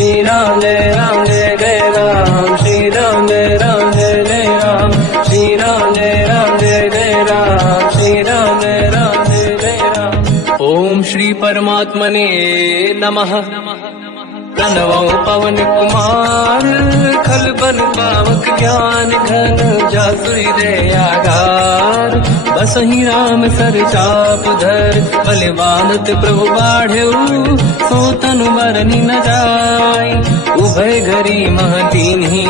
श्री राम जय जय राम, श्री राम जय जय राम, श्री राम जय जय राम, श्री राम जय जय राम। ओम श्री परमात्मने नमः। प्रणवो पवन कुमार, खल बन पावक ज्ञान घन, जासुरी दयागार, बसहि राम सर चाप धर, बलवानत प्रभु बाढ़ऊ, सो तनु मरनि न जाय, उभय घरी महतीन्ही,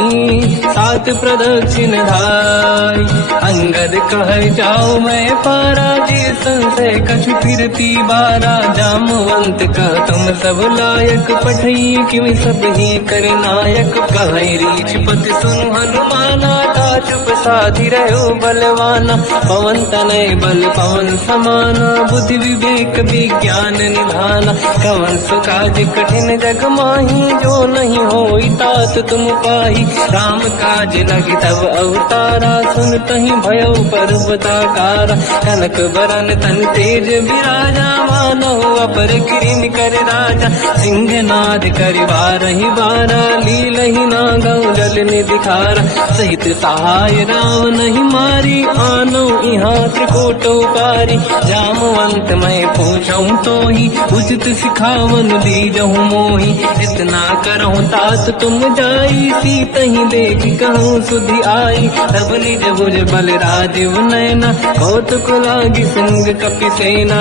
सात प्रदक्षिण धाय, अंगद कह जाओ मैं पारा, जी संशय कछु फिरती बारा, जामवंत कह तुम सब लायक, पठई किमि सब ही कर नायक, कहि रीछ पति सुनु हनुमाना, चुप साधि रहो बलवाना, पवन तनय बल पवन समाना, बुद्धि विवेक विज्ञान निधाना, कवन सुकाज कठिन जग माही, जो नहीं होई तात तुम पाही, राम काज लगी तब अवतारा, सुनतहि भयउ पर्वताकारा, कनक बरन तन तेज विराजा, मानव अपर किरिन कर राजा, सिंहनाद करिवारहि बारा, लीलहि नागौ जल निधिखारा, सहित सहाय राम नहीं मारी, आनो यहाँ त्रिकोटो पारी, जामवंत मैं पूछऊं तो ही, उचित सिखावन दीजहु मोही, इतना करहु तात तुम जाई, सीतहि देख कहूँ सुधि आई, तब निज भुज बल राजीव नैना, कौतुक लागी संग कपिसेना,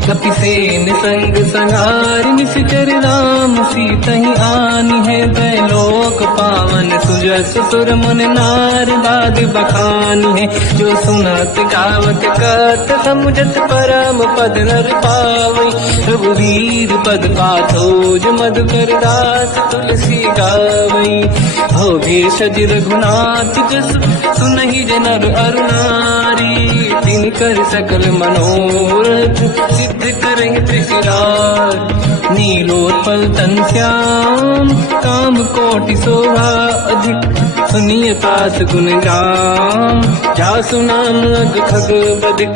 कपिसेन संग संहार, निश्चर राम सीतहि आनी है, दैलोक पावन सुजस सुर मुन नार, बाद बखानी है, जो सुनत गावत कत, समुझत परम पद नर पावई, रघुवीर पद पाथोज मधुकर दास, तुलसी गावई, हो भेषज रघुनाथ जस, सुनहि जनर अरुणारी, तिन कर सकल मनोरथ, सिद्ध करहि त्रिशिरार, नीलोत्पल तन श्याम, काम कोटि शोभा अधिक, सुनिय पास गुण राम, जासु नाम अग खग बदिक,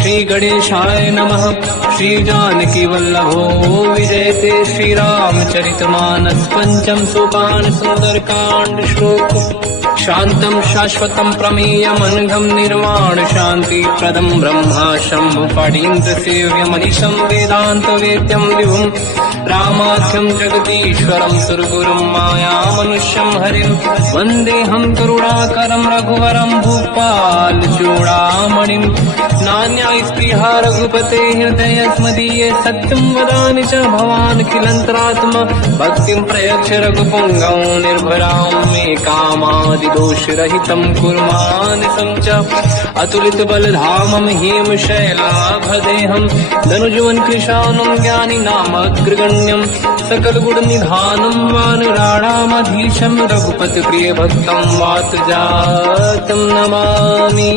श्री गणेशाय नमः। श्री जानकी वल्लभो विजयते, श्री रामचरित मानस पंचम सोपान, सुंदर कांड श्लोक, शांतम शाश्वतम प्रमेयम अनघम निर्वाण शांति प्रदम ब्रह्मा शंभु फणीन्द्र सेव्य मनीषम वेदांत वेद्यम विभुम, रामाख्यम जगदीश्वरम सुरगुरुम माया मनुष्यम हरिम, वंदे हम करुणाकरम रघुवरम भूपाल चूड़ामणिम, नान्या स्पृहा रघुपते हृदय स्मदीये, सत्यम वदामि च भवान् खिलंतरात्मा, भक्तिं प्रयच्छ रघुपुंगव निर्भरां मे कामादि दोष रहितं कुर्मानिसं च, अतुलित बलधामं हेम शैलाभदेहं, धनुजवन कृशानं ज्ञानी नामग्रगण्यं, सकल गुण निधानं वानराणामधीशं, रघुपति प्रिय भक्तं वात जातं नमामि।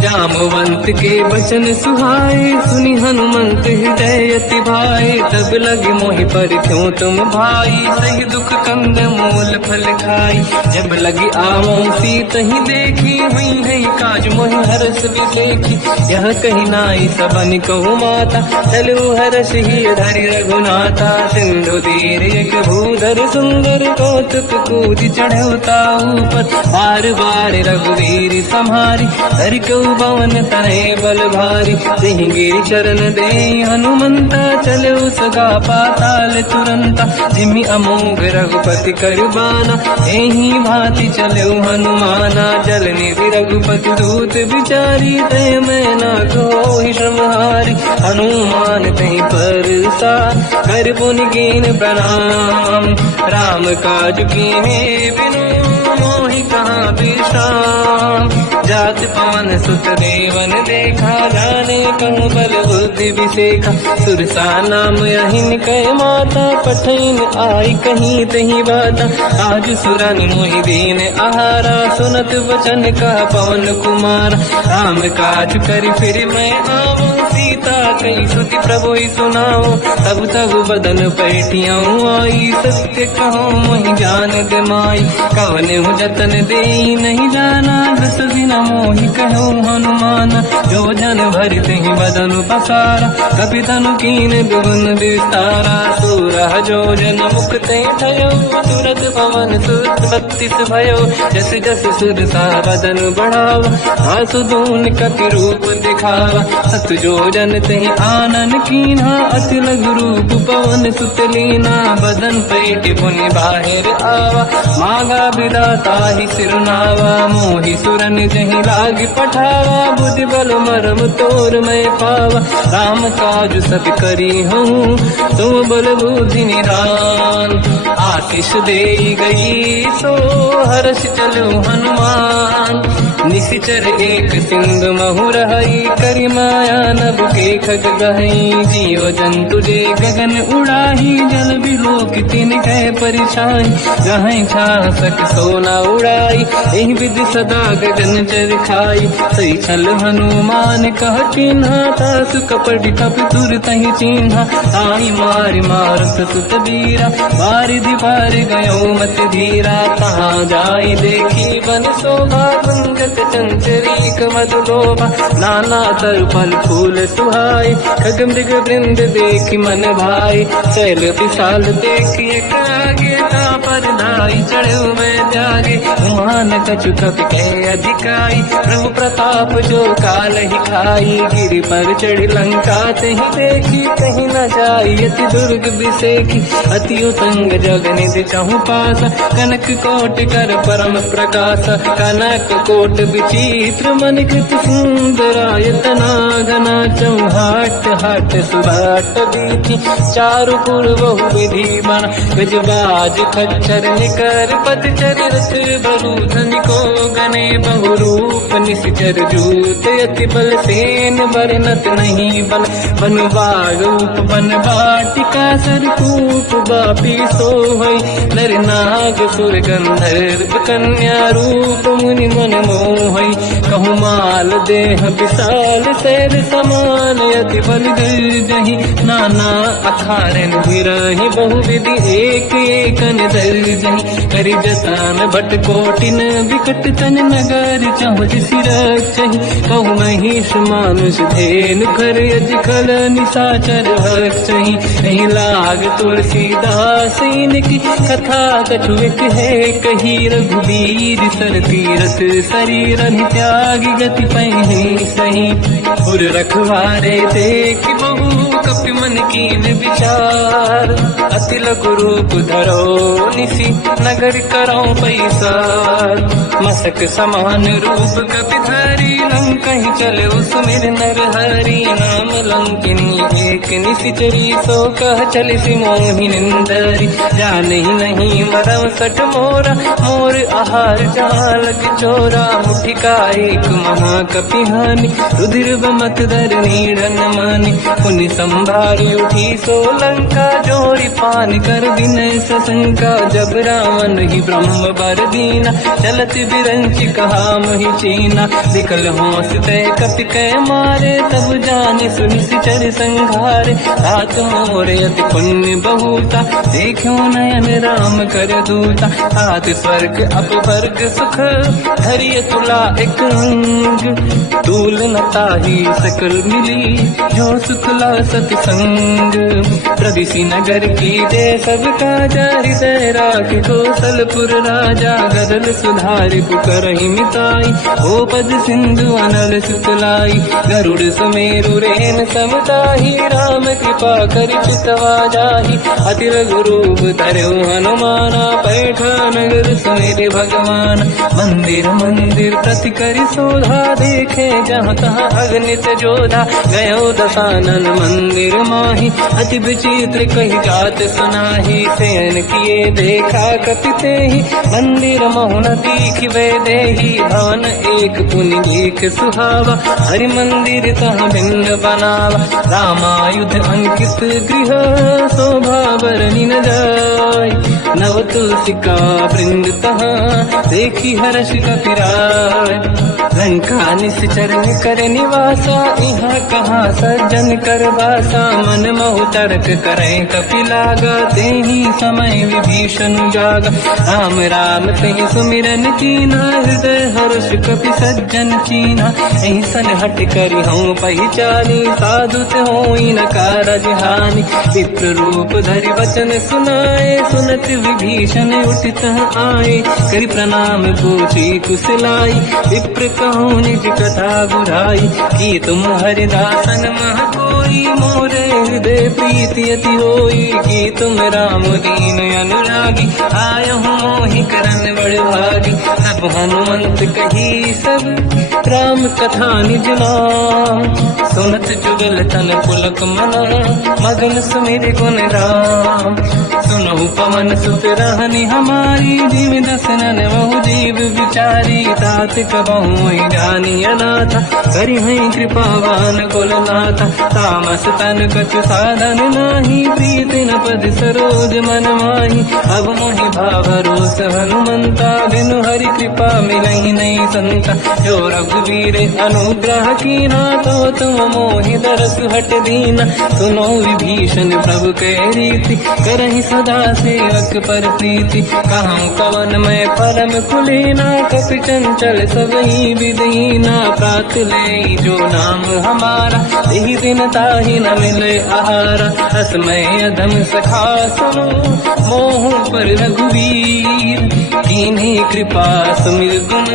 जामवंत के वचन सुहाए, सुनि हनुमंत हृदय अति भाए, तब लगे मोहि पर क्यों तुम भाई, सही दुख कंद मूल फल खाई, जब लगी आवों सीतहि देखी, हुई है काज मोहि हरस विसेखी, यह कही नाई सबन कहु माता, चलु हरस ही धरि रघुनाथा, सिंधु तीर एक भूधर सुंदर, कौतुक कूद चढ़ौता ऊपर, बार बार रघुवीर सम्हारी, हरि को पवन तनय बल भारी, सिंह चरण दे हनुमंता, चलो सगा पाताल तुरंता, जिमि अमोघ रघुपति कर बाना, एहि भांति चलो हनुमाना, जल निधि रघुपति दूत विचारी, तय मैं ना कोहि श्रमहारी, हनुमान तहि परसा, कर पुनि कीन प्रणाम, राम काज कीन्हे बिनु, मोहि कहाँ विश्राम, जात पवन सुत देवन देखा, जाने कहूँ बल बुद्धि विसेखा, सुरसा नाम अहिन कह माता, पठैन आई कहीं तही बाता, आज सुरनि मोहि दीन आहारा, सुनत वचन का पवन कुमार, राम काज कर फिर मैं आवूं, सीता कई सुति प्रभु सुनाओ, तब तब बदन पैठियाँ आई, सत्य कहो मोहि जान गमाई, कवन जतन दे कई नहीं जाना, दस दिन मोहि कहो हनुमान। जो जन भरते ही बदन पसारा, कपि तनु कीन दुगुन विस्तारा। सूरह जो जन मुक्ते भयो, तुरत पवन सुत 32 भयो। जस जस सुर सा बदन बढ़ावा, आसु दून कपि रूप दिखावा। सत जो जन ते आनन कीन्हा, अति लघु रूप पवन सुत लीना। बदन पेट पुनि बाहिर आवा, मांगा विदाता ही सिरनावा। मोहि सुरन जहि लाग पठावा, बुद्धि बल मरम तोर मैं पावा। राम काज सब करी हूँ, तुम बल बुद्धि निदान। आशीष दे गई सो हर्ष चलो हनुमान। निशिचर एक सिंधु महु रहई, करि माया नभ के खग गहई। जीव जंतु जे गगन उड़ाही, जल बिलोक तिन कह परिछाई। जहाँ छा सक सोना उड़ाई, एहि विधि सदा गगन चर खाई। सही छल हनुमान कह किन्हा, तासु कपट कप तुर तहि चिन्हा। ताई मारि मारुत सुत बीरा, बारिधि पार गयो मत धीरा। कहाँ जाई देखी बन शोभा, गुंजत चंचरीक मधुलोभा। नाना तर फल फूल सुहाई, खग मृग वृंद देखी मन भाई। शैल विशाल देखी एक आगे, पर धाई चढ़ो मैं त्यागे। मान कछु कपि कह अधिकाई, प्रभु प्रताप जो काल ही खाई। गिरि पर चढ़ी लंका ते ही देखी, कहीं न जाई अति दुर्ग बिसेखी। अति उत्तंग जग निधि चहु पासा, कनक कोट कर परम प्रकाश। कनक कोट विचित्र मन कृत सुंदरायतना घना। चौहाट हाट सुराट बीती, चारु पुर बहु विधि बना। गजबाज खच्चर निकर पतचर, रथ बरु धनिको गने बहु रूप। निशिचर जूत अति बल सेन, बरनत नहीं बल। बन बारूप बन बाटिका, सरकूप बापी सोहई। नर नाग सुर गंधर्व कन्या, रूप मुनि मन मोहई। कहु माल देह विशाल, शैल समान अति बल गर्जहि। नाना अखारन बिरहि, बहु विधि एक एकन दर्जहि। करि जसान भट कोटिन, विकट तन नगर चहु सिरक्षहि। कहु महिष मानुष धेनु, खर यज खल निशाचर भक्षहि। एहि लाग तुलसीदास इनकी, कथा कछु एक है कही। रघुबीर सर तीरथ शरीर, त्यागी गति पहि सही। उर रखवारे देख बहु, कपि मन कीन विचार। अति लघु रूप धरो निसी, नगर करौ पैसार। मसक समान रूप कपि धरी, लंकहि चले सुमिर नर हरि। नाम लंकिनी एक निशिचरी, सो कह चलिसि मोहि निंदरी। जानहि नहीं मरम सठ मोरा, मोर आहार जालक चोरा। मुठिका एक महाकपि हानि, रुधिर बमत धर नीड़न मानि। पुनि संभारी उठी सो लंका, जोरी पान कर विनय सशंका। जब रावण ही ब्रह्म बर दीना, चलत बिरंचि कहा मोहि चीना। विकल होश तय कपि कह मारे, तब जाने सुनि सिचर संघारे। तात मोर अति पुण्य बहुता, देखो नयन राम कर दूता। हाथ स्वर्ग अपवर्ग सुख, धरिय तुला एक अंग। तूल न ताहि सकल मिली, जो सुखला सतसंग। प्रदिशि नगर की दे सब काजा, हृदय राख कौशलपुर राजा। गदल सुधारि पुकरहि मिताई, हो पद सिंधु अनल सुतलाई। गरुड़ सुमेरु रेन समताहि, राम कृपा करि चितवा जाहि। अति लघु रूप धरौ हनुमाना, पैठा नगर सुमिरि भगवान। मंदिर मंदिर प्रति करि शोधा, देखे जहाँ तहाँ अगणित जोधा। गयो दशानन मंदिर माहि, अति विचित्र कही जात सुनाहि। शयन किए देखा कपि तेहि, मंदिर महु न दीखिबे देहि। भवन एक पुनि देख सुहावा, हरि मंदिर तहाँ भिन्न बनावा। रामायुध अंकित गृह, शोभा बरनि न जाय। नव तुलसिका वृंद तहाँ, देखी हर्ष कपि राय। लंका निश्चर कर निवासा, यहाँ कहाँ सज्जन कर वासा। मन महु तर्क करें कपिलागा, ते ही समय विभीषण जागा। राम राम कहीं सुमिरन कीना, हृदय हर्ष कपि सज्जन चीना। ऐसन हट करी हूँ पहचानी, साधु ते होई न कारज हानि। विप्र रूप धरि वचन सुनाए, सुनत विभीषण उठित आए। करि प्रणाम पूछी कुशलाई, विप्र कहूँ निज कथा बुझाई। कि तुम हरिदासन मह कोई, मोरे हृदय प्रीति अति होई। कि तुम राम दीन अनुरागी, आय हूँ मोहि करन बड़ भागी। तब हनुमंत कही सब राम कथा निज नाम, सुनत जुगल तन पुलक मना, मगन सुमिर गुण राम। सुनहु पवन सुत रहनी हमारी, जीव दसनन बहु जीव विचारी। तात कबहु जानी अनाथा, करि हैं कृपावान कुलनाथा। तामस तन कछु साधन नाही, प्रीत न पद सरोज मन माही। अब मोहि भावरोस हनुमंता, बिनु हरि कृपा मिलहि नहीं संता। जो रघुवीर अनुग्रह कीना, तो तुम मोहि दरस हट दीना। सुनो विभीषण प्रभु के रीति, करहि सदा सेवक पर प्रीति। कहूँ कवन मैं परम कुलीना, कपि चंचल सबहि विदहीना। प्रात ले जो नाम हमारा, यही दिन ताहि न मिले आहारा। असमय अधम सखा सुनो, मोह पर रघुवीर। कीन्ही कृपा सुमिर गुण,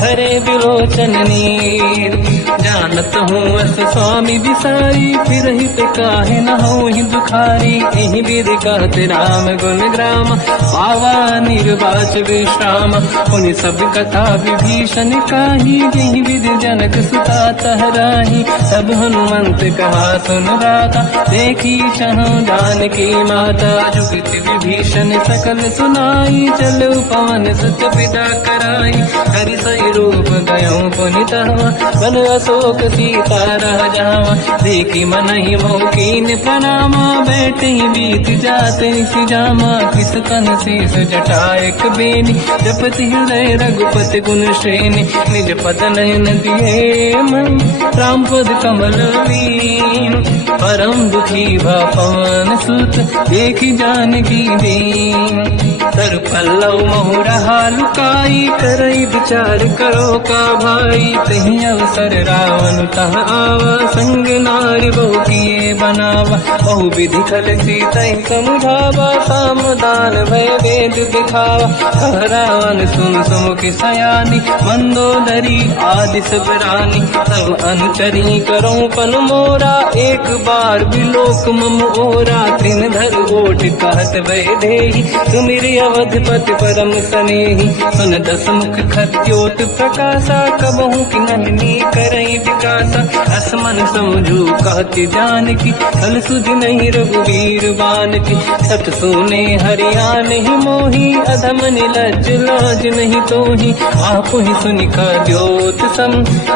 हरे बिलोचन नीर। जानत हूँ अस स्वामी बिसारी, फिर हित काहे न होहि दुखारी। एहि विधि कहते राम गुण ग्राम, पावा निर्वाच विश्राम। पुनि सब कथा विभीषण काही, जेहि विधि जनक सुता तहराही। तब हनुमंत कहा सुन राता, देखी चहु जानकी माता। जुगति विभीषण सकल सुनाई, चलो पवन सुत पिता कराई। हरि सही रूप गयो पुनितवा, बन अशोक सीता रह जावा। देखी मनहि मोह कीन प्रणामा, बैठे ही बीत जाते निसि जामा। किस तन शेष जटायक बेनी, जपति हृदय रघुपति गुण श्रेणी। निज पद नयन दिए मन, राम पद कमल लीन। परम दुखी भा पवन सुत, देखी जानकी दीन। तर पल्लव महु रहा लुकाई, करई विचार करो का भाई। तही अवसर रावण तह आवा, संग नारी बहु किए बनावा। बहु विधि खल सीता समुझावा, साम दान भय वेद दिखावा। कह रावण सुन सुमुखि सयानी, मंदोदरी आदि सब रानी। सब अनुचरी करो पन मोरा, एक बार बिलोक मम ओरा। त्रिन धर ओठ कहत भय ढेही, सुमिरि अवधपति परम सनेही। सुन दस मुख खद्योत प्रकाशा, कबहु कि नहिनी करई विकासा। असमन समझू कहति जानकी, कल सुध नहीं रघुवीर बानकी। सत सुने हरिया नहीं मोही, अधम निलज लाज नहीं तोही। आप ही सुनि खद्योत सम,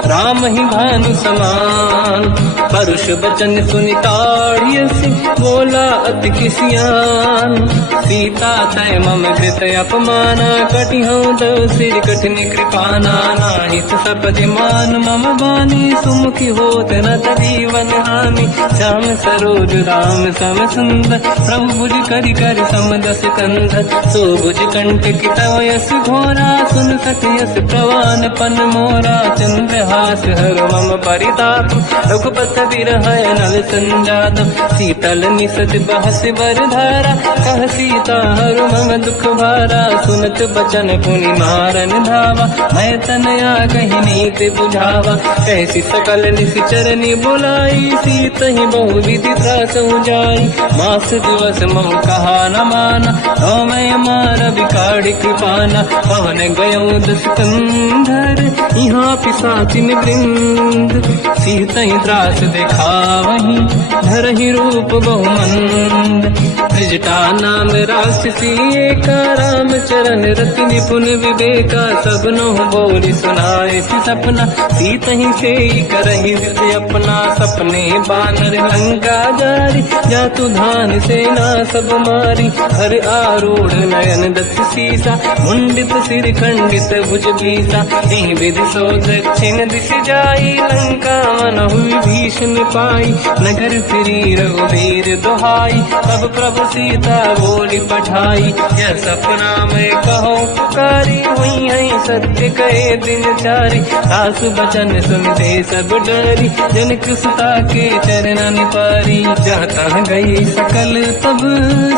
राम ही भानु समान। परुष बचन सुनि ताड़ियसि, बोला अति किसियान। सीता तय मम कृत अपमाना, कटिहउँ दो सिर कठिन कृपाना। नाहित सपदि मान मम बानी, सुमुखी होत न जीवन हानि। श्याम सरोज राम सम सुंदर, प्रभु भुज करि कर समदस कंधर। सो भुज कंठ की तव यस घोरा, सुन सत यस प्रवान पन मोरा। चंद्रहास हर मम परिताप, रघुपत बिरह नल संजात। शीतल निसत बहस बर धारा, कह सीता हर मम दुख भारा। सुनत बचन पुनि मारन धावा, मैं तनया कहीं नीति बुझावा। कैसी सकल निश्चरनी बुलाई, सीत ही बहु विधि त्रासहु जाई। मास दिवस मोह कहा न माना, तो मैं मार बिकाड़ी कृपाना। पवन गयो दस कंधर, यहाँ पिशाचिन वृंद। सीत ही त्रास दिखावहीं, धरहि रूप बहुमंद। त्रिजटा नाम राक्षसी एका, राम चरण रति निपुण विवेका, सबनो बोली सुनाए सी सपना, सीत ही से करहि हृदय अपना, सपने बानर लंका जारी, जातु धान सेना सब मारी, हर आरूढ़ नयन दत्त सीसा, मुंडित सिर खंडित भुज बीसा, यही विधि सो दक्षिण दिश जाई, लंका मन हुई भीषण पाई, नगर फिरी रघुबीर दुहाई, तब प्रभु सीता बोली पठाई, यह सपना मैं कहो पुकारी, हुई है सत्य कहे दिन चारी, सास बचन सुन दे सब डरी, जनक सुता के चरणन पारी, जाता गई सकल तब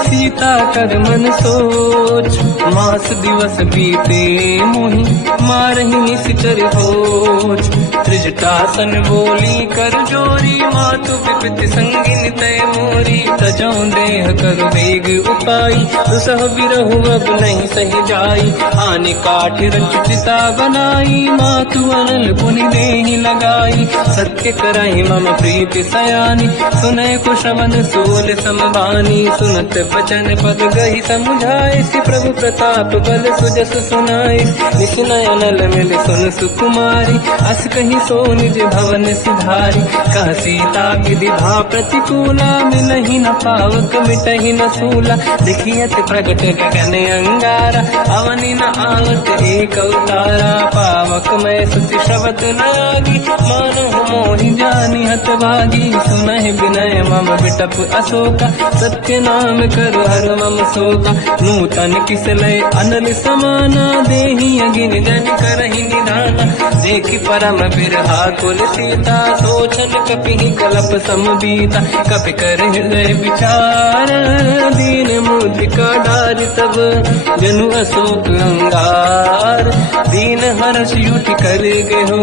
सीता कर मन सोच, मास दिवस बीते मोहि मारहि निश्चर होच, त्रिजटासन बोली कर जोरी, मातु विपति संगिन तय मोरी, तजौ देह कर वेग उपाई, दुसह बिरहु अब नहीं सही जाई, आने काठ रचिता बनाई, मातु अनल पुनि देहि लगाई, सत्य कराई मम प्रीति सयानी, सुनय कुशवन सोल समबानी, सुनत बचन पद गही समुझाए, सि प्रभु प्रताप बल सुजस सुनाई, निश्नय अनल मिल सुन सुकुमारी, अस कही सो निज भवन सिधारी, कह सीता विधि भा प्रतिकूला, मिलहि न पावक मिटहि न सूला, दिखियत प्रगट गगन अंगारा, अवनि न आवत एक अवतारा, पावक मैं सुति श्रवत न आगी, मानहु मोहि जानि हत भागी, सुनहि विनय मम बिटप अशोका, सत्य नाम कर हर मम शोका, नूतन किसलय अनल समाना, देहि अगिन जन करहि निधाना, देखि परम बिरहा कुल सीता, सोचन कपिहि कलप समबीता, कपि कर हृदय विचार, दीन मुद्रिका डार तब जनु अशोक अंगार, दीन हर्ष युति कर गेहो,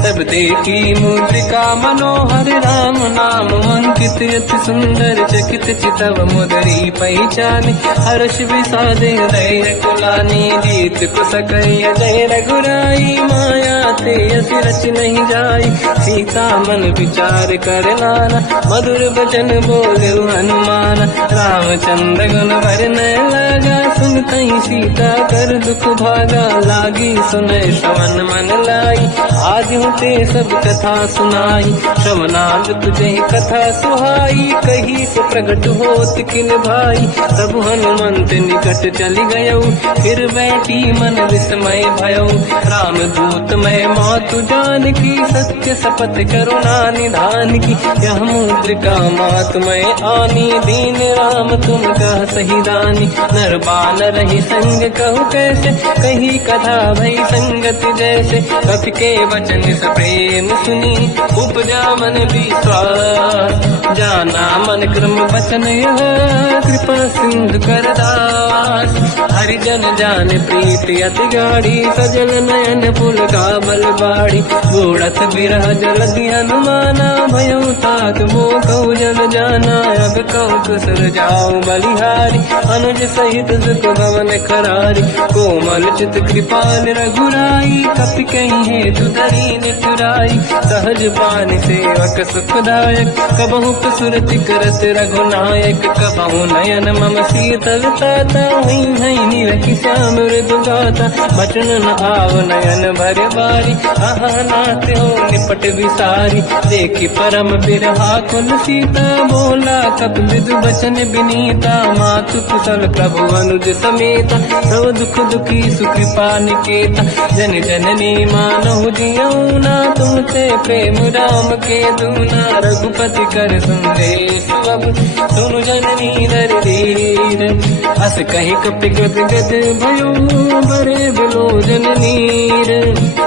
तब देखी मुद्रिका मनोहर, राम नाम अंकित अति सुंदर, चकित चितव मुदरी पहचान, हर्ष विषादे हृदय कुलानी, जीत कुसकय जय रघुराई, माया ते अति रच नहीं जाई, सीता मन विचार कर नाना, मधुर बचन बोले हनुमान, रामचंद्र गुण वर्णय लगा, सुनतहि सीता कर दुख भागा, लागी सुनय श्रवण मन लाई, आज होते सब कथा सुनाई, श्रवणाद तुझे कथा सुहाई, कही से प्रगट होत किन भाई, तब हनुमंत निकट चली गयो, फिर बैठी मन विस्मय भयो, राम दूत मैं मातु जान की, सत्य शपथ करुणा निधान की, यह मुद्रिका मात मैं आनी, दीन राम तुम कह सही दानी, नर बानर ही संग कहु कैसे, कही कथा भई संगत जैसे, कपि के वचन सप्रेम सुनी, उपजा मन विश्वास, जाना मन क्रम वचन यह, कृपा सिंधु कर दास, हरिजन जान प्रीति अति गाढ़ी, सजल नयन पुल का बल बाड़ी, गोड़थ बिरह जलधि हनुमाना, भयो तात मोह जल जाना, अब कहु कुशल जाओ बलिहारी, अनुज सहित सुख भवन करारी, कोमल चित कृपाल रघुराई, कपि कहीं हेतु दरीन तुराई, सहज पान सेवक सुखदायक, कबहु सुरति करत रघुनायक, कबहु नयन मम शीतल ताता, हुई है निरखि श्याम मृदु गाता, बचन न आव नयन भर बारी, आहा नाथ हो निपट विसारी, देखि परम बिरहा कुल सीता, बोला कपि मृदु बचन विनीता, मातु कुशल प्रभु अनुज समेता, सब दुख दुखी सुकृपा निकेता, जन जननी मानहु जियौना, तुमसे प्रेम राम के दूना, रघुपति कर संदेश अब सुनु जननी नर धीर, अस कहि कपि गद गद भयो, बरे बिलोचन नीर,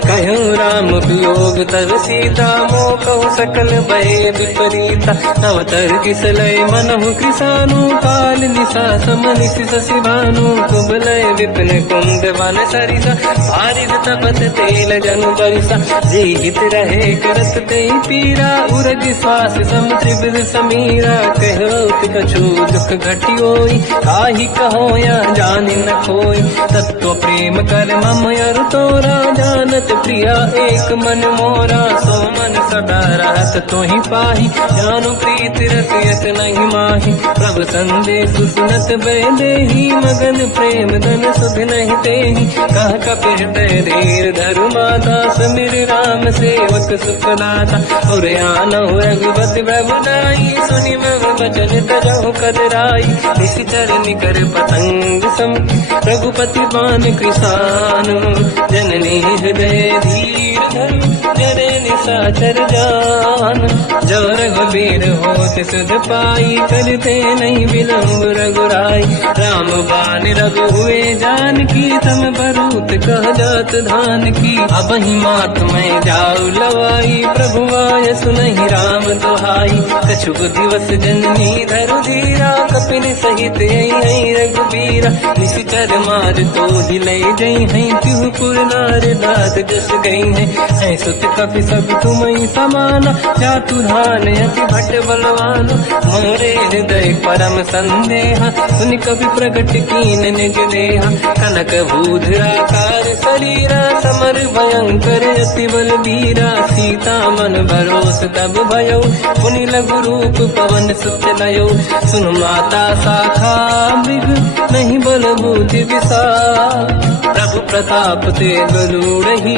कहूँ राम वियोग तर सीता, मोह कहु सकल भय विपरीता, तव तर किसलय मनहु कृसानु, काल निशा समनिशि शशि भानु, कुबलय विपिन कुंद वन सरिसा बारिद तपत तेल जनु बरिसा जीवित रहे करत ते पीरा उरग श्वास सम त्रिविध समीरा कहत कछु दुख घटियोई काहि कहो या जानि न खोई तत्व प्रेम कर मम अरु तोरा जानत प्रिया एक मन मोरा सो मन सदा रहत तोहि पाहि जानु प्रीत रसियत नहीं माहि प्रभु संदेश सुनत बेदेहि मगन प्रेम धन सुध नहीं तेहि कह कपिल धीर धरु माता समिर राम सेवक सुखदाता और आनो रघुपति प्रभुदाई सुनि मम वचन तरहु कदराई निश्चर निकर पतंग सम रघुपति पान कृषानु जननी हृदय धीर धरु जरे निशाचर जान जो रघुबीर होत सुध पाई करते नहीं विलम्ब रघुराई राम बान रघु हुए जान की तम बरूत कह जात धान की अब ही मात में जाऊ लवाई प्रभु आय सुनहि राम दुहाई कछुक दिवस जननी धरु धीरा कपिल सहित आई रघुबीरा निश्चर मार तो ही ले जई है तिहु पुर नार दात जस गई है सुत कपि सब तुमहि समाना जातु धान अति भट बलवान मोरे हृदय परम संदेहा सुनि कपि प्रगट कीन निज देहा कनक भूधराकार शरीरा समर भयंकर अति बल बीरा सीता मन भरोस तब भयो पुनि लघु रूप पवन सुत लयो सुन माता शाखा मृग नहीं बल बुद्धि विशाल प्रभु प्रताप ते गरुड़हि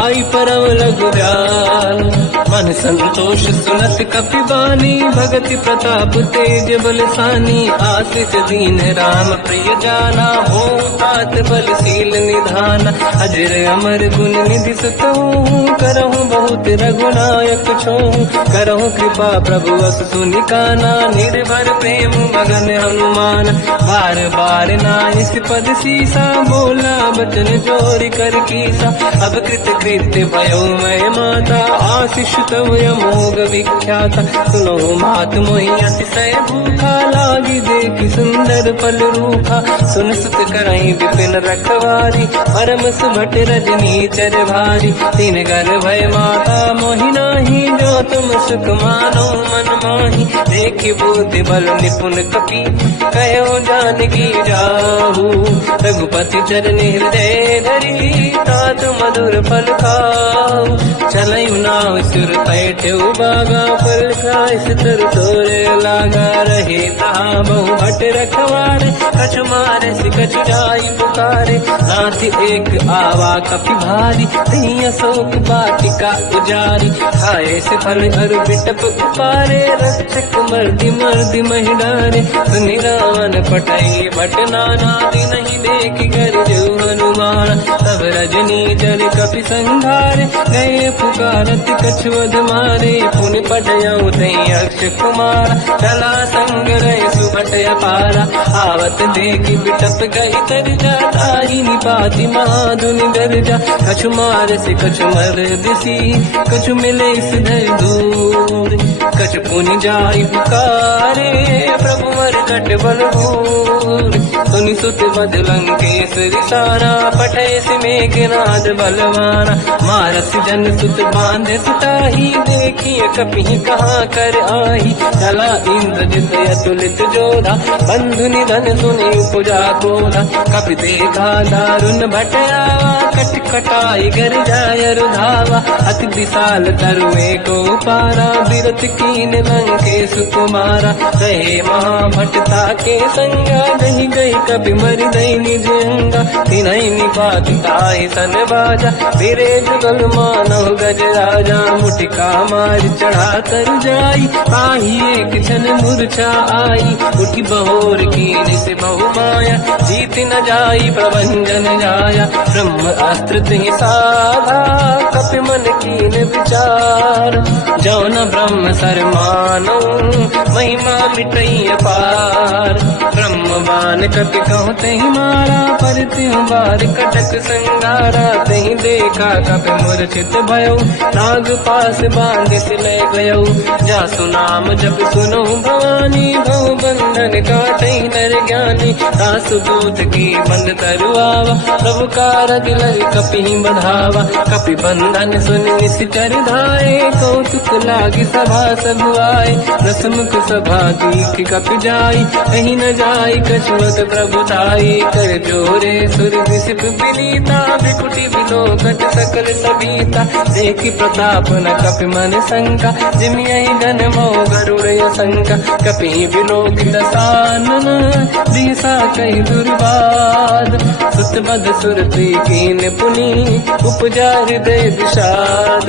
आई परम लघु दयाल मन संतोष सुनत कपि बानी भगति प्रताप तेज बलसानी आशिष दीन राम प्रिय जाना हो तात बलशील निधान अजर अमर गुण निधि सुतहु करहु बहुत रघुनायक छोहु करहु कृपा प्रभु अस सुनि काना निर्भर प्रेम मगन हनुमान बार बार नाइस पद सीसा बोला बचन जोरि कर कीसा अब कृत कृत्य भयो मैं माता आशीष तव अमोघ विख्याता सुनो मात मोहि अतिशय भूखा लागी देखी सुंदर फल रूखा सुन सुत करई विपिन रखवारी परम सुभट रजनी चर भारी तीन घर भय माता मोहि नाही जो तुम सुख मानो मन माही देखी बुद्धि बल निपुण कपि कहो जानकी जाहू रघुपति चरनि हृदय धरी तात मधुर फल खाऊ चलयु नाव सुर पैठे बागा फल खाय सितर तोरे लागा रहे तहाँ बहु भट रखवारे कछु मारे सि कछु जाई पुकारे नाथ एक आवा कपि भारी तीय अशोक वाटिका उजारी खाए से फल अरु बिटप उपारे रक्षक मर्दि मर्दि महि डारे सुनि रावण पटई भट नाना दिन नहीं देख कर जो हनुमान तब रजनी जल कपि संघारे गए पुकारत कछुअध मारे पुनि पटयऊ तई अक्ष कुमार चला संग रहे सुभट अपारा आवत देखी बिटप गई तर जाताई निपाति महाधुनि गर्जा कछु मार से कछु मर दिसी कछु मिले सिधर दूर कछु पुनि जाई पुकारे प्रभु मर कट बल भूर सुनि सुत बद लंकेश रिसारा पठय से मेघनाद बलवाना मारस जन सुत बांधे सुताही देखिए कपि कहाँ कर आही चला इंद्रजित अतुलित जोधा बंधु निधन सुनि उपजा क्रोधा कपि देखा दारुण भटयावा कट कटाई गर जाय रुधावा अति विशाल तरुए को पारा बिरत कीन लंकेश कुमारा रहे महाभटता के संगा दही गई कपि मरि दई निज अंगा तिनहि निपात ताहि सन बाजा फिरे जुगल मानव गज राजा मुटिका मार चढ़ा तर जाई पाही एक क्षण मूर्छा आई उठी बहोर कीन से बहु माया जीत न जाई प्रभंजन जाया ब्रह्म अस्त्र तिहि साधा कपि मन कीन विचार जो न ब्रह्म सर मानो महिमा मिटई अपार ब्रह्म बान कपि कहु तहि मारा पर तिहु बार कटक संगारा तहि देखा कपि मूर्छित भयो नाग पास बांध सिले गयो जासु नाम जप सुनो भवानी भव बंधन काटई नर ज्ञानी। दास दूत की बंद तरुआवा, प्रभु कारज लय कपि बढ़ावा। कपि बंधन सुनि निश्चर धाये, कौतुक लागी सभा सब आए। दसमुख सभा दीख कपि जाई, कहीं न जाई कछुअत प्रभु ताई। कर जोरे सुर विसिप विनीता, विकुटी विलोकट सकल सबीता। देखि प्रताप न कपि मन शंका, जिमियहि जन्मो गरुड़ शंका। कपि विलोकित सानन, दिशा कहि दुर्वाद। सुत बद सुरति कीन पुनि, उपजा हृदय विषाद।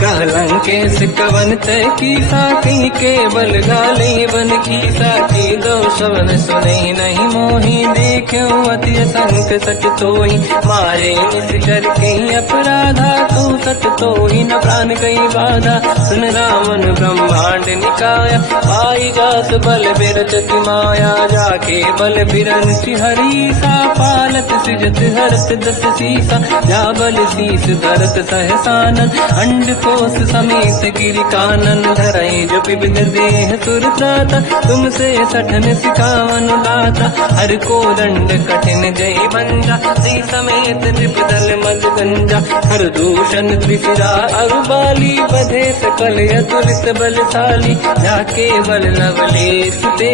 कहलंकेश कवन तय कीसा, कहीं केवल गाले बन कीसा। की दो शवन सुने नहीं मोहि, देख्यो अति संक सट तोहि। मारे निश्चर कहीं अपराधा, तू सट तोहि न प्राण कहीं बाधा। सुन रावण ब्रह्मांड निकाया, पाई जास बल बिरचति माया। जाके बल बिरंच हरीसा, पालत सृजत हरत दस सीसा। जा बल शीस धरत सहसानन, अंड कोश समेत गिरि कानन। धरई जो विविध देह सुर त्राता, तुमसे सठन सिखावन दाता। हर को दंड कठिन जय बंजा, श्री समेत नृपदल मद गंजा। हर दूषण त्रिशिरा अरुबाली, बधे सकल अतुलित बलशाली। जाके बल लवलेश ते,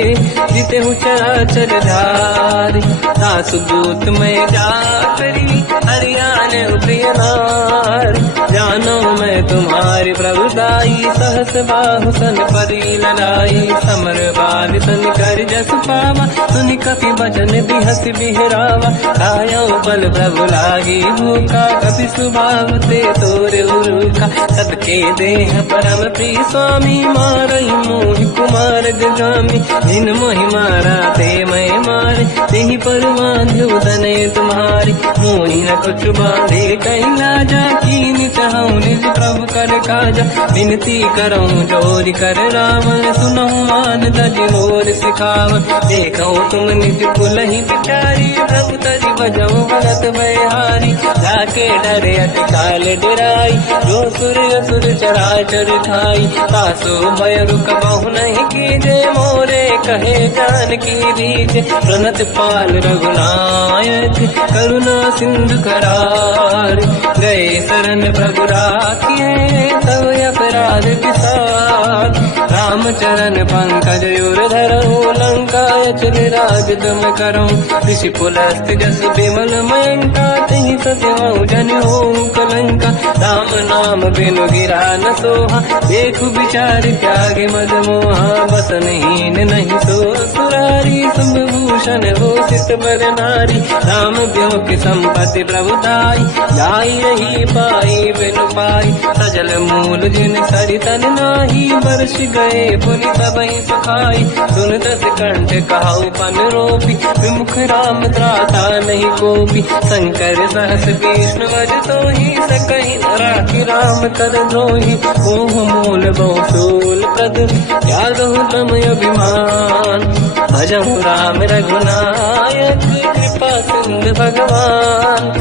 जिते चराचर धारी। दास दूत में जा करी, हरियाण प्रिय नारी। जानो मैं तुम्हारी प्रभुदाई, सहस बाहु सन परी लड़ाई। समर बाल सन कर जस पावा, सुनि कपि बचन बिहस बिहरावा। खायो बल प्रभु लागी भूखा, कपि स्वभाव ते तोर उरुखा। सबके देह परम प्रिय स्वामी, मारई मोहि कुमार जगामी। जिन मोहि मारा ते मैं मारे, तेहि पर बांधो दने तुम्हारी। मोहि न कुछ बांधे कहीं लाजा, कीन चाहूं निज प्रभु कर काजा। विनती करऊं जोरि कर रावण, सुनहु मान तज मोर सिखावन। देखो तुम निज कुलहि बिचारी, प्रभु तज बजऊ भगत बहारी। जाके डरे अति काल डराई, जो सुर असुर चराचर खाई। तासो भय रुक बहु नहीं कीजे, मोरे कहे जान की दीजे। प्रणत पाल रघुनायक, करुणा सिंधु करार। गए शरण प्रभु राखिए, तब अपराध विसार। रामचरण पंकज उर धरऊ, लंका चल राज तुम करो। ऋषि पुलस्त जस विमल मयंका, तहि सत्यवौ जन हो कलंका। राम नाम बिनु गिरा न सोहा, देखु विचार त्यागे मद मोहा। बसनहीन नहीं सो सुरारी, शुभ भूषण हो सित बर नारी। राम ब्यों की संपत्ति प्रभुताई, जाई रही पाई बिनु पाई। सजल मूल जिन सरितन नाही, बरस गए पुनि सबहि सुखाई। सुन दस कंठ कहाऊ पन रोपी, विमुख राम त्राता नहीं कोपी। शंकर सहस विष्णु वज तोहि, सकहि न राखि राम कर द्रोही। मोह मूल बहु शूल प्रद, त्यागहु तम अभिमान। भजहु राम रघुनायक, कृपा सिंधु भगवान।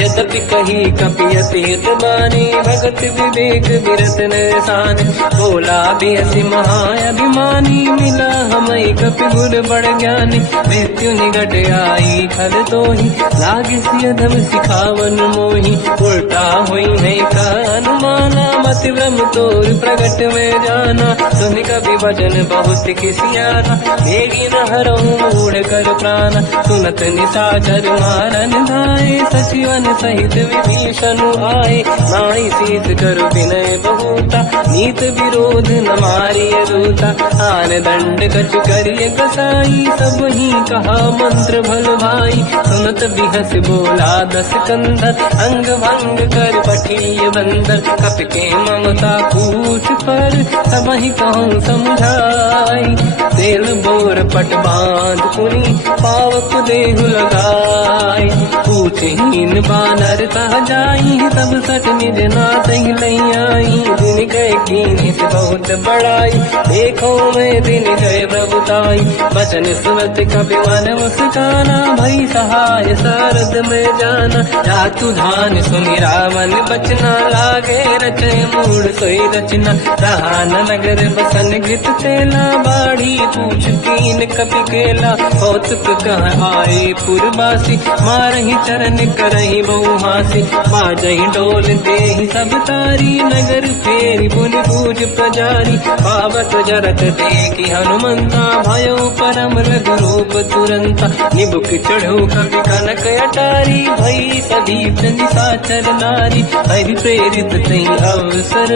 यद्यपि कही कपि अतीत बानी, भगत विवेक विरत निशान। बोला बियसि महाअभिमानी, मिला हमई कपि गुर बड़ ज्ञानी। मृत्यु निकट आई खल तोहि, लागे सियधम सिखावन मोहि। उल्टा हुई नहीं का अनुमाना, मति भ्रम तोर प्रगट में जाना। सुन कपि वचन बहुत किसियाना, मेरी न हरऊं मूढ़ कर प्राण। सुनत निशाचर मारन धाये, सचिवन सहित विभीषण आए। नाई शीत करु विनय बहुता, नीत विरोध न मारिय दूता। आन दंड कछु करिय कसाई, सब ही कहा मंत्र भल भाई। सुनत बिहस बोला दस कंधर, अंग भंग कर पठिय बंदर। कपि के ममता पूछ पर, सब ही कहूँ समझाई। तेल बोर पट बांध पुनि, पावक देहु लगाई। पूछहीन बात नर तह जाई सब सट निज नाथ ही लई आई। दिन गए कीनी से बहुत बड़ाई देखो मैं दिन गए प्रभुताई। बचन सुनत कपि मन मुस्काना भई सहाय सारद में जाना। जातु धान सुनि रावण बचना लागे रचे मूड सोई रचना। रहा नगर बसन गीत तेला बाढ़ी पूछ कीन कपि केला। कौतुक कह आए पुरवासी मारही चरण करही बहु हासी। बाजही डोल देहि सब तारी नगर फेरी पुनि पूज प्रजारी। पावत जरत देखी हनुमंता भयो परम रघुरूप तुरंता। निबुक चढ़ो कवि कनक अटारी भई सभी निशाचर नारी। हरि प्रेरित तई अवसर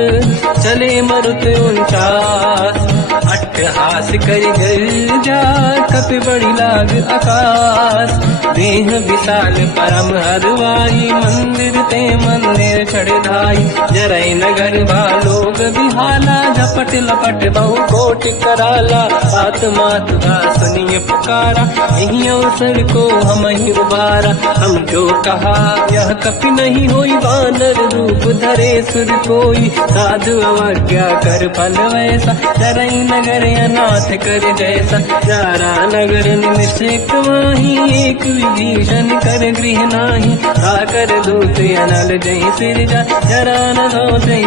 चले मरुत 49। अट्टहास करि गर्जा कपि बड़ी लाग आकाश। देह विशाल परम हरवाई मंदिर ते मंदिर चढ़ धाई। जरई नगर भालोग बिहाला झपट लपट बहु कोट कराला। बात मात का सुनिए पुकारा यही अवसर को हम ही उबारा। हम जो कहा यह कपि नहीं होई वानर रूप धरे सुर कोई। साधु अवज्ञा कर फल वैसा जरई नगर अनाथ कर जैसा। जारा नगर निमिषेक माही एक विभीषण कर गृह नाही। आकर दूत अनल जय सिर जा जरा न दो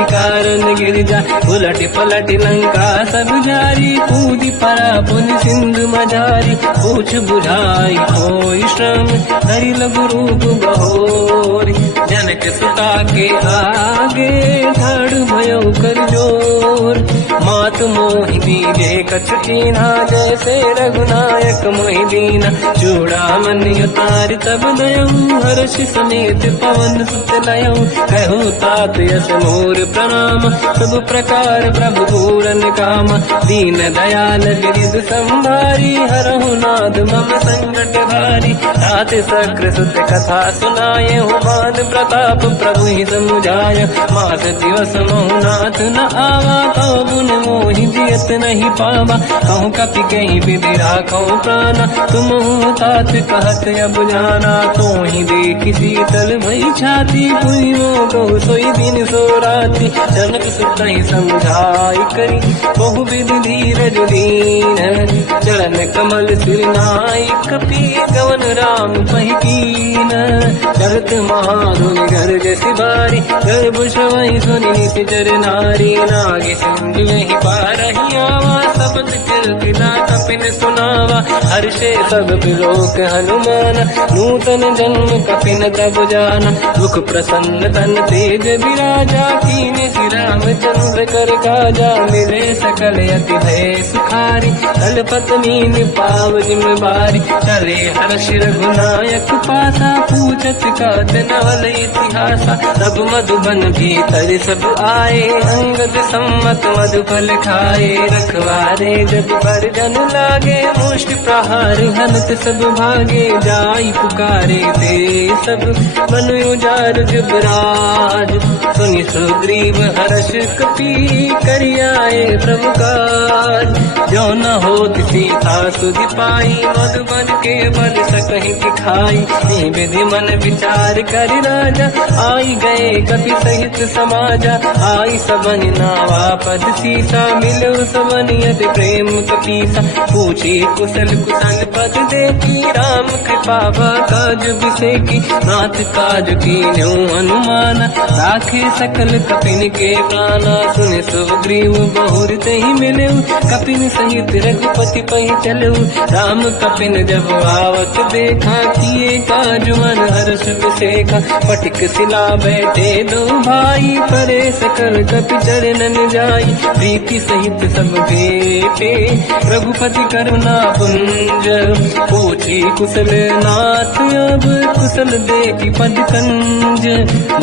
कारण गिर जा। उलट पलट लंका सब जारी कूदी परा पुन सिंधु मजारी। पूछ बुझाई कोई श्रम हरि लघु रूप बहोरी। जनक सुता के आगे ठाड़ भयो कर जोर। मात मोहि दीजे कछु कीन्हा जैसे रघुनायक मोहि दीना। चूड़ामणि उतारि तब दयऊ हर्ष समेत पवन सुत लयऊ। कहो तात यस मोर प्रणाम सब प्रकार प्रभु पूरन काम। दीन दयाल गिरिध संभारी हरहु नाद मम संकट भारी। तात सक्र सुत कथा सुनाये हो मान प्रताप प्रभु ही समुझाय। मास दिवस महु नाथ न आवा कहो गुण मोहि जियत नहीं पावा। कहूँ कपि कहीं विधि राखो प्राणा तुम तात कहत अब जाना। तो ही देखी शीतल भई छाती पुइयो को सोई दिन सो राती। जनक सुत ही समझाई करी बहु विधि धीरज दीन। चरण कमल सिर नाई कपि गवन राम पहि कीन। चलत महाधुनि गर्ज सिबारी गर्भ श्रवहि सुनि निशिचर नारी। नागे सिंधु ही पारही आवा सबद कीर्तिना कपिन सुनावा। हर्षे सब बिलोक हनुमान नूतन जन्म कपिन तब जाना। दुख प्रसन्न तन तेज विराजा कीने श्री रामचंद्र कर काजा। मिले सकल अति भय सुखारी कलपत मीन पाव जिम्मेवारी। चले हर्ष रघुनायक पासा पूछत कात नवल इतिहासा। सब मधुबन भीतर सब आए अंगद सम्मत मधुफल खाए। रखवारे जब पर जन लागे मुष्टि प्रहार हनत सब भागे। जाई पुकारे ते सब मन उजार जुबराज। सुनि सुग्रीव हर्ष कपि करियाए प्रभु काज। जो न होत सीता सुधि पाई मधुबन के बल सकहि दिखाई। विधि मन विचार कर राजा आई गए कपि सहित समाजा। आई सबन नावा पद सीसा मिलो सबन यदि प्रेम कपीसा। पूछी कुशल कुशल पद देखी राम कृपा काज बिसेकी। नाथ काज कीन्यो हनुमाना राखे सकल कपिन के प्राणा। सुन सुग्रीव बहुर तहि मिलऊ कपिन सहित रघुपति पहि चलऊ। राम कपिन जब आवत देखा किए काज मन हर्ष बिसेखा। पटिक सिला बैठे दो भाई परे सकल कपि चरणन जाई। प्रीति सहित सब भेटे रघुपति करुणा पुंज। पूछी कुशल नाथ अब कुशल देखी पद कंज।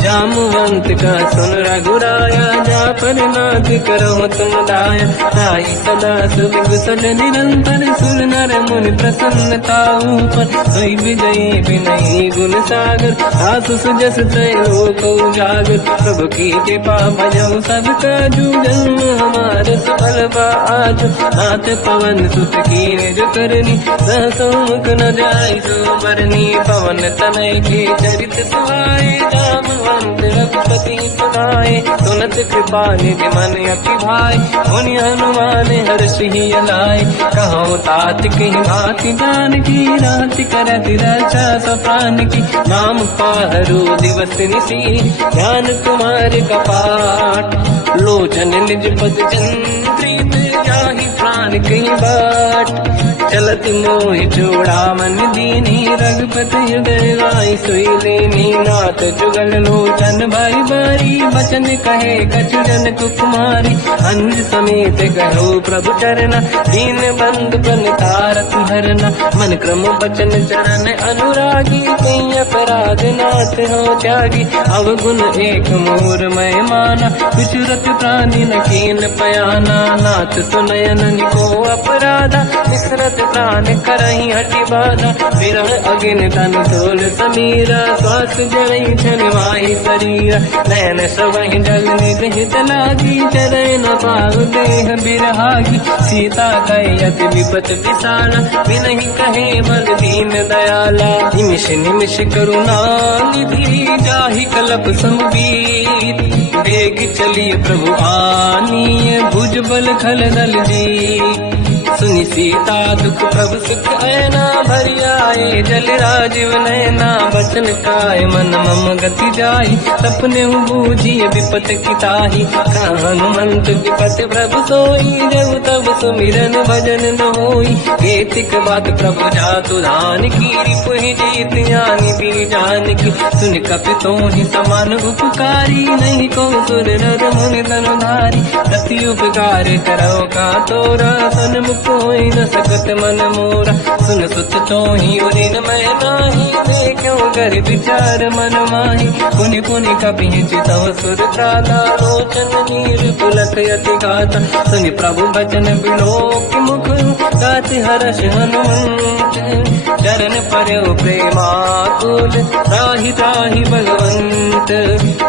जामवंत का सुन रघुराया जा पर नाथ करो तुम दाया। ताई सदा सुख कुशल निरंतर सुर नर मुनि प्रसन्नता ऊपर। सोई विजयी विनयी गुण सागर आसु सुजस तय लोक उजागर। प्रभु की कृपा भजऊ सब काजू जन्म हमारे सफल बा आज। नाथ पवन सुत कीन्ह जो करनी सहसो मुख न जाय सो बरनी पवन तनय के चरित सुहाए जामवंत रघुपति सुनाए सुनत कृपा निधि मन अति भाई मुनि हनुमान हर्षि अलाय कहो तात कहीं भांति जान की रात करत रक्षा सप्रान की नाम पाहरो दिवस निसी ध्यान तुम्हारे कपाट लोचन निज पद चंद्रित जाहि प्राण कहीं बाट चलत मोहि जोड़ा मन दीनी रघुपति हृदय राय सोई लेनी नाथ जुगल लोचन भाई बारी बचन कहे कछु जन कुमारी अंज समेत कहो प्रभु चरना दीन बंधु प्रणतारत हरना मन क्रम बचन चरण अनुरागी कहीं अपराध नाथ हो त्यागी अवगुण एक मोर मैं माना विचुरत प्राणी न कीन पयाना नाथ सुनयन को अपराधा विसरत प्राण करही हटि बाधा विरह अगिन तन तोल समीरा श्वास जड़ई छनवाही शरीर नयन सवहि जल निज हित लागी चरण न पाहु देह बिरहागी सीता कहि अति विपत विसाला बिनहि कहे बल दीन दयाला निमिष निमिष करुणा निधि जाहि कलप समबीत वेग चलिए प्रभु आनीय भुज बल खल दल जी सुनि सीता दुख प्रभु सुख ऐना भरि आए जल राजीव नैना बचन काय मन मम गति जाई सपने बूझिए विपत किताही हनुमंत विपत प्रभु सोई जब तब सुमिरन भजन न होई केतिक बात प्रभु जातु धान की रिपुहि जीत ज्ञानी भी जान की सुन कपि तोहि समान उपकारी नहीं को सुर नर मुनि तनुधारी दति उपकार करो का तोरा सन्मुख कोई न सकत मन मोरा सुन सुत तोहि उरिन मैं नाही देखो कर विचार मन माही पुनि पुनि कपि चितव सुर त्राता लोचन नीर पुलक यति गाता सुनि प्रभु बचन बिलोक मुख गाति हर्ष हनुमंत चरण पर्यो प्रेमाकुल त्राहि त्राहि भगवंत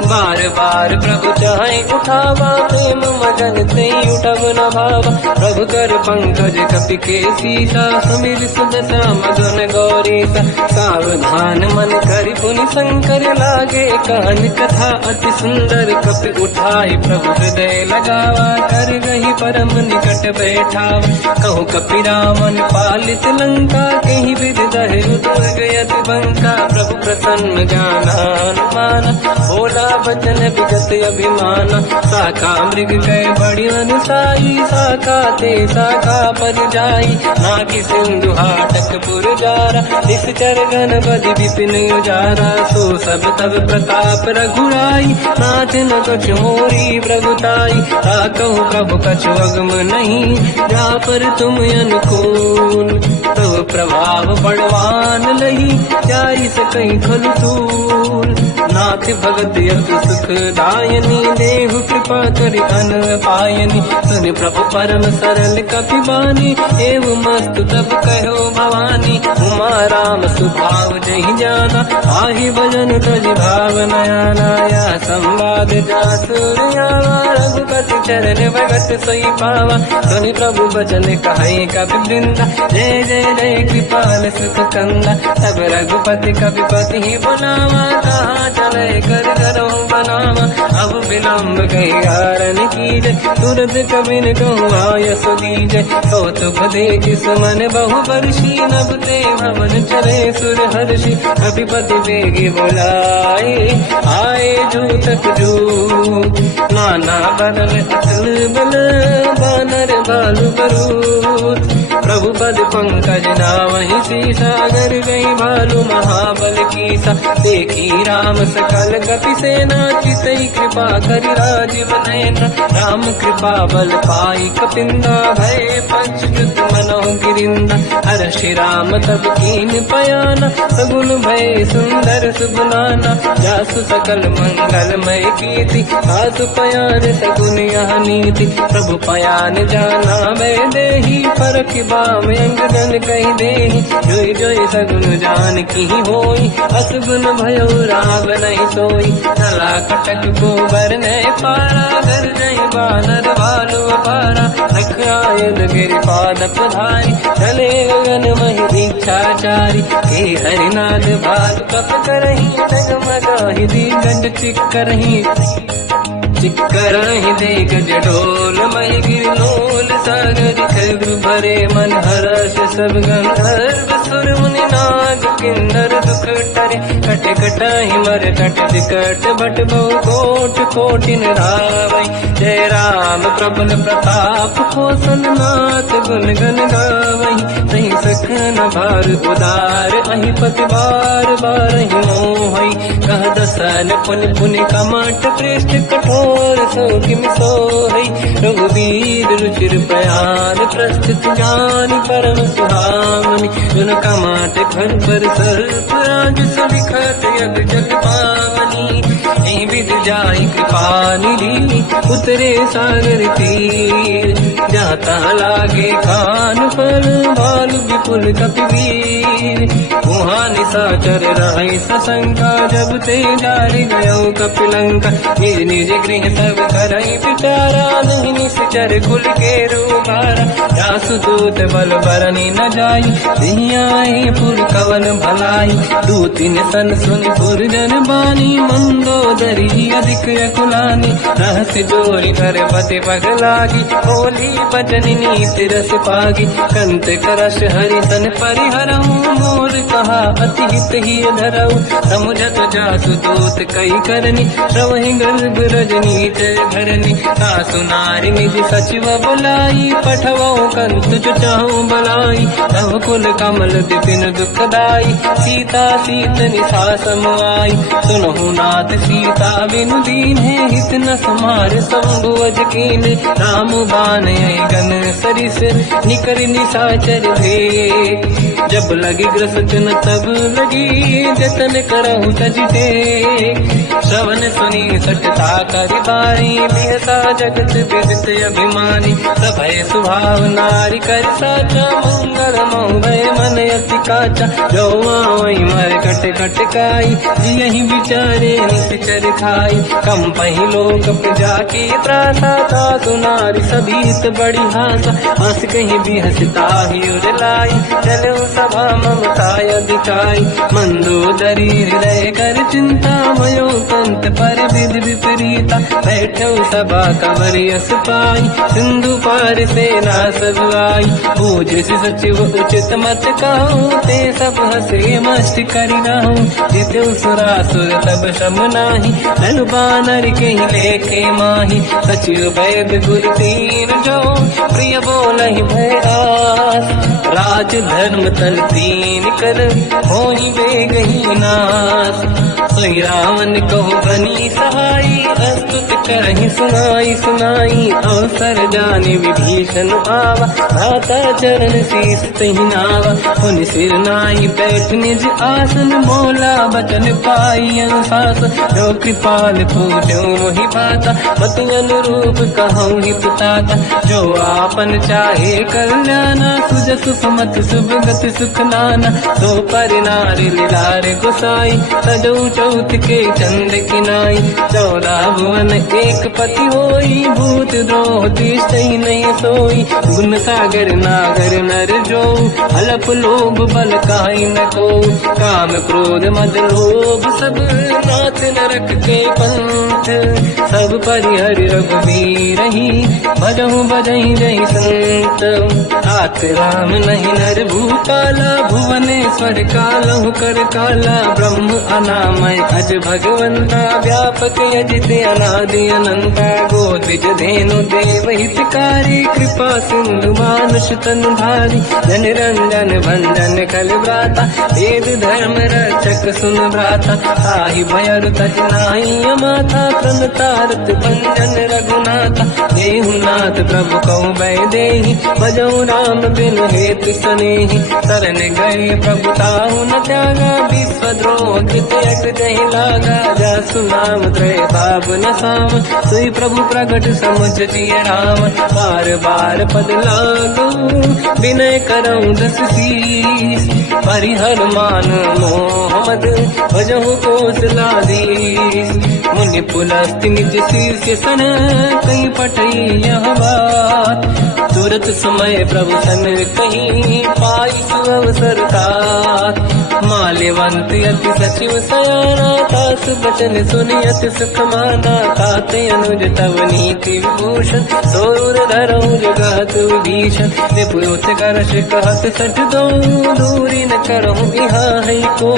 बार बार प्रभु चाहे उठावा प्रेम मगन ते उठब न भावा प्रभु कर पंकज कपि के सीसा समीर सुदशा मगन गौरीसा सावधान मन करि पुनि शंकर लागे कान कथा अति सुंदर कपि उठाई प्रभु हृदय लगावा कर गही परम निकट बैठावा कहु कपि रामन पालित लंका कहीं विधि दहे दुर्ग यति बंका प्रभु प्रसन्न ज्ञानानुमान भोला बचन विगत अभिमान शाखा मृग गए बड़ी अनुसाई शाखा ते शाखा पर जाई नाकि सिंधु हाटक पुरजारा निश्चर गण बदि विपिन उजारा सो सब तब प्रताप रघुराई नाथ न कछु मोरी प्रभुताई ताकहु प्रभु कछु अगम नहीं जा पर तुम अनुकूल तब प्रभाव बड़वान लही जाई सकई खल तूल नाथ भगत यतु सुख दायनी देहु कृपा करि अन पायनी सुनि प्रभु परम सरल कपि बानी एव मस्तु तब कहो भवानी उमा राम सुभाव जहि जाना आहि भजन तज भाव नयाना या संवाद जासुर आवा रघुपति चरण भगत सोई पावा सुनि प्रभु बचन कहे कपि वृंदा जय जय जय कृपाल सुख कंदा तब रघुपति कपिपति ही बुलावा कहाँ चले कर करो बनावा अब विलम्ब कही कारण कीजय तुरंत कबिन कहूँ आयस दीजय कौतुक देख सुमन बहु वर्षी नभ ते भवन चले सुर हर्षि कपिपति बेगी बुलाए आए जूतक जू नाना बदल अतल बल बानर बालु बरूद प्रभु पद पंकज नामहि सीसागर गई भालू महाबल कीसा देखी राम सकल कपि सेना चितई कृपा करि राजीव नयना राम कृपा बल पाई कपिंदा भय पंचयुत मनो गिरिंदा हर श्री राम तब कीन पयाना सगुन भय सुंदर सुगुनाना जासु सकल मंगलमय कीर्ति आसु पयान सगुन यह नीति प्रभु पयान जाना मैं देही परख बाम अंगजन कही देही जोई जोई सगुन जान की होई असगुन भयो राव नहीं सोई नला कटक को बर ने पारा घर जई बानर भालू अपारा रख आयल गिर पाद पधारी चले गगन मही इच्छाचारी हे हरिनाथ भाल कप करही डगमगाहि दी गंड चिक्करहि दे गज ढोल महि गिरलोल सागर खैर भरे मन हर्ष सब गंधर्व सुर मुनि नाग किन्नर दुख टरे कट कटाहि मर कट विकट भट बहु कोट कोटिन रावै जय राम प्रबल प्रताप कौशल नाथ गुण गन गावै तहि सखन भार उदार अहि पति बार बारहि मोहै कह दसन पुनि पुनि कमठ पृष्ठ कठोर सो किम सोहै रघुवीर रुचिर प्रयाण प्रस्थित ज्ञान परम सुहामनि जुन कमठ घर पर सर्प राज सविखत यग जग पावनी एहि विध जाहि कृपा निधि उतरे सागर तीर जाता लागे कान फल भालु विपुल कपिवीर वहाँ निशाचर रहि सशंका जब ते जारि गयो कपिलंका निज निज गृह सब करहि विचारा नहीं निश्चर कुल के रूबारा जासुदूत बल बरनि न जाई दिहियाहि पुर कवन भलाई दूतिन सन सुनि पुर जन बानी मंदोदरी अधिक अकुलानी रहस्य जोरी कर पति पगलागी होली बचन नीति रस पागी कंत करश हरि सन परिहरऊ मोर कहा अति हित ही धरऊ समुझत जासुदूत कई करनी श्रवहि गर्भ रजनी जय धरनी सासु नारी निज सचिव बुलाई पठवऊ कंत जो चाहू बलाई तव कुल कमल विपिन दुखदाई सीता सीतनि सासम आई सुनहु नाथ सीता बिनु दीन है हित न समार संभुवज कीन राम बान गन सरिस निकर निशाचर भेद जब लगी ग्रसन तब लगी जतन करहु तजते श्रवण सुनी सटता करि बारी बिहसा जगत विदित अभिमानी सभय सुभाव नारी कर साचा मंगल मोहय मन अति काचा जो आवई मर कट कट काई जियहि विचारे निश्चर खाई कम पहि लोक प्रजा की त्रासा था सुनारी सभीत बड़ी हासा हंस कहीं भी हंसता ही उर लाई चलो सभा ममता अधिकाई मंदोदरी हृदय कर चिंता मयो कंत पर विध विपरीता बैठो सभा कंवर यस पाई सिंधु पार सेना सब आई पूज सचिव उचित मत कहूँ ते सब हसे मस्त करि रहूं जितु सुरासुर तब शम नाही धनु बानर के लेखे माही सचिव वैद गुर तीन जो प्रिय बोलहि भय आस राज धर्म तल तीन कर होई बेगही नास सोई रावण कहो बनी सहाई अस्तुत करहि सुनाई सुनाई अवसर जाने विभीषण आवा भ्राता चरण शीस तहि नावा पुनि सिर नाई बैठ निज आसन बोला बचन पाई अनुशास जो कृपाल पूजो मोहि पाता मति अनुरूप कहूँ हित ताता जो आपन चाहे कल्याणा सुजस सुमति सुभगति सुख नाना तो पर नारी लीलार गोसाई सजौ चौथ के चंद किनाई 14 भुवन एक पति होई भूत द्रोह तिष्ठइ नहीं सोई गुण सागर नागर नर जो हलप लोभ बल काई न को काम क्रोध मद लोभ सब नाथ नरक के पंथ सब परिहरि रघुवीर ही भजहु बजहि जहि संत हाथ राम नहीं नर भूपाला भुवनेश्वर कालहु कर काला ब्रह्म अनामय अज भगवंता व्यापक यजित अनादि अनंता गोद्विज धेनु देव हितकारी कृपा सिंधु मानुष तनु धारी जन रंजन भंजन कल व्राता वेद धर्म रक्षक सुन भ्राता ताहि भयर तज नाहि माथा प्रणतारत भंजन रघुनाथा देहुनाथ प्रभु कहु बै देहि भजऊ राम बिनु हेतु सनेहि शरण गए प्रभु ताहु न त्यागा विश्वद्रोह कृत यक जहि लागा जासु नाम त्रय पाप न साम सोई प्रभु प्रगट समुझ जिय राम बार बार पद लागू विनय करऊं दस शीस परिहर मान मोहम्मद भजहु कौशलाधीश मुनि पुलस्त्य निज शीर्ष सन कहीं पटई यह बात। तुरत समय प्रभु सन कहीं पाई सुअवसर तात। माल्यवंत अति सचिव सयाना तास बचन सुनियत सुख माना। ताते अनुज तव नीति विभूषण सोर धरऊ जगत विभीषण। निपुत करश कहत सठ दो दूरी न करहु बिहा है को।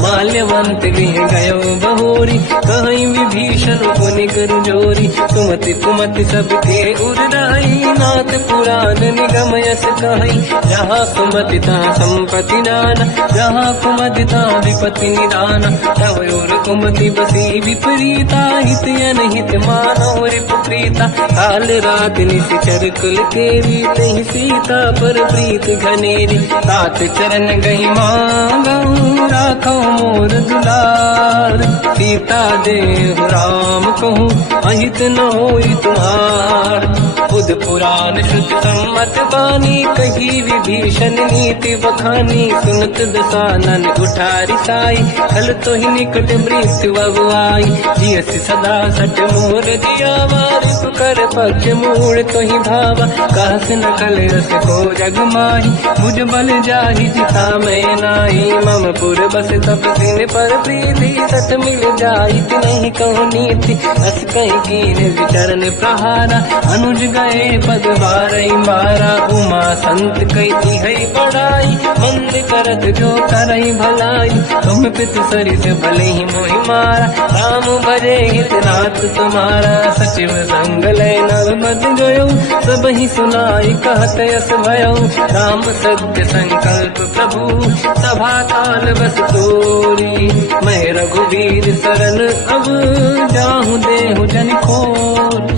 माल्यवंत गृह गयो बहोरी कहीं विभीषण पुनि कर जोरी। सुमति कुमति सबके उर्राई नाथ पुराण निगम यस कहीं। जहाँ कुमति तहाँ संपत्ति नाना जहाँ कुमति तहाँ विपत्ति निदाना। तव और कुमति बसी विपरीता हित अनहित मानव रिपुप्रीता। काल रात निशिचर कुल केरी तहि सीता पर प्रीत घनेरी। तात चरण गई मांगऊ राखो मोर दुलार। सीता देव राम कहूँ अहित न होई तुम्हार। बुध पुराण श्रुति सम्मत बानी कही विभीषण नीति बखानी। सुनत दसानन उठारी साई खल तो ही निकट मृत्यु अब आई। जियस सदा सट मोर दिया वारिप कर पक्ष मूड़ तो ही भावा। कहस न कल रस को जग माही भुज बल जाहि जिता मैं नाई। मम पुर बस तब सिन पर प्रीति सत मिल जाई नहीं कहूँ नीति। अस कहीं कीन विचरण प्रहारा अनुज गए पद बारई मारा। उमा संत कही है बड़ाई मंद करत जो करई भलाई। तुम पित सरिस भले ही मोहि मारा राम भजे हित नाथ तुम्हारा। सचिव संग लय नव मद गयो सब ही सुनाई कहत यस भयो। राम सत्य संकल्प प्रभु सभा काल बस तोरी। मैं रघुवीर शरण अब जाहूँ देहु जन खोर।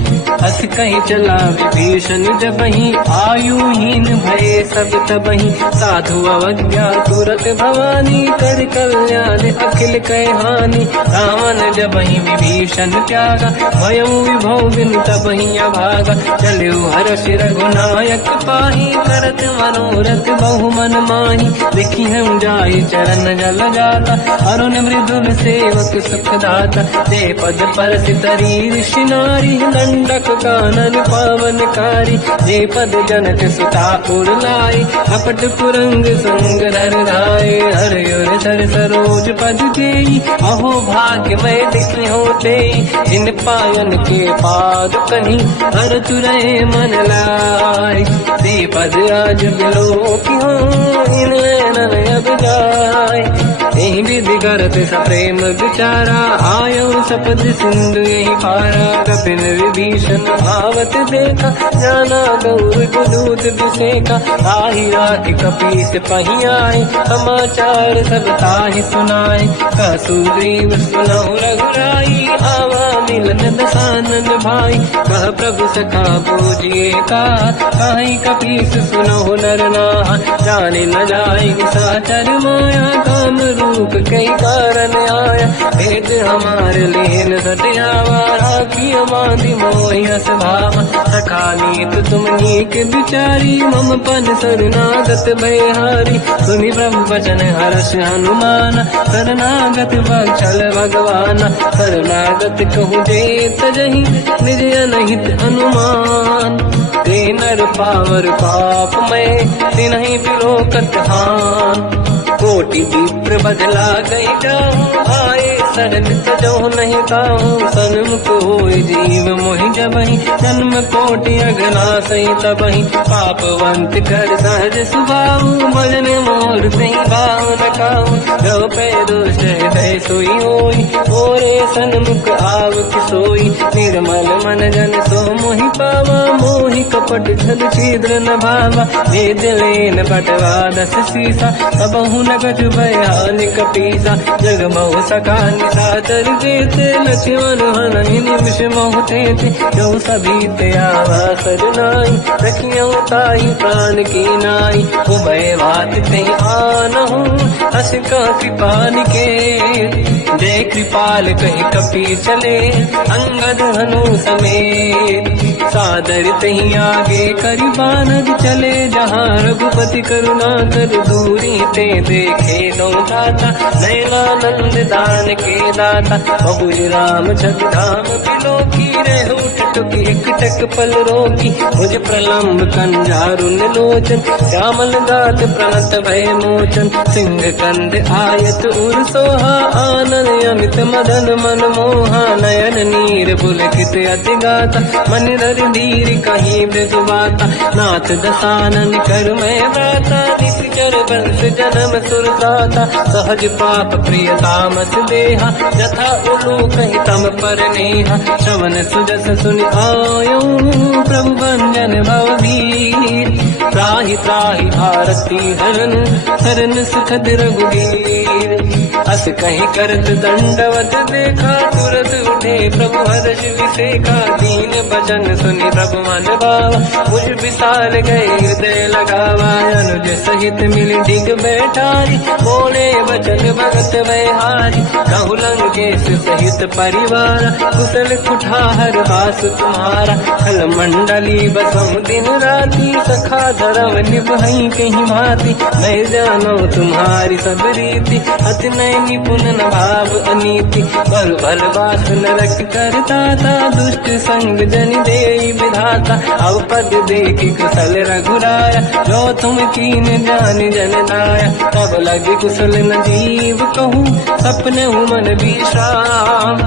अस कहीं चला विभीषण जबहि आयुहीन भये सब तबहि। साधु अवज्ञा तुरत भवानी कर कल्याण अखिल कह हानि। रावण जबहि विभीषण त्यागा भयउ विभव बिनु तबहि अभागा। चलु हर्ष रघुनायक पाहि करत मनोरथ बहु मन माहि। देखी हम जाय चरण जल जाता अरुण मृदुल सेवक सुख दाता। ते पद परस तरी ऋषि नारी दंडक कानन पावनकारी। जे पद जनक सुता पुर लाई कपट पुरंग संग धर धाय। हर सर सरोज पद देई अहो भाग्य मैं देखी होते। इन पायन के पाद कहीं हर तुरहे मन लाई। दे पद आज बिलो की हो इन नैनन अब जाय। यही विधि करत सप्रेम विचारा आयो सपद सिंधु यही पारा। कपिन विभीषण आवत देखा जाना गौर गुदूत विसेका। आही राख कपीस पही आए समाचार सब ताहि सुनाए। कह सुग्रीव सुनहु रघुराई आवा मिलन दसानन भाई। कह प्रभु सखा पूजिए का कहीं कपीस सुनहु नर नाहा। जाने न जाए साचर माया काम रूप कई कारण आया। भेद हमार लेन सत्यावा राखी बांधि मोहि हस भावा। सखा नीत तुम नीक विचारी मम पन शरणागत भयहारी। सुनि प्रभु वचन हर्ष हनुमान शरणागत वत्सल भगवाना। शरणागत कहूँ जे तजहि निज अनहित अनुमान। ते नर पावर पाप में तिन्हि बिलोकत हान। कोटि विप्र बदला गई जाऊँ आए शरण तजो नहीं ताऊँ। सन्मुख होय जीव मोहि जबहि जन्म कोटि अगना सही तबहि। पापवंत कर सहज सुभाऊ भजन मोर सही भाव न खाऊँ। जो पे दुष्ट हृदय सोई होई ओरे सन्मुख आव सोई। निर्मल मन जन सो मोहि पावा मोहि कपट छल छिद्र न भावा। भेद लेन बटवा दस सीसा सबहु न गज भयान कपीसा। जग बहु सका निशाचर जेते लक्ष्मण हनहि निमिष मोह तेते। जो सभी ते आवा सरनाई रखियो ताई प्राण की नाई। उभय बात ते आनहु हस का कृपान के। जय कृपाल कहि कपी चले अंगद हनु समेत। सादर तहीं आगे करी बानग चले जहाँ रघुपति करुणा कर दूरी ते देखे दो दाता नयनानंद दान के दाता बहुज राम जगधाम बिलो की रह उठ टुक एक टक पल रोकी मुझ प्रलम्ब कंजारुन लोचन श्यामल दात प्रणत भय मोचन सिंह कंद आयत उर सोहा आनंद अमित मदन मन मोहा नयन नीर पुलकित अति गाता मन धर धीर कहीं मृदुबाता नाथ दसानन कर मैं व्राता निश्चर वंश जन्म सुरदाता सहज पाप प्रिय तामस देहा जथा उलू कहीं तम पर नेहा श्रवण सुजस सुनि आयो प्रभु भंजन भववीर त्राहि त्राहि आरती हरन हरन सुखद रघुवीर अस कहीं करत दंडवत देखा तुरत उठे प्रभु हर्ष विसेखा दीन भजन सुनि प्रभु मन भावा मुझ विसार गए हृदय लगावा अनुज सहित मिल डिग बैठारी बोले वचन भगत वैहारी कहु लंकेश सहित परिवार कुशल कुठार वास तुम्हारा खल मंडली बसम दिन राती सखा धर्म निभई कहीं भांति मैं जानो तुम्हारी सब रीति अति नय निपुण न भाव अनीति पर भल बात नरक करता था दुष्ट संग जन दे विधाता अब पद देखी कुशल रघुराया जो तुम कीन जान जन नाया तब लगे कुशल न जीव कहूँ सपने मन विश्राम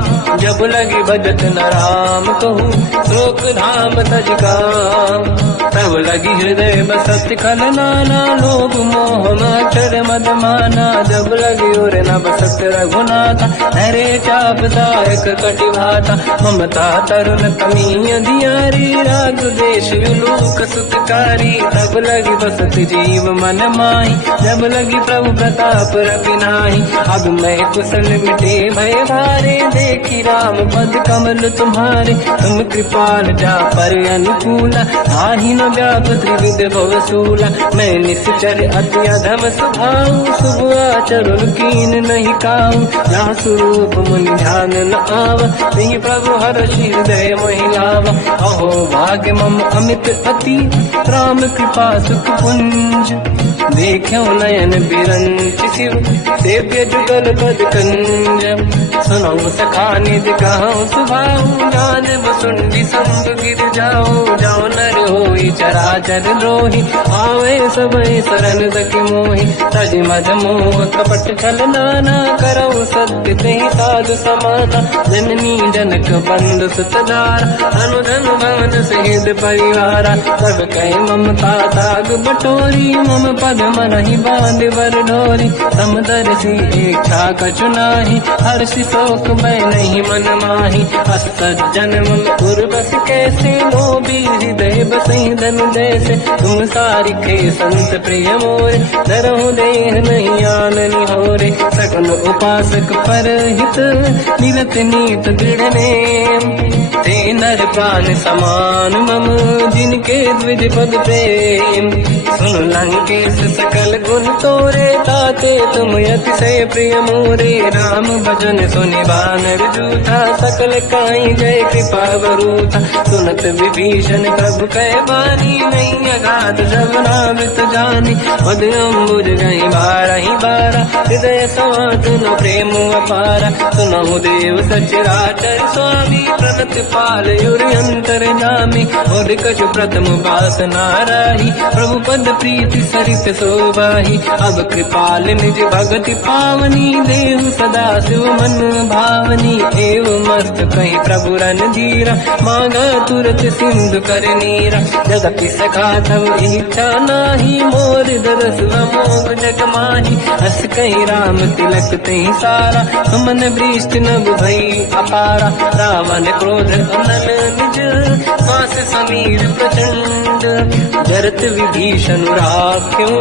जब लगे भजत न राम कहूँ शोक धाम तज काम तब लगी हृदय बसत खल नाना लोभ मोह मचर मद माना जब लगी और न बसत रघुनाथा हरे चाप दायक कटिभाता ममता तरुण कमीय दियारी राग देश विलूक सुतकारी तब लगी बसत जीव मन माही जब लगी प्रभु प्रताप रविनाही अब मैं कुशल मिटे भय भारे देखी राम पद कमल तुम्हारे तुम कृपाल जा पर अनुकूला आही न व्याप त्रिविध भवसूला मैं निश्चर अति अधम स्वभाव शुभ आचरण कीन नहीं काऊ जहाँ स्वरूप मुनि ध्यान न आव नहीं प्रभु हर्ष हृदय महिलाव अहो भाग्य मम अमित अति राम कृपा सुख पुंज देखो नयन बिरंच शिव सेव्य जुगल पद कंज सुनो सखा निध कहो सुभाऊ जान बसुंडी संग गिर जाओ जाओ नर होई चराचर द्रोही आवे सबई शरण सखी मोहि तज मद मोह कपट छल नाना करौ सत्य तेहि साधु समाना जननी जनक बंधु सुतदार अनुधन भवन सहित परिवारा सब कहे ममता ताग बटोरी मम पद मनहि बांध बर डोरी समदर्शी इच्छा कछु नाही हर्षि शोक मैं नहीं मन माही असज्जन मम उर्वश कैसे लोभी हृदय बसई धन जैसे तुम सारिखे संत प्रिय मोरे धरहु देह नहीं आननि होरे सकल उपासक पर हित निरत नीत दृढ़ नेम ते नर प्राण समान मम जिनके द्विज पद प्रेम सुन लंकेश सकल गुण तोरे ताते तुम अतिशय प्रिय मोरे राम भजन सुनि बानर जूथा सकल काई जय कृपा वरूथा सुनत विभीषण प्रभु कह बानी नहीं अगाध जब नामित जानी पद अम्बुज गई बारहि बारा हृदय समात न प्रेम अपारा सुनहु देव सचराचर स्वामी प्रणत पाल युरि अंतर जामी और कछु प्रथम बास नाराही प्रभु पद प्रीति सरित शोभाही अब कृपाल निज भगति पावनी देव सदा शिव मन भावनी एवं मस्त कहीं प्रभु रन धीरा मांगा तुरत सिंधु कर नीरा जगति सखा तब इच्छा नाही मोर दरस मोग जग माही हस कहीं राम तिलक तही सारा सुमन वृष्टि नभ भई अपारा रावण क्रोध अनल निज मास समीर प्रचंड जरत विभीषण राख्यों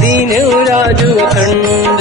दीन राजु अखंड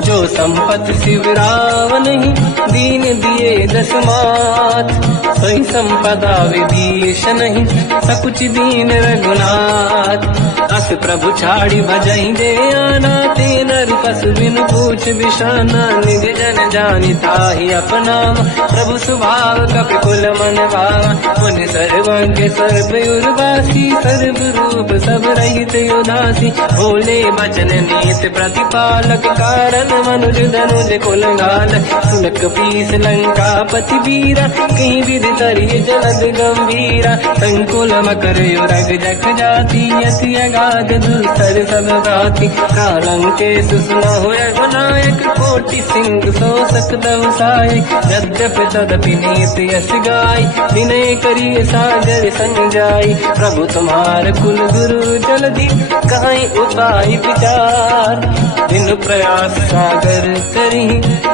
जो संपत शिवराव नहीं, दीन दिए दस मात। सोई संपदा विभीष नहीं, सकुच दीन रघुनाथ। अस प्रभु छाड़ी भजई दे आना, ते नर पशु बिनु पूछ बिशाना। निज जन जानिता ही अपनाम, प्रभु स्वभाव कपि कुल मन भावा। मुनि सर्वज्ञ सर्व उर्वासी, सर्व रूप सब रहित उदासी। भोले बचन नीत प्रतिपालक, कारण मनुज धनुज कुल घाल। सुनक पीस लंका पति वीरा, कहीं विधि तरिय जलद गंभीरा। संकुल मकर युरग जख जाति, अति अगाध दुस्तर सब भाति। कालंकेश सुनहुँ रघुनायक, कोटि सिंह सो सकदउ साय। यद्यपि तदपि नीत यश गाय, विनय करिय सागर संग जाय। प्रभु तुम्हार कुल गुरु जल्दी, कहीं उपाय विचार। दिन प्रयास सागर करी,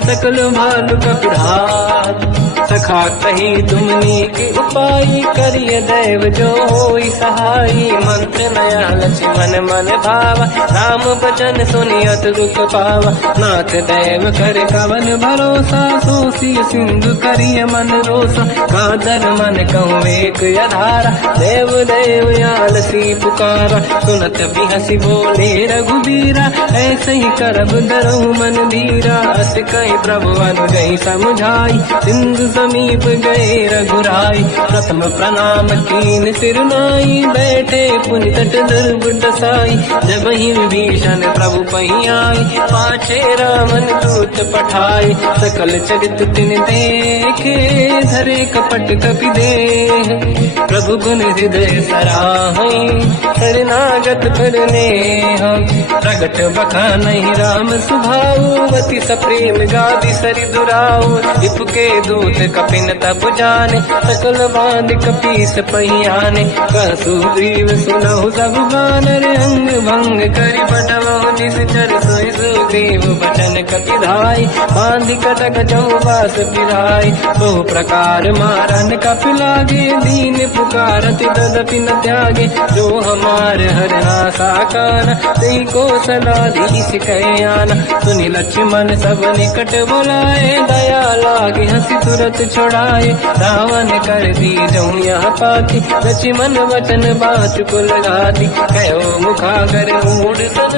सकल भालु कपिधार। सखा कही तुमनी के उपाय, करिय दैव जो होई सहाय। मंत्र नया लक्ष्मण मन भावा, राम बचन सुनियत दुख पावा। नाथ दैव कर कवन भरोसा, सोसी सिंधु करिय मन रोसा। कादर मन कहूँ एक अधारा, देव देव आलसी पुकारा। सुनत बिहसी बोले रघुबीरा, ऐसे ही करब डरहु मन धीरा। अस कहीं प्रभु अनुजहि समझाई, सिंधु समीप गए रघुराई। प्रथम प्रणाम कीन सिर नाई, बैठे पुनि तट दुर्ग दसाई। जब ही विभीषण प्रभु पही आई, पाछे रामन दूत पठाई। सकल चरित तिन देखे, धरे कपट कपि देह। प्रभु गुण हृदय सराहई, शरणागत फिरने हम। प्रगट बखानहि राम सुभाऊ, अति सप्रेम गादि सरि दुराऊ। विपुके दूत कपिन तब जाने, सकल बांध कपीस पहियाने। कह सुग्रीव सुनहु सब बानर, अंग भंग करि बटवहु निश्चर। सोई सुग्रीव बचन कपि धाई, बांध कटक चौबास पिराई। बहु प्रकार मारन कपि लागे, दीन पुकारत तदपि न त्यागे। जो हमार हरना साकाना, तेई को सलाधीश कहे आना। सुनि लक्ष्मण सब निकट बुलाए, दया लागे हंसी तुरत छुड़ाए। रावण कर दी जऊँ यहाँ पाती, लक्ष्मण वचन बात कुल गाती। कहो मुखागर मूढ़ सन,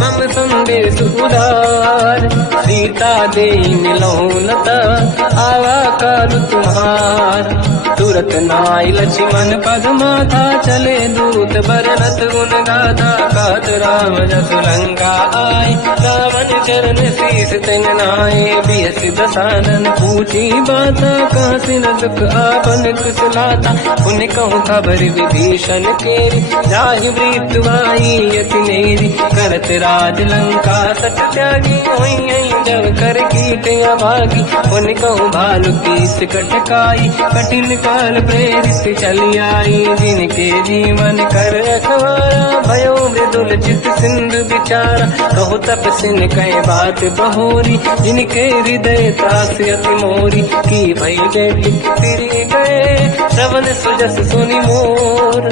मम संदेश उदार। सीता दे मिलऊँ लता, आवा काल तुम्हार। तुरत नाई लक्ष्मण पद माथा, चले दूत बरनत गुण गाथा। कहत राम जसु लंका आए, रावण चरण शीस तिन नाए। बियस दसानन पूछी बाता, कहाँ सिन दुख आपन कुशलाता। पुन कहूँ खबर विभीषण केरी, जाहि मृत्यु आई यति नेरी। करत राज लंका सट त्यागी, हुई जब कर कीट अभागी। पुन कहूँ भालु कीस कटकाई, कठिन काल प्रेरित चली आई। जिनके जीवन कर रखवारा, भयो मृदुल चित सिंधु विचारा। कहो तपसिन कह बात बहोरी, जिनके हृदय त्रास अति मोरी। की भई बेटी तिरि गए, श्रवण सुजस सुनि मोर।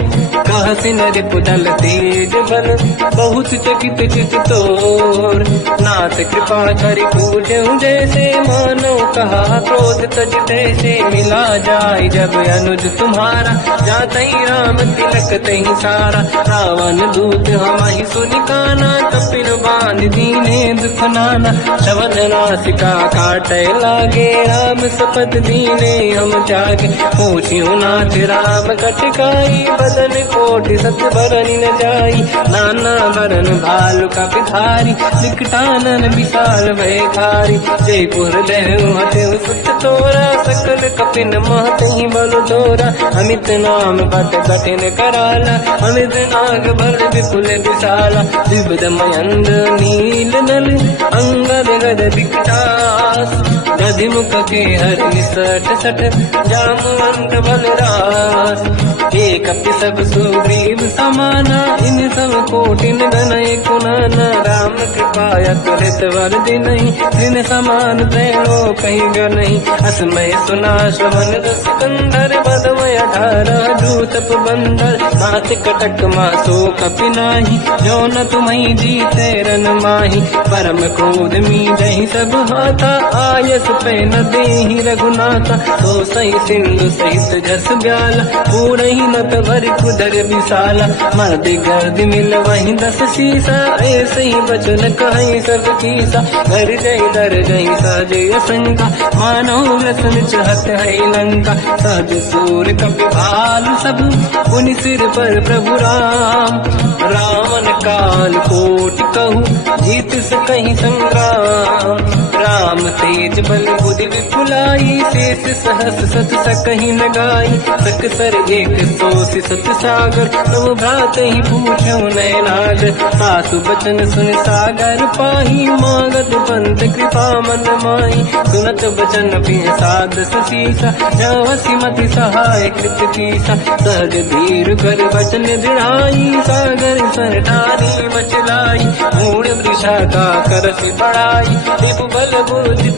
कहसिन रिपुदल तेज बल, बहुत चकित चित तोर। नाथ कृपा करि पूजऊँ जैसे, मानो कहा क्रोध तज तैसे। मिला जाय जब अनुज तुम्हारा, जातहि राम तिलक तहि सारा। रावण दूत हमहि सुनि काना, कपिन बांध दीने दुख नाना। श्रवण नासिका काटय लागे, राम सपथ दीने हम जागे। पूछियो नाथ राम कटकाई, बदन कोटि सत बरनि न जाई। नाना बरन भालु कपिधारी, विकटानन विशाल भयखारी। जयपुर लहु हतेउ सुत तोरा, सकल कपिन महतहि बल तोरा। अमित नाम बट कठिन कराला, अमित नाग बल विपुल विशाला। विबुध मयंद्र नील नल, अंगद गद विकटास। दधिमुख के हरि सठ सठ जामवंत बलराज। एक अपि सब सुग्रीव समाना इन सब कोटिन गनय कुनाना। राम कृपाया तुरत वर दिनहि दिन समान त्रैलो कहीं गनहि। असमय सुना श्रवण रस कंधर बदमय 18 दूतप बंदर। मात कटक मासो कपि नाही जो न तुम्हि जीते रन माही। परम क्रोध मीजहि सब हाथा आयस पे न देहि रघुनाथा। तो सही सिंधु सहित जस ब्याला पूरहि नत भरि कुदर विशाला। मर्द गर्द मिल वही 10 सीसा ऐसे ही बचन कहि सब कीसा। घर जय दर जय सहजय शंका मानो रसन चहत है लंका। सहज सूर कपि भालु सब पुनि सिर पर प्रभु राम। रावण काल कोटि कहूँ जीत सकहि संग्राम। राम तेज बल बुद्धि विपुलाई शेष सहस सत सकहि न गाई। सकसर एक सोसी सत सागर तब भ्रात ही पूछो नयनागर। सासु बचन सुन सागर पाही मागत पंत कृपा मन माही। सुनत बचन पिय साध ससीसा जवसी मति सहाय कृत कीसा। सहज धीर कर बचन दृढ़ाई सागर सन ठानी मचलाई। मूढ़ वृषा का करसि बढ़ाई दिप बल बुद्धि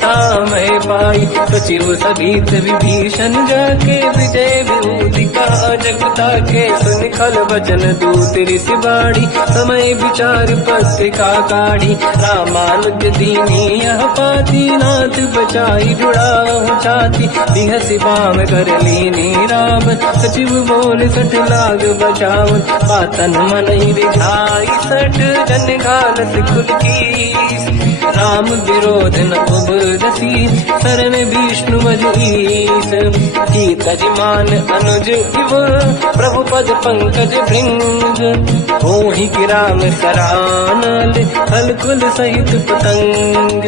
मैं पाई। सचिव सभीत विभीषण जाके विजय विभूति का जगता के। सुन खल बचन दूत ऋषि बाड़ी समय विचार पत्रिका काढ़ी। रामानुज दीनी यह पाती नाथ बचाई जुड़ाहु छाती। बिहसि बाम कर लीनी राम सचिव बोल सठ लाग बचावन। पातन मन ही रिझाई सठ जन घालत कुल कीस। राम विरोध न उबरसी शरण विष्णु मजीस। कीतज मान अनुज इव प्रभु पद पंकज भृंग। होहि कि राम सरानल हलकुल सहित पतंग।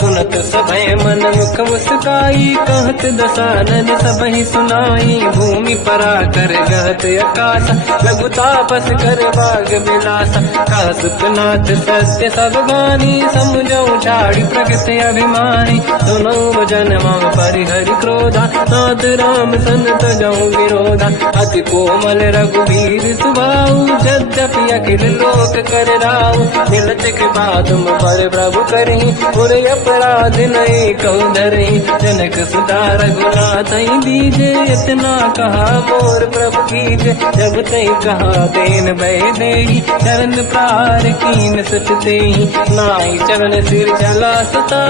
सुनत सभय मन मुख मुस्काई कहत दसानन सबहि सुनाई। भूमि परा कर गहत आकाशा लघु तापस कर बाग विलासा। कह सुखनाथ सत्य सब गानी समझौ ठाड़ी प्रगट अभिमानी। सुनो भजन मम परिहरि क्रोधा नाथ राम सन तजौ विरोधा। अति कोमल रघुवीर सुभाऊ यद्यपि अखिल लोक कर राऊ। मिलत कृपा तुम पर प्रभु करहि पुर अपराध नहीं कहु धरहि। जनक सुता रघुनाथ दीजे इतना कहा मोर प्रभु कीजे। जब तई कहा देन भय देहि चरण प्रार कीन सत तेहि। नाई चरण सिर चला सता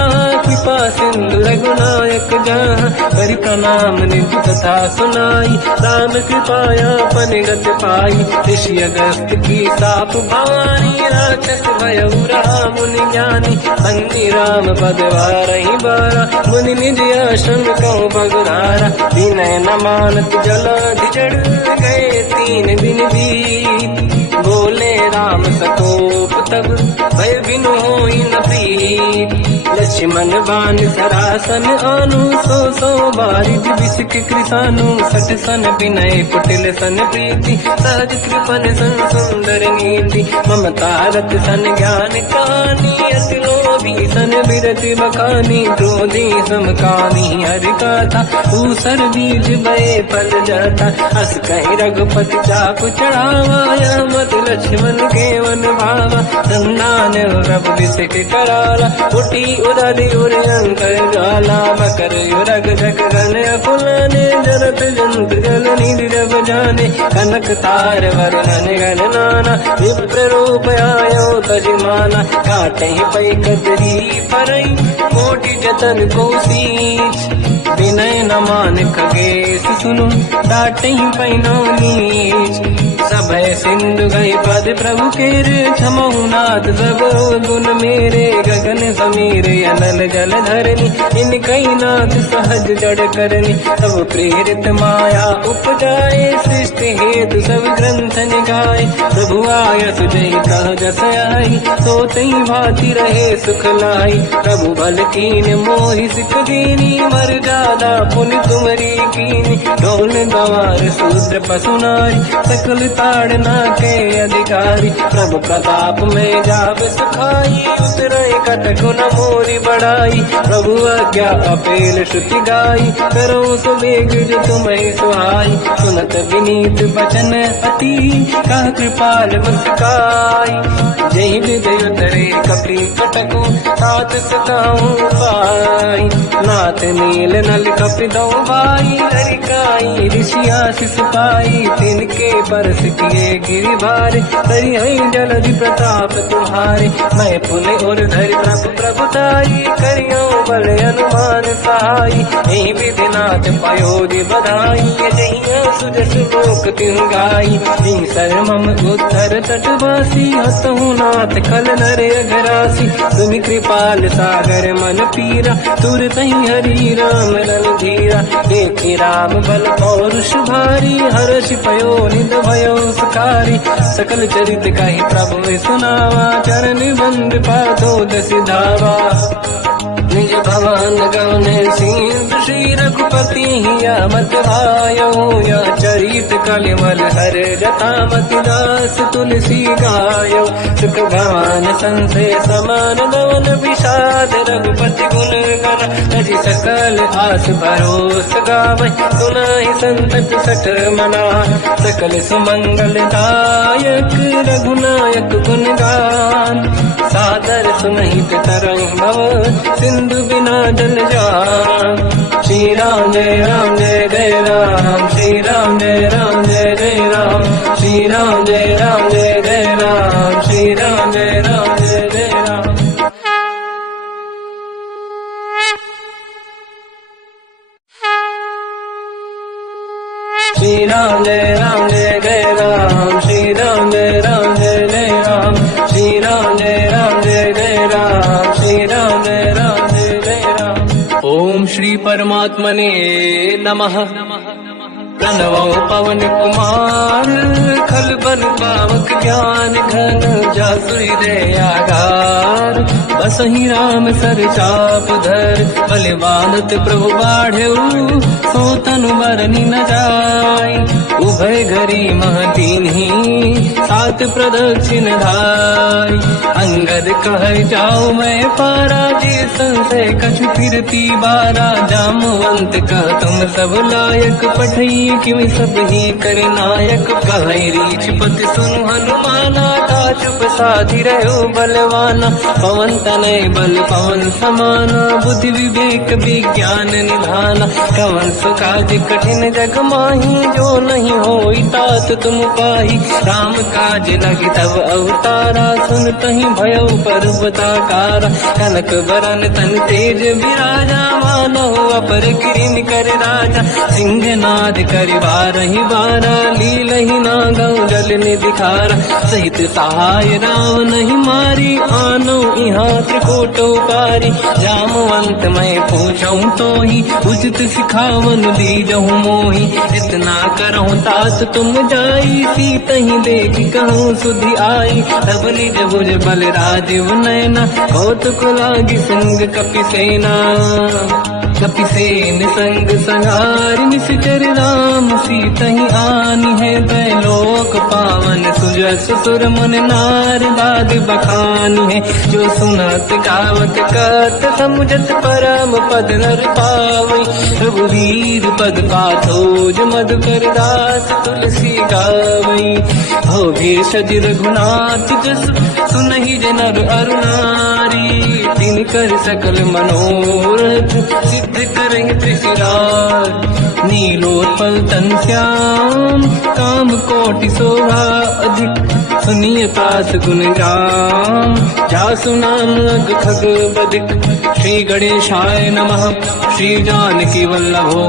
कृपा सिंधु रघुनायक जहाँ। हरि प्रणाम निधि कथा सुनाई राम कृपाया पनिगत पाई। ऋषि अगस्त की साप भवानी राक्षस भयउ राम मुनि ज्ञानी। बंदी राम पद वारहि बारा मुनि निज आश्रम कहु बगुधारा। विनय न मानत जलाधि जड़ गए 3 दिन बीत। बोले राम सकोप तब भय बिनु होई न प्रीत। लक्ष्मण बाण सरासन आनु 100 बारिज बिसिक कृसानु। सठ सन विनय कुटिल सन प्रीति सहज कृपन सन सुंदर नीति। ममता रत सन ज्ञान कहानी अति लोभी सन बिरति बखानी। क्रोधी समकामी हरि गाथा ऊसर बीज बये फल जाता। अस कहि रघुपति चाप चढ़ावा मत लक्ष्मण के वन भावा। संदान प्रभु बिसिक कराला उठी उदधि उर अंकर ज्वाला। मकर युरग जग गण अकुलाने जरत जंत जल निधि जब जाने। कनक तार वरन गण नाना विप्र रूप आयो तजमाना। काटे पै कतरी परई कोटि जतन को सींच। विनय न मान खगेश सुनु डाटे पैनो नीच। सभय सिंधु गई पद प्रभु केरे क्षमहु नाथ सब गुण मेरे। गगन समीर अनल जल धरनी इन कई नाथ सहज जड़ करनी। सब प्रेरित माया उपजाए सृष्टि हेतु सब ग्रंथ निगाए। प्रभु आय सुजय कह जस आई सो तई भांति रहे सुख लाई। प्रभु बल कीन मोहि सिख दीनी मर्यादा पुनि तुमरी कीनी। ढोल गवार शूद्र पशु नारी सकल ताड़ना के अधिकारी। प्रभु प्रताप में जाब सुखाई उतरे कटक न मोरी पढ़ाई। प्रभु आज्ञा अपेल श्रुति गाई, करो सो वेग जो तुम्हें सुहाई। सुनत विनीत बचन अति, कह कृपाल मुस्काई। जय हृदय तरे कपि कटकु, तात सकाऊं पाई। नाथ नील नल कपि दो भाई, हरिकाई ऋषि आशीष पाई। तिनके परस किए गिरि भारे, तरी हई जलधि प्रताप तुम्हारे। मैं पुनि और धरि प्रभु प्रभुताई, करियो बल अनुमान सहाय। यही विधिनाथ पयोधि बधाई, जहिया सुजस लोक तिहु गाई। सर मम उत्तर तटवासी, हसहु नाथ खल नर अघरासी। तुम कृपाल सागर मन पीरा, तुरत ही हरि राम रणधीरा। देखि राम बल पौरुष भारी, हर्ष पयो निध भयो सुखारी। सकल चरित कहि प्रभु सुनावा, चरण बंद पादो सिधावा। निज भवन गवने सिंधु, श्री रघुपति हिया मत आयो। या चरित कलिमल हर जटामति, दास तुलसी गायो। सुख भवन संसे समान, गवन विषाद रघुपति गुण गण। तजि सकल आस भरोस गावै, सुनाहि संतत सठ मना। सकल सुमंगल दायक, रघुनायक गुण गान। सादर सुनहित तरंग भव, सिंधु बिना जल जान। श्री राम जय राम जय जय राम, श्री राम जय राम जय जय राम। श्री राम जय राम जय जय राम, श्री राम जय राम जय जय राम। श्री राम जय राम जय जय राम, श्री राम जय राम जय जय राम। श्री राम जय राम जय जय राम, श्री राम जय राम जय जय राम। ओम श्री परमात्मने नमः। प्रणवो पवन कुमार, खल बन पावक ज्ञान घन। जासुरी दयागार, बसहि राम सर चाप धर। बलवानत प्रभु बाढ़ऊ, सो तनु बरनि न जाय। उभय घरी मह दीन्ही, सात प्रदक्षिण धाय। अंगद कह जाओ मैं पारा, जी संशय कछु फिरती बारा। जामवंत कह तुम सब लायक, पठई किमि सब ही कर नायक। कहै रीछ पति सुनु हनुमाना, चुप साधि रहो बलवाना। पवन तनय बल पवन समाना, बुद्धि विवेक विज्ञान निधाना। कवन सुकाज कठिन जग माही, जो नहीं होई तात तुम पाही। राम काज लगी तब अवतारा, सुनतहि भयो पर्वताकारा। कनक बरन तन तेज विराजा, मानो अपर किरिन कर राजा। सिंहनाद करि बारहि बारा, लीलहि नागौ जल निधिखारा। सहित सहाय राम नहीं मारी, आनो इहाँ त्रिकोटो पारी। जामवंत मैं पूछऊं तो ही, उचित सिखावन दीजहु मोहि। इतना करहु तात तुम जाई, सीतहि देख कहूँ सुधि आई। तब निज भुज बल राजीव नयना, कौतुक लागी संग कपि सेना। कपिसेन संग संहार, निश्चर राम सीतहि आनी है। दैलोक पावन सुजस सुर मुन नार, बाद बखानी है। जो सुनत गावत कत, समुझत परम पद नर पावै। रघुवीर पद पाथोज, मधुकर दास तुलसी गावै। हो भेषज रघुनाथ जस, सुनहि जनर अरु नारी। तिनकर सकल मनोरथ, सिद्ध करहि त्रिशिरार। नीलोत्पल तन श्याम, काम कोटि शोभा अधिक। सुनिय पास गुण राम, जासु नाम अग खग बदिक। श्री गणेशाय नमः। श्री जानकी वल्लभो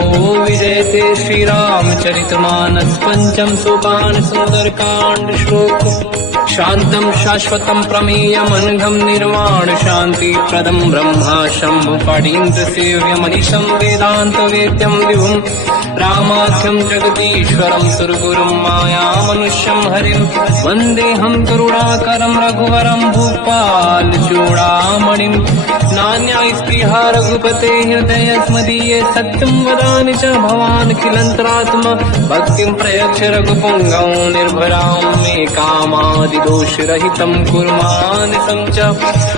विजयते। श्री रामचरित मानस पंचम सोपान, सुंदर कांड श्लोक। शांतं शाश्वतं प्रमेयम्, अनघं निर्वाण शांति प्रदं। ब्रह्मा शंभु फणीन्द्र सेव्यमनिशं, वेदांत वेद्यं विभुं। रामाख्यं जगदीश्वरं, सुरगुरुं मायामनुष्यं हरिं। वन्देऽहं करुणाकरं रघुवरं, भूपाल चूडामणिं। नान्यास्पृहा रघुपते हृदयस्मदीये, सत्यं वदामि च भवान् खिलन्तरात्मा। भक्तिं प्रयच्छ रघुपुङ्गं, निर्भरां मे कामादि दोष रहितं कुर्मानिसं च।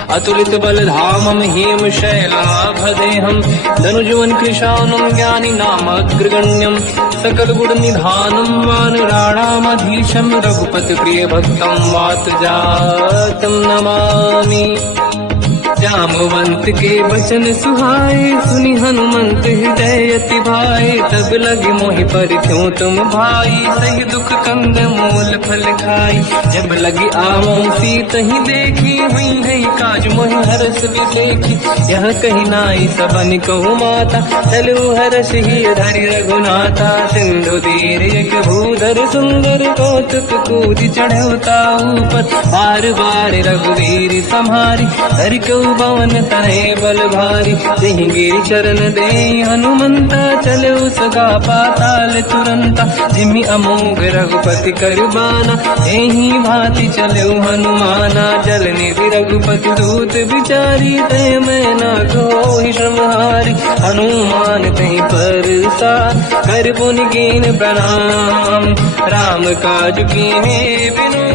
अतुलित बलधाम वामं हेम शैलाभदेहं धनुजवन कृशानं ज्ञानी नामग्रगण्यं सकल गुण निधानं वानराणामधीशं रघुपति प्रिय भक्तं वातजातं नमामि। जामवंत के वचन सुहाए सुनि हनुमंत हृदय अति भाए तब लगे मोहि पर क्यों तुम भाई सही दुख कंद मूल फल खाई जब लगी आवों सीत ही देखी हुई है काज मोहि हरस विदेखी यह कही नाई सबन कहु माता चलो हरस ही धरि रघुनाथा सिंधु तीर एक भूधर सुंदर कौतुक कूद चढ़ौता ऊपर बार बार रघुवीर सम्हारी हर को पवन तनय बल भारी सिंह गिरि चरण दे हनुमंता चलो सगा पाताल तुरंता जिमि अमोघ रघुपति कर बाना एहि भांति चलो हनुमाना जल निधि रघुपति दूत बिचारी तय मैं न कोहि श्रमहारी हनुमान तहि परसा कर पुनि कीन प्रणाम राम काज कीन्हे बिनु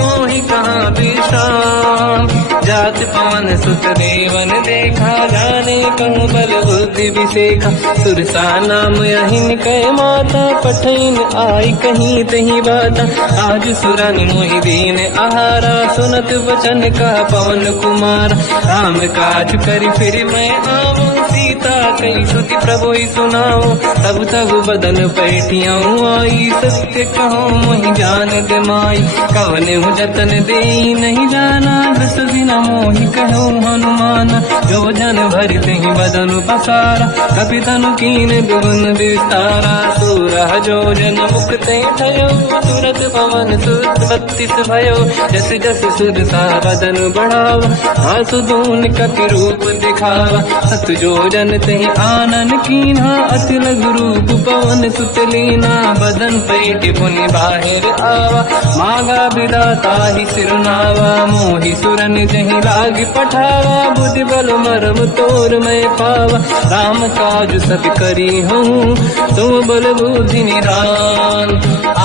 मोहि कहाँ विश्राम जात पवन सुत देवन देखा जाने कहूँ बल बुद्धि विसेखा सुरसा नाम अहिन कह माता पठैन आई कहीं तही बाता आज सुरनि मोहि दीन आहारा सुनत वचन का पवन कुमार राम काज करि फिर मैं आवूं सीता कई सुति प्रभु सुनाओ तब तब बदन पैठियाऊं आई सत्य कहो मोहि जान गमाई कवन हूँ जतन दे नहीं जाना दस दिन मोहि कहो हनुमान जो जन भरि तहि बदन पसारा कपि तनु कीन दुगुन विस्तारा सूरह जो जन मुख ते भयो तुरत पवन सुत 32 भयो जस जस सुरसा बदन बढ़ावा आंसू दून कपि रूप दिखावा सत जो जन तहि आनन कीन्हा अति लघु रूप पवन सुत लीना बदन पैठ पुनि बाहिर आवा मागा विदाता ही सिरनावा मोहि सुरन जहि लाग पठावा बुद्धि बल मरम तोर मैं पावा राम काज सब करी हूँ तुम बल बुद्धि निदान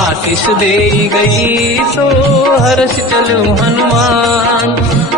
आशीष दे गई सो हर्ष चलो हनुमान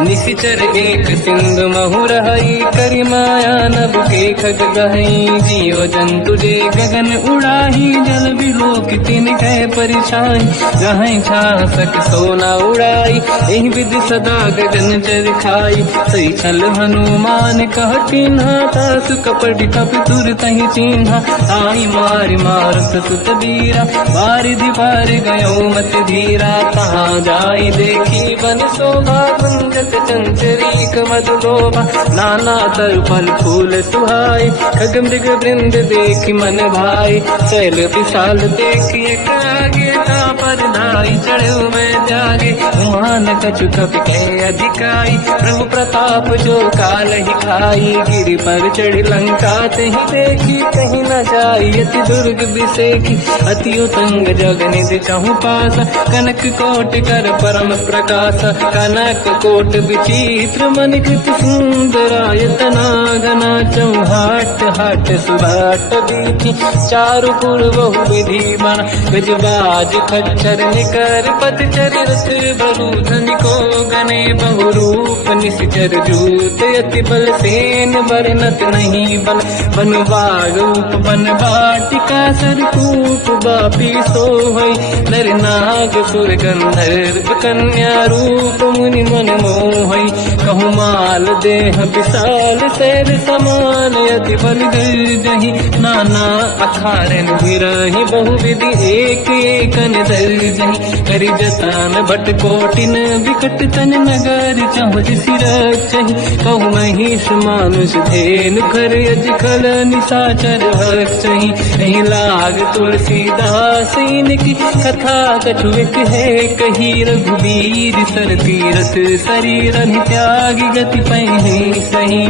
निशिचर एक सिंधु महु रही करि माया नभ के खग गहई जीव जंतु जे गगन उड़ाही जल बिलोक तिन कह परिछाई जहाँ छा सक सोना उड़ाई एहि विधि सदा गगन चर खाई सही छल हनुमान कह चिन्हा तासु कपट कप तुर तहि चिन्हा आई मार मारत सुत बीरा बारिधि पार गयो मत धीरा कहाँ जाई देखी बन शोभा गुंजत चंचरीक मधुलोभा नाना तर फल फूल सुहाई खग मृग वृंद देख मन भाई शैल विशाल देखिए आगे का पर धाई चढ़ो मैं जागे मान कछु कपि के अधिकाई प्रभु प्रताप जो काल ही खाई गिरि पर चढ़ लंका तहि देखी कहीं न जाई अति दुर्ग विसेखी अति उतंग जग निधि चहु पास कनक कोट कर परम प्रकाश कनक कोट विचित्र मन कृत सुंदरायतना घना चौहाट हाट सुभाट बीती चारु पुर बहु विधि बन गजबाज खच्चर निकर पतचर रथ बरु धनिको गने बहु रूप निश्चर जूत अति बल सेन बरनत नहीं बल बन बाग रूप बन बाटिका सरकूप बापी सोहई नर नाग सुर गंधर्व कन्या रूप मुनि मन मोहई कहु माल देह विशाल शैल समान अति बल गर्जहि नाना अखारन बिरहि बहु विधि एक एकन दर्जहि करि जतान भट कोटिन विकट तन नगर चहुज सिरचहि कहु महिष मानुष धेनु खर यज खल निशाचर भक्षहि एहि लाग तुलसीदास इनकी कथा कछु एक है कही रघुवीर सर तीरथ शरीर त्यागी गति पहि सही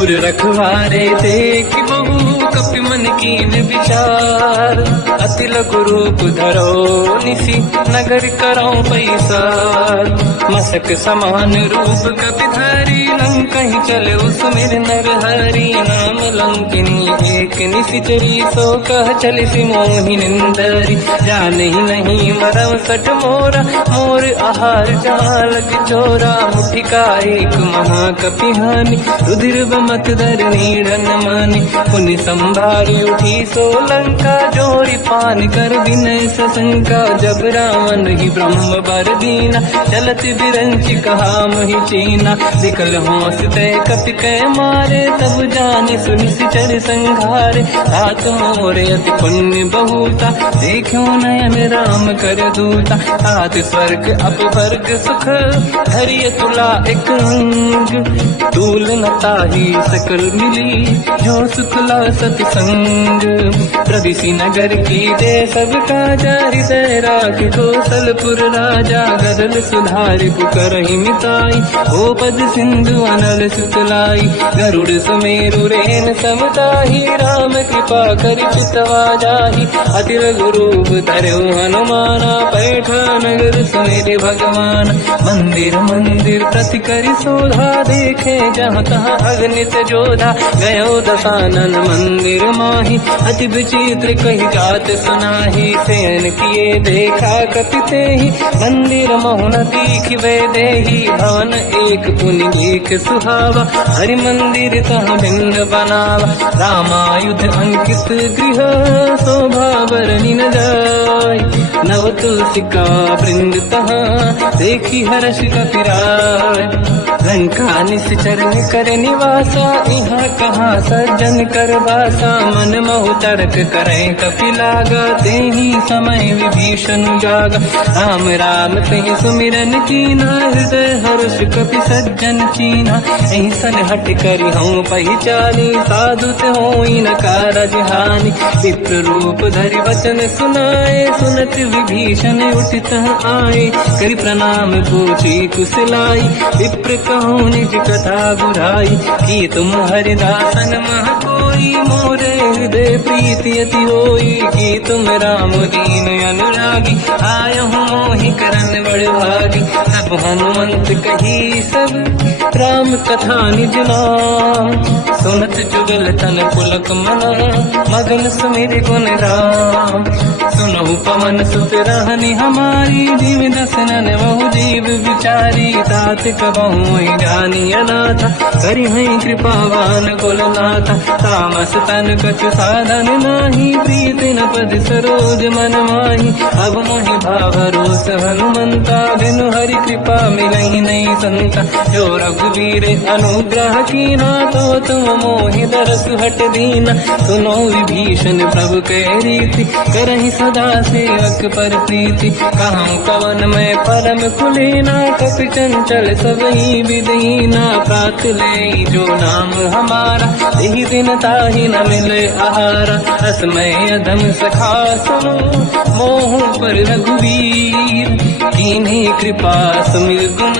उर रखवारे देख बहु कपि मन कीन विचार अति लघु रूप धरो निसी नगर करो पैसार मसक समान रूप कपि धरी नंग कहीं चले उसमें नर हरि नाम लंकिनी एक निशिचरी सो कह चल सी मोहि निंदरी जान ही नहीं मरम सट मोरा मोर आहार जाल चोरा मुठिका एक महाकपिहानी रुधिर बमत धर नीड़न मानी पुनि संभारी उठी सोलंका जोड़ी पान कर विनय सशंका जब रावण ही ब्रह्म बर दीना चलत बिरंच कहा मोहि चीना विकल होश तय कपि कै मारे तब जाने सुनि सिचर संघारे तात मोरे अति पुण्य बहुता देखो नयन राम कर दूता तात स्वर्ग अपवर्ग सुख हरिय तुला एक अंग तूल न ताही सकल मिली जो सुखला सतसंग प्रदिशि नगर की दे सब काजा हृदय राख कौशलपुर राजा गदल सुधारि पुकरहि मिताई ओ पद सिंधु अनल सुतलाई गरुड़ सुमेरु रेन समताही राम कृपा कर चितवा जाहि अति रघुरूप धरऊ हनुमाना पैठा नगर सुमेरे भगवान मंदिर मंदिर प्रति करि शोधा देखे जहाँ तहाँ अगणित जोधा गयो दशानन मंदिर माही अति विचित्र कही जात सुनाही शयन किए देखा कपिते ही मंदिर मोहन दीख वे देही भवन एक पुनि देख सुहावा हरि मंदिर तहाँ भिन्न बनावा रामायुध अंकित गृह शोभा बरनि न जाय नव तुलसी का वृंद तहाँ देखी हर्ष कपिराय लंका निश्चर कर निवासा यहाँ कहाँ सज्जन कर वासा मन महु तर्क करे कपि लागा तेहि समय विभीषण जागा राम राम तेहि सुमिरन कीना हृदय हर्ष कपि सज्जन चीना ऐसन हट करि हूँ पहचानी साधुत होई न कारज हानि विप्र रूप धरि वचन सुनाए सुनत विभीषण उठित आए करि प्रणाम पूछी कुशलाई विप्र कहूँ निज कथा बुराई कि तुम हरिदासन मह कोई मोरे हृदय प्रीति अति होई कि तुम राम दीन अनुरागी आय हूँ मोहि करन बड़ भागी सब हनुमंत कही सब राम कथा निज नाम सुनत जुगल तन पुलक मना मगन सुमिर गुण राम सुनहु पवन सुत रहनि हमारी जीव दसनन बहु जीव विचारी तात कबहु जानी अनाथ करि हैं कृपावान कुलनाथ तामस तन कछु साधन नाही प्रीति न पद सरोज मन माही अब मोहि भावरोस हनुमंता बिनु हरि कृपा मिलहि नहीं संता जो रघुवीर अनुग्रह कीना तो तुम मोहि दरस हट दीना सुनो विभीषण प्रभु के रीति करहि सदा सेवक पर प्रीति कहूँ कवन में परम कुलीना कपि चंचल सबही विदहीना प्रात ले जो नाम हमारा यही दिन ताहि न मिले आहारा असमय अधम सखा सुनो मोह पर रघुवीर कीन्ही कृपा सुमिर गुण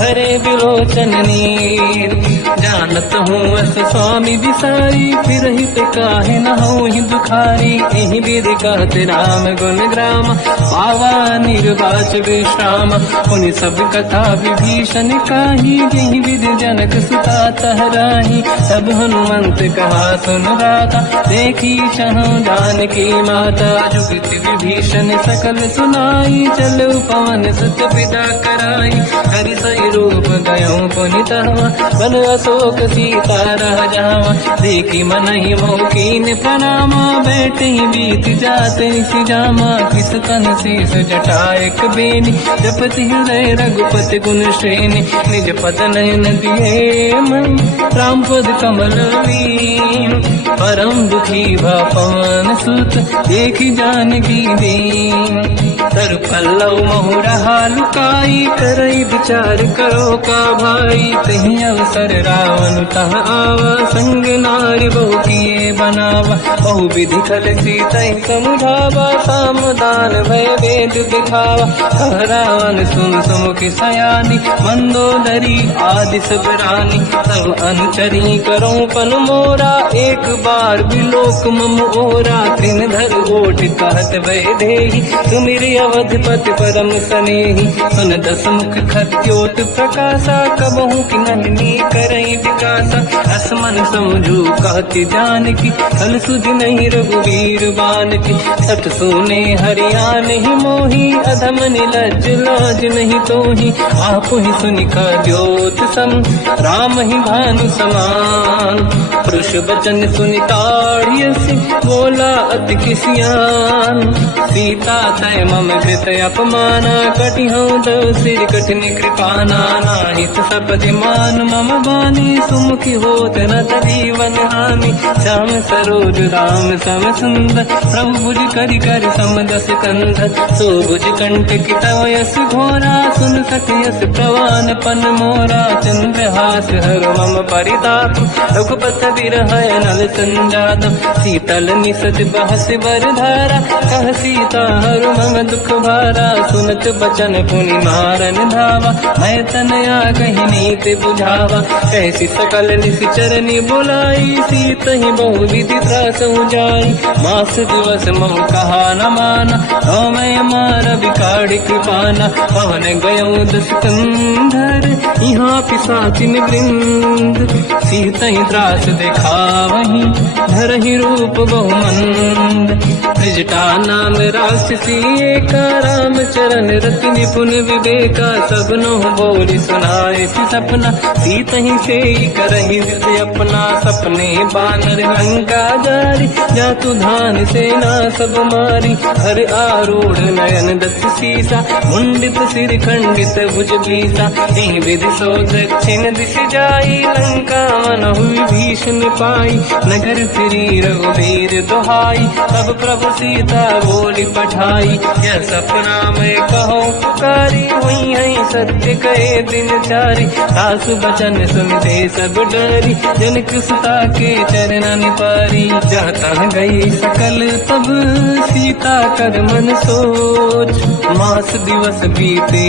हरे विलोचन नीर जानत हूँ अस स्वामी विसारी फिर हित काहे न हो ही दुखारी यही विधि कहते राम गुण ग्राम पावा निर्वाच विश्राम उन सब कथा विभीषण काही यही विधि जनक सुता तहराही सब हनुमंत कहा सुन राता देखी चहु जानकी माता जुगति विभीषण सकल सुनाई चल पवन सुत विदा कराई हरि सही रूप गयो पुनितवा बन अशोक सीता रह जावा देखी मन ही मोकीन प्रणामा बैठ ही बीत जाते सी जामा किस तन शीस जटायक बेनी जपति हृदय रघुपति गुण श्रेणी निज पद नयन दिए मन राम पद कमल लीन परम दुखी भा पवन सुत देखी जानकी दीन तर पल्लव महु रहा लुकाई करई विचार करो का भाई तही अवसर रावण तह आवा संग नारी बहु किए बनावा बहु विधि खल सीता समुझावा सामदान भय वेद दिखावा कह रावण सुन सुमुख सयानी मंदोदरी आदि सब रानी सब अनुचरी करो पन मोरा एक बार विलोक मम ओरा तृण धर ओट कहत वैदेही सुमिरि अवधपति परम सनेही सुन दस मुख खद्योत प्रकाशा कबहू की नलिनी करई विकासा असमन समझू कहती जान की कल सुध नहीं रघुवीर बान की सठ सोने हरियाण ही मोही अधम निलज लाज नहीं तोही आप ही सुनिका द्योत सम राम ही भानु समान पुरुष बचन सुनिताड़िय से बोला अति किसियान सीता तय मम कृत अपमाना कटि हूँ दो सिर कठिन कृपाना नाहित सपदि मान मम बानी सुमुखी होत न जीवन हानि श्याम सरोज राम सम सुंदर प्रभु भुज करि कर समदस कंधर सो भुज कंठ की तव यस घोरा सुन सक यस प्रवान पन मोरा चंद्रहास हर मम परिताप रघुपथ विरह नल संजात शीतल निसत बहस बर धारा कह सीता हर मम दुख भारा सुनत बचन पुनि मारन धावा मैं तनया कहीं नीत बुझावा कैसी सकल निश्चरनी बुलाई सीत ही बहु विधि त्रास जाई मास दिवस मह कहा न माना तो मैं मार बिकाड़ कृपाना पवन गयो दस कंधर यहाँ पिशाचिन वृंद सीत ही त्रास देखा वहीं धर ही रूप बहुमंद त्रिजटा नाम राक्षसी एका राम चरण रति निपुण विवेका सबनो बोली सुनाए सपना सीत ही से करही अपना सपने बानर लंका जारी जातु धान सेना सब मारी हर आरूढ़ नयन दस सीसा मुंडित सिर खंडित भुज बीसा यही विधि सो दक्षिण दिश जाई लंका मन हुई भीषण पाई नगर फिरी रघुवीर दुहाई तब प्रभु सीता बोली पठाई यह सपना मैं कहो पुकारी हुई है सत्य कहे दिन चारी सासु बचन सुनते सब डरी जनक सुता के चरणन पारी जाता गई सकल तब सीता कर मन सोच मास दिवस बीते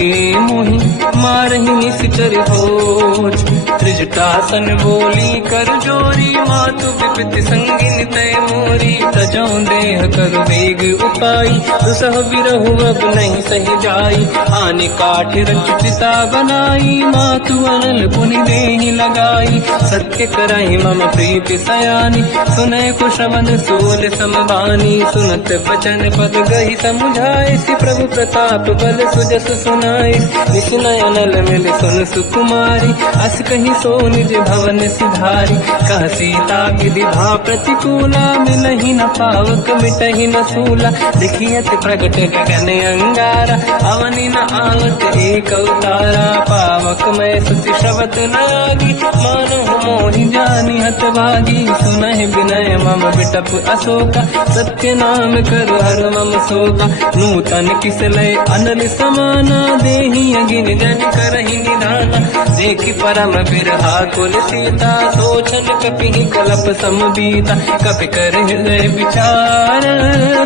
मोहि मारहि निश्चर होच त्रिजटासन बोली कर जोरी मातु विपित संगिन तय मोरी तजौ देह कर वेग उपाई दुसह बिरहु अब नहीं सही जाई आने काठ रचिता बनाई मातु अनल पुनि देहि लगाई सत्य कराई मम प्रीति सयानी सुनय कुशमन सूल समबानी सुनत बचन पद गही समुझाए सि प्रभु प्रताप बल सुजस सुनाई निसुनय अनल मिल सुन सुकुमारी अस कही सो निज भवन सिधारी कह सीता विधि भा प्रतिकूला मिलहि न पावक मिटहि न सूला लिखियत प्रगट गगन अंगारा अवनि न आवत एक अवतारा पावक मैं सुति श्रवत नागी मानो मोहि जानि हत भागी सुनहि विनय मम बिटप अशोका सत्य नाम कर हर मम शोका नूतन किसलय अनल समाना देहि अगिन जन करहि निधाना देखि परम बिरहा कुल सीता सोचन कपिहि कलप समबीता कपि कर हृदय विचार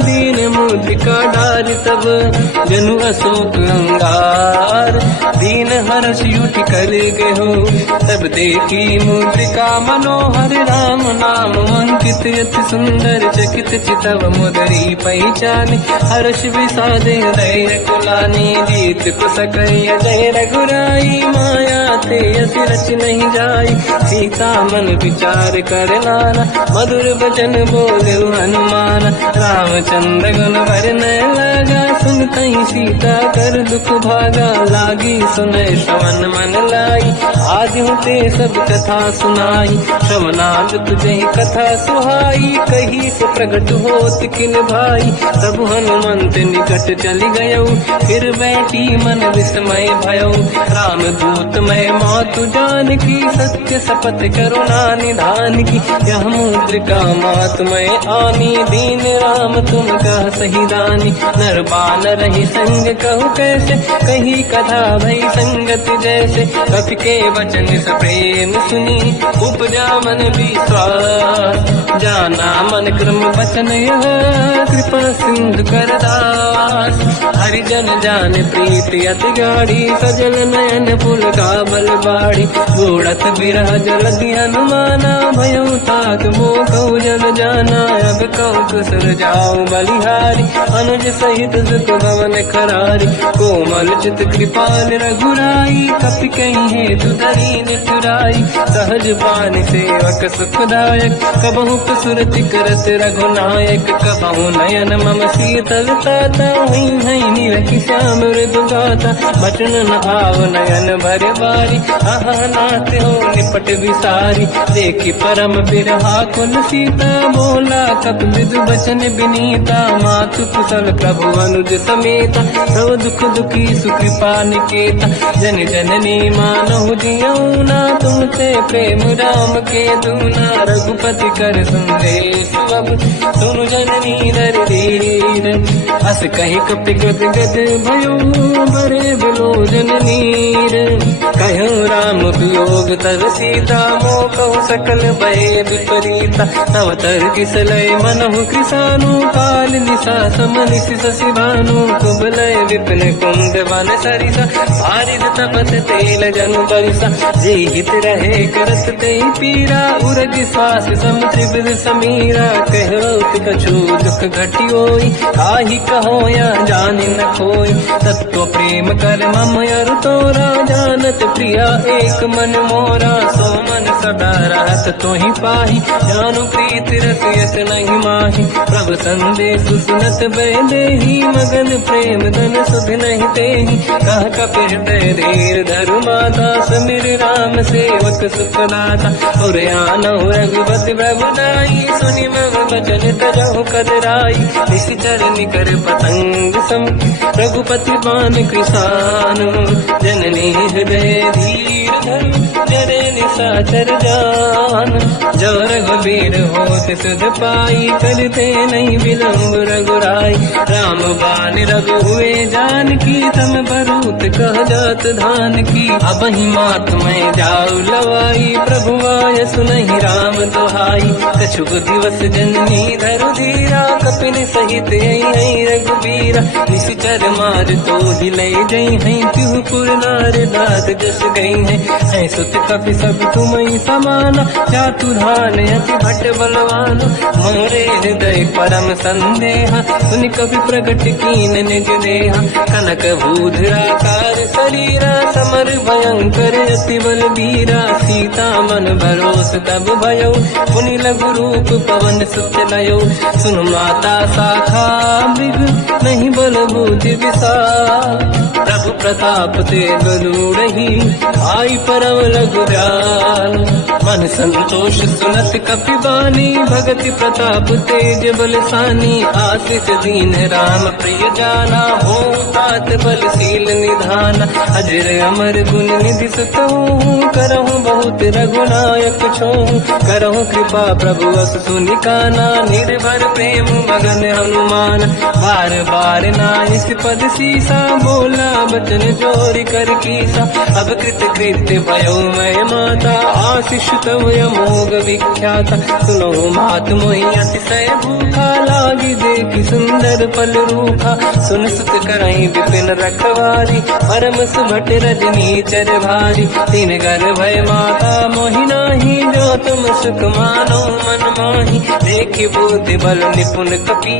दीन मुद्रिका डार तब जनु अशोक अंगार दीन हर्ष युति कर गयो तब देखी मुद्रिका मनोहर राम नाम अंकित अति सुंदर चकित चितव मुदरी पहचान हर्ष विषाद हृदय कुलानी जीत कुसकय जय रघुराई माया ते अति रच नहीं जाई सीता मन विचार कर नाना मधुर वचन बोले हनुमान रामचंद्र गुण वरनय लगा सुनते ही सीता कर दुख भागा लागी सुनय श्रवण मन लाई आज होते सब कथा सुनाई श्रवणाद तुझे कथा सुहाई कही से प्रकट होत किन भाई सब हनुमंत निकट चली गयो फिर बैठी मन विस्मय भयो राम दूत मैं मातु जान की सत्य शपथ करुणा निधान की यह मुद्रिका मात मैं आनी दीन राम तुम कह सही दानी नर बानर ही संग कहु कैसे कही कथा भई संगत जैसे कपि के वचन सप्रेम सुनी उपजा मन विश्वास जाना मन क्रम वचन यह कृपा सिंधु कर दास हरिजन जान प्रीति अति गाढ़ी सजल नयन फूल का बल बाड़ी बूढ़त बिरह जलधि हनुमान जाना भयो तात मो कहु जल जाना अब कहु कुसुर जाऊं बलिहारी अनुज सहित सुख भवन खरारी कोमल चित कृपाल रघुराई कपि कहीं हेतु दरीन तुराई सहज पान सेवक सुखदायक कबहु सुरति करत रघुनायक कबहु नयन मम शीतल ताता हई हई नीरखि श्याम मृदु गाता बचन न आव नयन भर बारी आहा नाथ हो निपट विसारी देखी परम बिरहा कुल सीता बोला कप मृदु बचन बिनीता मातु कुशल प्रभु अनुज समेता सब दुख दुखी सुकृपा निकेता जन जननी मानहु जियऊ ना तुमसे प्रेम राम के दूना रघुपति कर संदेश अब सुनु जननी नर धीर हस कहीं कपि गद गद भयो बरे बिलो जननीर कहूँ राम वियोग तर सीता मोह कहु सकल भय विपरीता तव तर किसलय मनहु कृसानु काल निशा समनिश शशि भानु कुबलय विपिन कुंद वन सरिसा बारिद तपत तेल जनु बरिसा जे हित रहे करत ते पीरा उरग श्वास सम त्रिविध समीरा कहो कछु दुख घटियोई काही कहो या जानि न खोई तत्व प्रेम कर मम अर तोरा जानत प्रिया एक मन मोरा सो मन सदा रहत तोहि पाही जानु प्रीत रसियत नहीं माही प्रभु संदेश सुनत बैदेही मगन प्रेम धन सुध नहीं तेहि कह कपि हृदय धीर धरु माता समिर राम सेवक सुखदाता और आनौ रघुपति प्रभु नाई सुनि मम बचन तजहु कदराई निश्चर निकर पतंग सम रघुपति बान कृसानु जननी हृदय धीर धरु जरे निशाचर जान जो रघुबीर होत सुध पाई करते नहीं विलम्ब रघुराई राम बान रघु हुए जान की तम बरूत कह जात धान की अब ही मात में जाऊ लवाई प्रभु आय सुनहि राम दोहाई कछुक दिवस जननी धरु धीरा कपिन सहित आई रघुबीरा निश्चर मार तो हिले जई है तिहु पुर नार दाद जस गई है सुत कपि सब तुमई समाना चातुधान अति भट बलवान मोरे हृदय परम संदेहा सुनि कपि प्रगट कीन निज देहा कनक भूधराकार शरीरा समर भयंकर अति बल बीरा सीता मन भरोस तब भयो पुनि लघु रूप पवन सुत लयो सुन माता शाखा मृग नहीं बल बुद्धि विशाल प्रभु प्रताप ते गरुड़हि आई परम लघु दयाल मन संतोष सुनत कपि बानी भगति प्रताप तेज बलसानी आशीष दीन राम प्रिय जाना हो तात बलशील निधान अजर अमर गुण निधि सुतहु करहु बहुत रघुनायक छोहु करहु कृपा प्रभु अस सुनिकाना निर्भर प्रेम मगन हनुमान बार बार नाइस पद सीसा बोला बचन जोरी कर कीसा अब कृत कृत्य भयो मैं माता आशीष तव अमोघ विख्याता सुनो मात मोहि अतिशय भूखा लागी देखी सुंदर फल रूखा सुन सुत करई विपिन रखवारी परम सुभट रजनी चर भारी तीन घर भय माता मोहि नाही जो तुम सुख मानो मन माही देखी बुद्धि बल निपुण कपि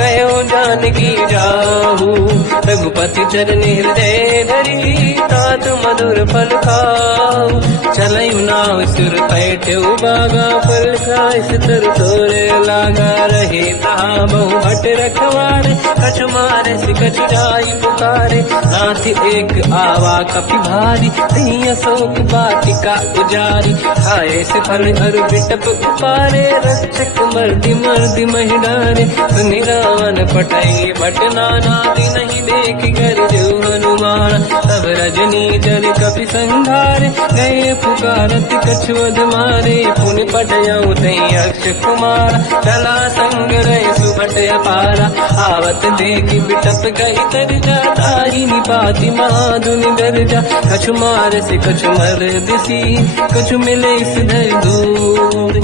कहो जानकी जाहू रघुपति चरण हृदय धरी तात मधुर फल खाऊ चलयु नाव सुर पैठे बागा फल खाय सितर तोरे लागा रहे तहाँ बहु भट रखवारे कछु मारे से कछु जाई पुकारे नाथ एक आवा कपि भारी तीय अशोक वाटिका उजारी खाए से फल हर बिटप उपारे रक्षक मर्दि मर्दि महिडारे सुनि रावण पटई भट नाना नहीं देख कर जो हनुमान तब रजनी जल कपि संघारे गए पुकारत कछुअध मारे पुनि पटयऊ तई अक्ष कुमार चला संग रहे सुभट अपारा आवत देखी बिटप गई तरजा तारी निपाति माधुनि गरजा कछु मार से कछु मर दिसी कछु मिले इस धर दूर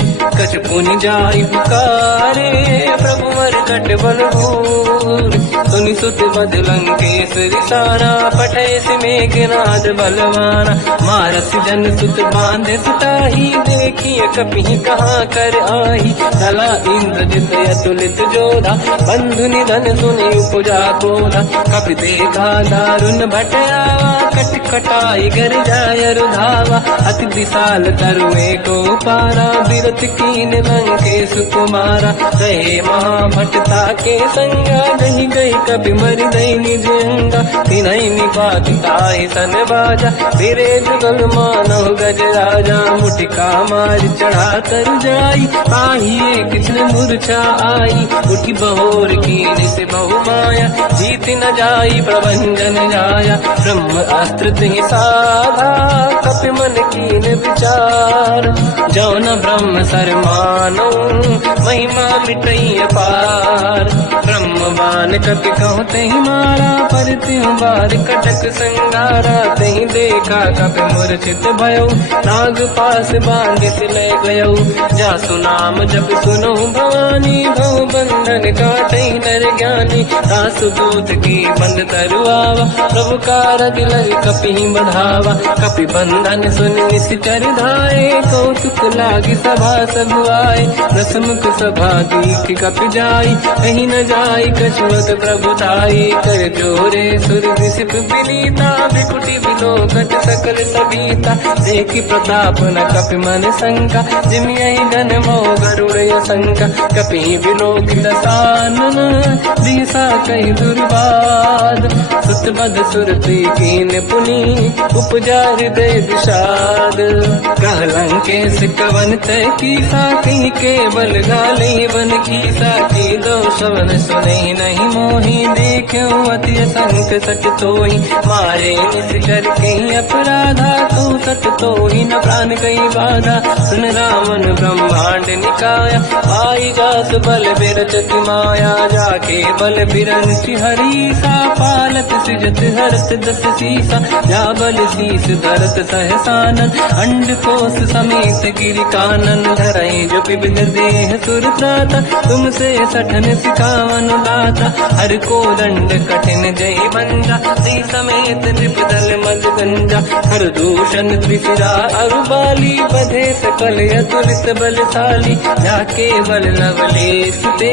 कछ पुनि जाई पुकारे, प्रभु मरकट बलभूर। सुनि सुत बद लंकेश्वरी सारा, पठे मेघनाद बलवाना। मारस जन सुत बांधे सुताही, देखिए कपि कहाँ कर आई। तला इंद्रजित अतुलित जोधा, बंधु निधन सुनि उपजा क्रोधा। कपि देखा दारुण भट आवा, कट कटाई गर जाय रुधावा। अति विशाल तरुए को पारा, बिरत कीन लंकेश कुमारा। रहे महाभटता के संगा, दही गई कपि मरि दई निज अंगा। तिनहि निपाति ताहि सन बाजा, फिरे जुगल मानव गज राजा। मुटिका मार चढ़ा तर जाई, पाही एक क्षण मूर्छा आई। उठी बहोर कीन से बहु माया, जीत न जाई प्रभंजन जाया। ब्रह्म अस्त्र तिहि साधा, कपि मन कीन विचार। जो न ब्रह्म सर मानो, महिमा मिटई अपार। ब्रह्मवान कपि कहु तेहि मारा, पर त्यों बार कटक संगारा। तेहि देखा कपि मूर्छित भयो, नाग पास बांधि सिले गयो। जासु नाम जप सुनो भवानी, भव बंधन काटई नर ज्ञानी। दासु दूत की बंद तरुआवा, प्रभु कारज लग कपि बढ़ावा। कपि बंधन सुनि निश्चर धाये, कौतुक लागी सभा सब आए। दसमुख सभा दीख कपि जाई, कहीं न जाई कछुअत प्रभु ताई। कर जोरे सुर विसिप विनीता, बिकुटी बिलोकट सकल सबीता। देखि प्रताप न कपि मन शंका, जिमियहि जन मोह गरुड़ शंका। कपि बिलोकित सानन, दिशा कहि दुर्वाद। सुत बद सुरति कीन पुनि, उपजा हृदय विषाद। कह लंकेश कवन तय कीसा, कहीं केवल गाली बन कीसा। की दो सवन सुनहि नहीं मोहि, देखो अति संक सट तोहि। मारे निश्चर कहीं अपराधा, तो सट तोहि न प्राण कहीं बाधा। सुन रावण ब्रह्मांड निकाया, आई जास बल बिरचति माया। जाके बल बिरंच हरीसा, पालत सिजत हरत दस सीसा। जा बल शीस धरत सहसानन, अंड कोश समेत गिरि कानन। धरई जो विविध देह सुर त्राता, तुमसे सठन सिखावन दाता। हर को दंड कठिन जय बंजा, सी समेत नृपदल मद गंजा। हर दूषण त्रिशिरा अरुबाली, बधे सकल अतुलित बलशाली। जाके बल लवलेश ते,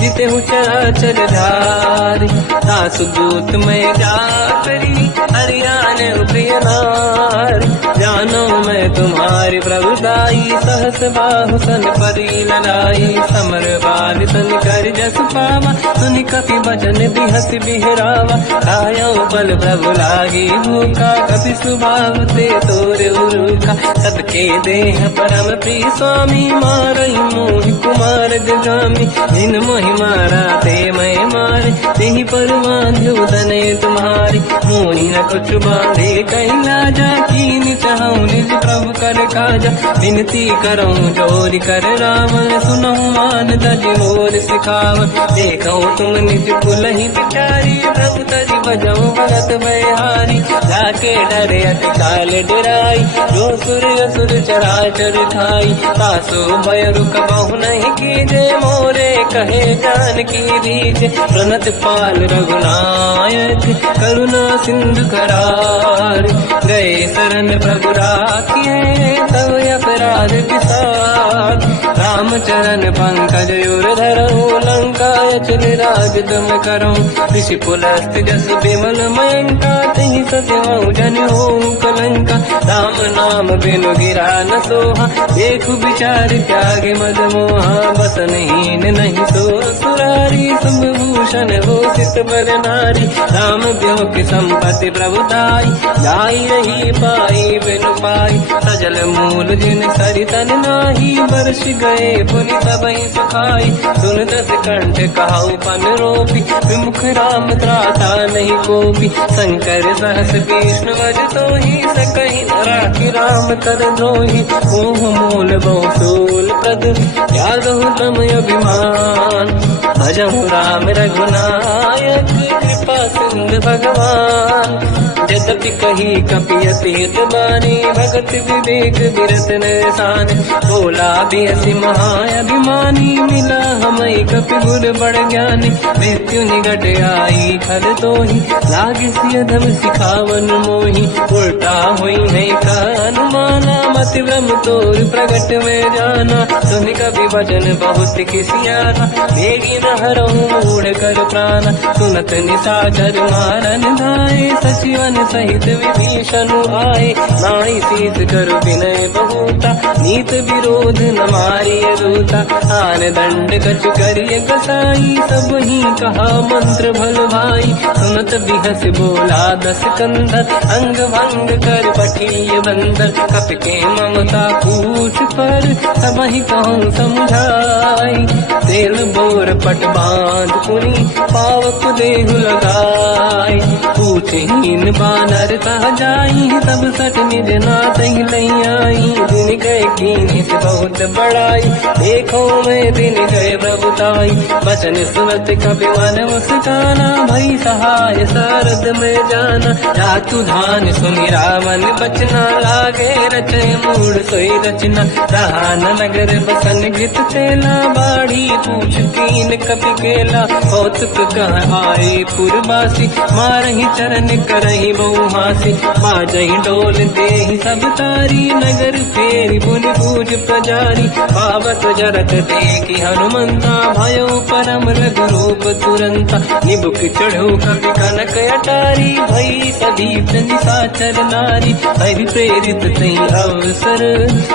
जिते हूँ चराचर धारी। दासु दूत मैं जाकरी, हरियाण प्रिय नार। जानो मैं तुम्हारी प्रभुताई, सहस बाहु सन परी लड़ाई। समर बाल सन कर जस पावा, सुनि कपि बचन बिहस बिहरावा। आयो बल प्रभु लागी भूखा, कपि स्वभाव ते तोर उरुखा। सबके देह परम प्रिय स्वामी, मारई मोहि कुमार जगामी। जिन मोहि मारा ते मैं मारे, तेहि पर बांध्यो तनय तुम्हारी। मोहि न कुछ बांधे कहीं लाजा, कीन चाहूं निज प्रभु कर काजा। विनती करऊं जोरि कर रावण, सुनहु मान तज मोर सिखावन। देखो तुम निज कुलहि बिचारी, प्रभु तज बजऊं भगत भयहारी। जाके डरे अति काल डराई, जो सुर असुर चराचर खाई। तासु भय रुक बहु नहीं कीजे, मोरे कहे जान की दीजे। प्रणत पाल रघुनायक, करुणा सिंधु करार। गए शरण प्रभु राखिए, तब अपराध विसार। रामचरण पंकज उर धरऊं, लंका अचल राज तुम करूं। ऋषि पुलस्त जस विमल मयंका, तहि ससेवऊं जन होऊं कलंका। राम नाम बिनु गिरा न सोहा, देखु विचार त्याग मद मोहा। बसनहीन नहीं सो सुरारी, शुंभभूषण हो सित बर नारी। राम ब्यों की संपत्ति प्रभुताई, जाई रही पाई बिनु पाई। सजल मूल जिन सरितन नाही, बरस गए पुनि सबहि सुखाई। सुन दस कंठ कहाऊ पन रोपी, विमुख राम त्राता नहीं कोपी। शंकर सहस विष्णु वज तोहि, सकहि न राखि राम कर द्रोही। मोह मूल बहु शूल प्रद, त्यागहु तम अभिमान। भजहु राम रघुनायक, कृपा सिंधु भगवान। जत सत्य कही कपियति हित बानी, भगत विवेक बिरत निशान। बोला बेसी महाअभिमानी, मिला हमें कपि गुर बड़ ज्ञानी। मृत्यु निकट आई खल तोहि, लागे सिय धम सिखावन मोहि। उल्टा हुई है का अनुमाना, मत ब्रह्म तोर प्रगट में जाना। सुन कभी वचन बहुत किसियाना, मेरी न हरहु मूढ़ कर प्राण। सुनत निशाचर मारन धाये, सचिवन सहित विभीषण आए। नाई शीस कर विनय बहुता, नीत विरोध न मारिय दूता। आन दंड कछु करिय कसाई, सब ही कहा मंत्र भल भाई। सुनत बिहस बोला दस कंधर, अंग भंग कर पठिय बंदर। कपि के ममता पूछ पर, सब ही कहूँ समझाई। तेल बोर पट बांध पुनि, पावक देहु लगाई। पूछहीन बानर कह जाई, तब सट निज नाथ ही लई आई। दिन गए कीनी से बहुत बड़ाई, देखो मैं दिन गए प्रभुताई। बचन सुनत कपि मन मुस्काना, भई सहाय सारद में जाना। जातु धान सुनि रावण बचना, लागे रचे मूड सोई रचना। रहा न नगर बसन गीत चेला, बाढ़ी पूछ कीन कपि केला। कौतुक कह आए पुरवासी, मारहि चरण करहि बहु हासी। बाजहि डोल देहि सब तारी, नगर फेरि पुनि पूज प्रजारी। पावत जरत देखि हनुमंता, भयो परम रघुरूप तुरंता। निबुक चढ़ो कपि कनक अटारी, भई सभी निशाचर नारी। हरि प्रेरित तई अवसर,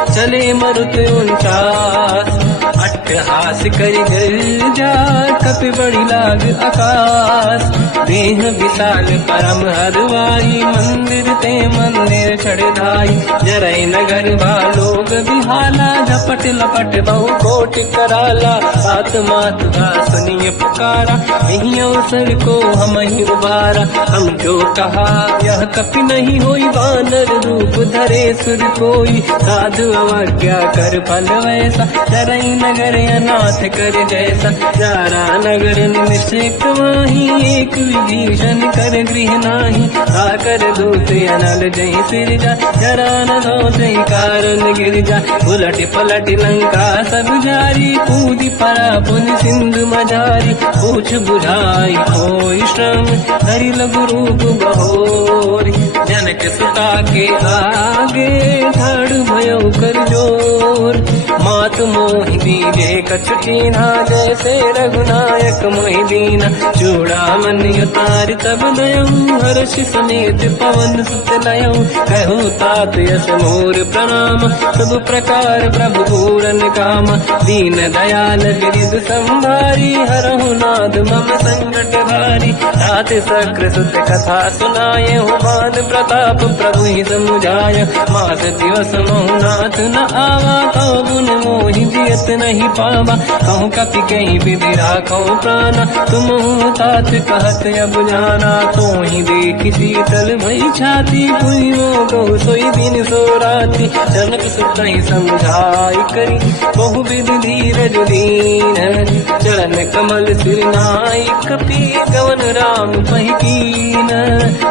चले मरुत 49। अट्टहास करि गर्जा, कपि बड़ी लाग आकाश। देह विशाल परम हरवाई, मंदिर ते मंदिर चढ़ाई। जरई नगर बालोग बिहाला, झपट लपट बहु कोटि कराला। आत्मात का सुनिय पुकारा, यही अवसर को हम ही उबारा। हम जो कहा यह कपि नहीं होई, वानर रूप धरे सुर कोई। साधु अवज्ञा कर फल वैसा, जरई नगर अनाथ कर जैसा। जारा नगर निश्चित माही, एक विभीषण कर गृह नाही। आकर दूत अनल जय सिरजा, जरा न दो कारण गिर जा। उलट पलट लंका सब जारी, कूदी परा पुन सिंधु मजारी। पूछ बुझाई कोई श्रम, हरि लघु रूप बहोरी। जनक सुता के आगे, ठाड़ भयो कर जोर। मात मोहि दीजे कछु कीन्हा, जैसे रघुनायक मोहि दीना। चूड़ामणि उतारि तब दयऊ, हर्ष समेत पवन सुत लयऊ। कहो तात यस मोर प्रणाम, सब प्रकार प्रभु पूरन काम। दीन दयाल गिरिधु संभारी, हरहु नाद मम संकट भारी। तात सक्र सुत कथा सुनाए, मान प्रताप प्रभु ही समुझाय। मास दिवस महु नाथ न आवा, कहो गुण मोहि जियत नहीं पावा। कहूँ कपि कहीं विधि राखो प्राणा, तुम तात कहत अब जाना। तो ही देखी शीतल भई छाती, पुइयो गो सोई दिन सो राती। जनक सुत ही समझाई करी, बहु विधि धीरज दीन। चरण कमल सिर नाई, कपि गवन राम पहि कीन।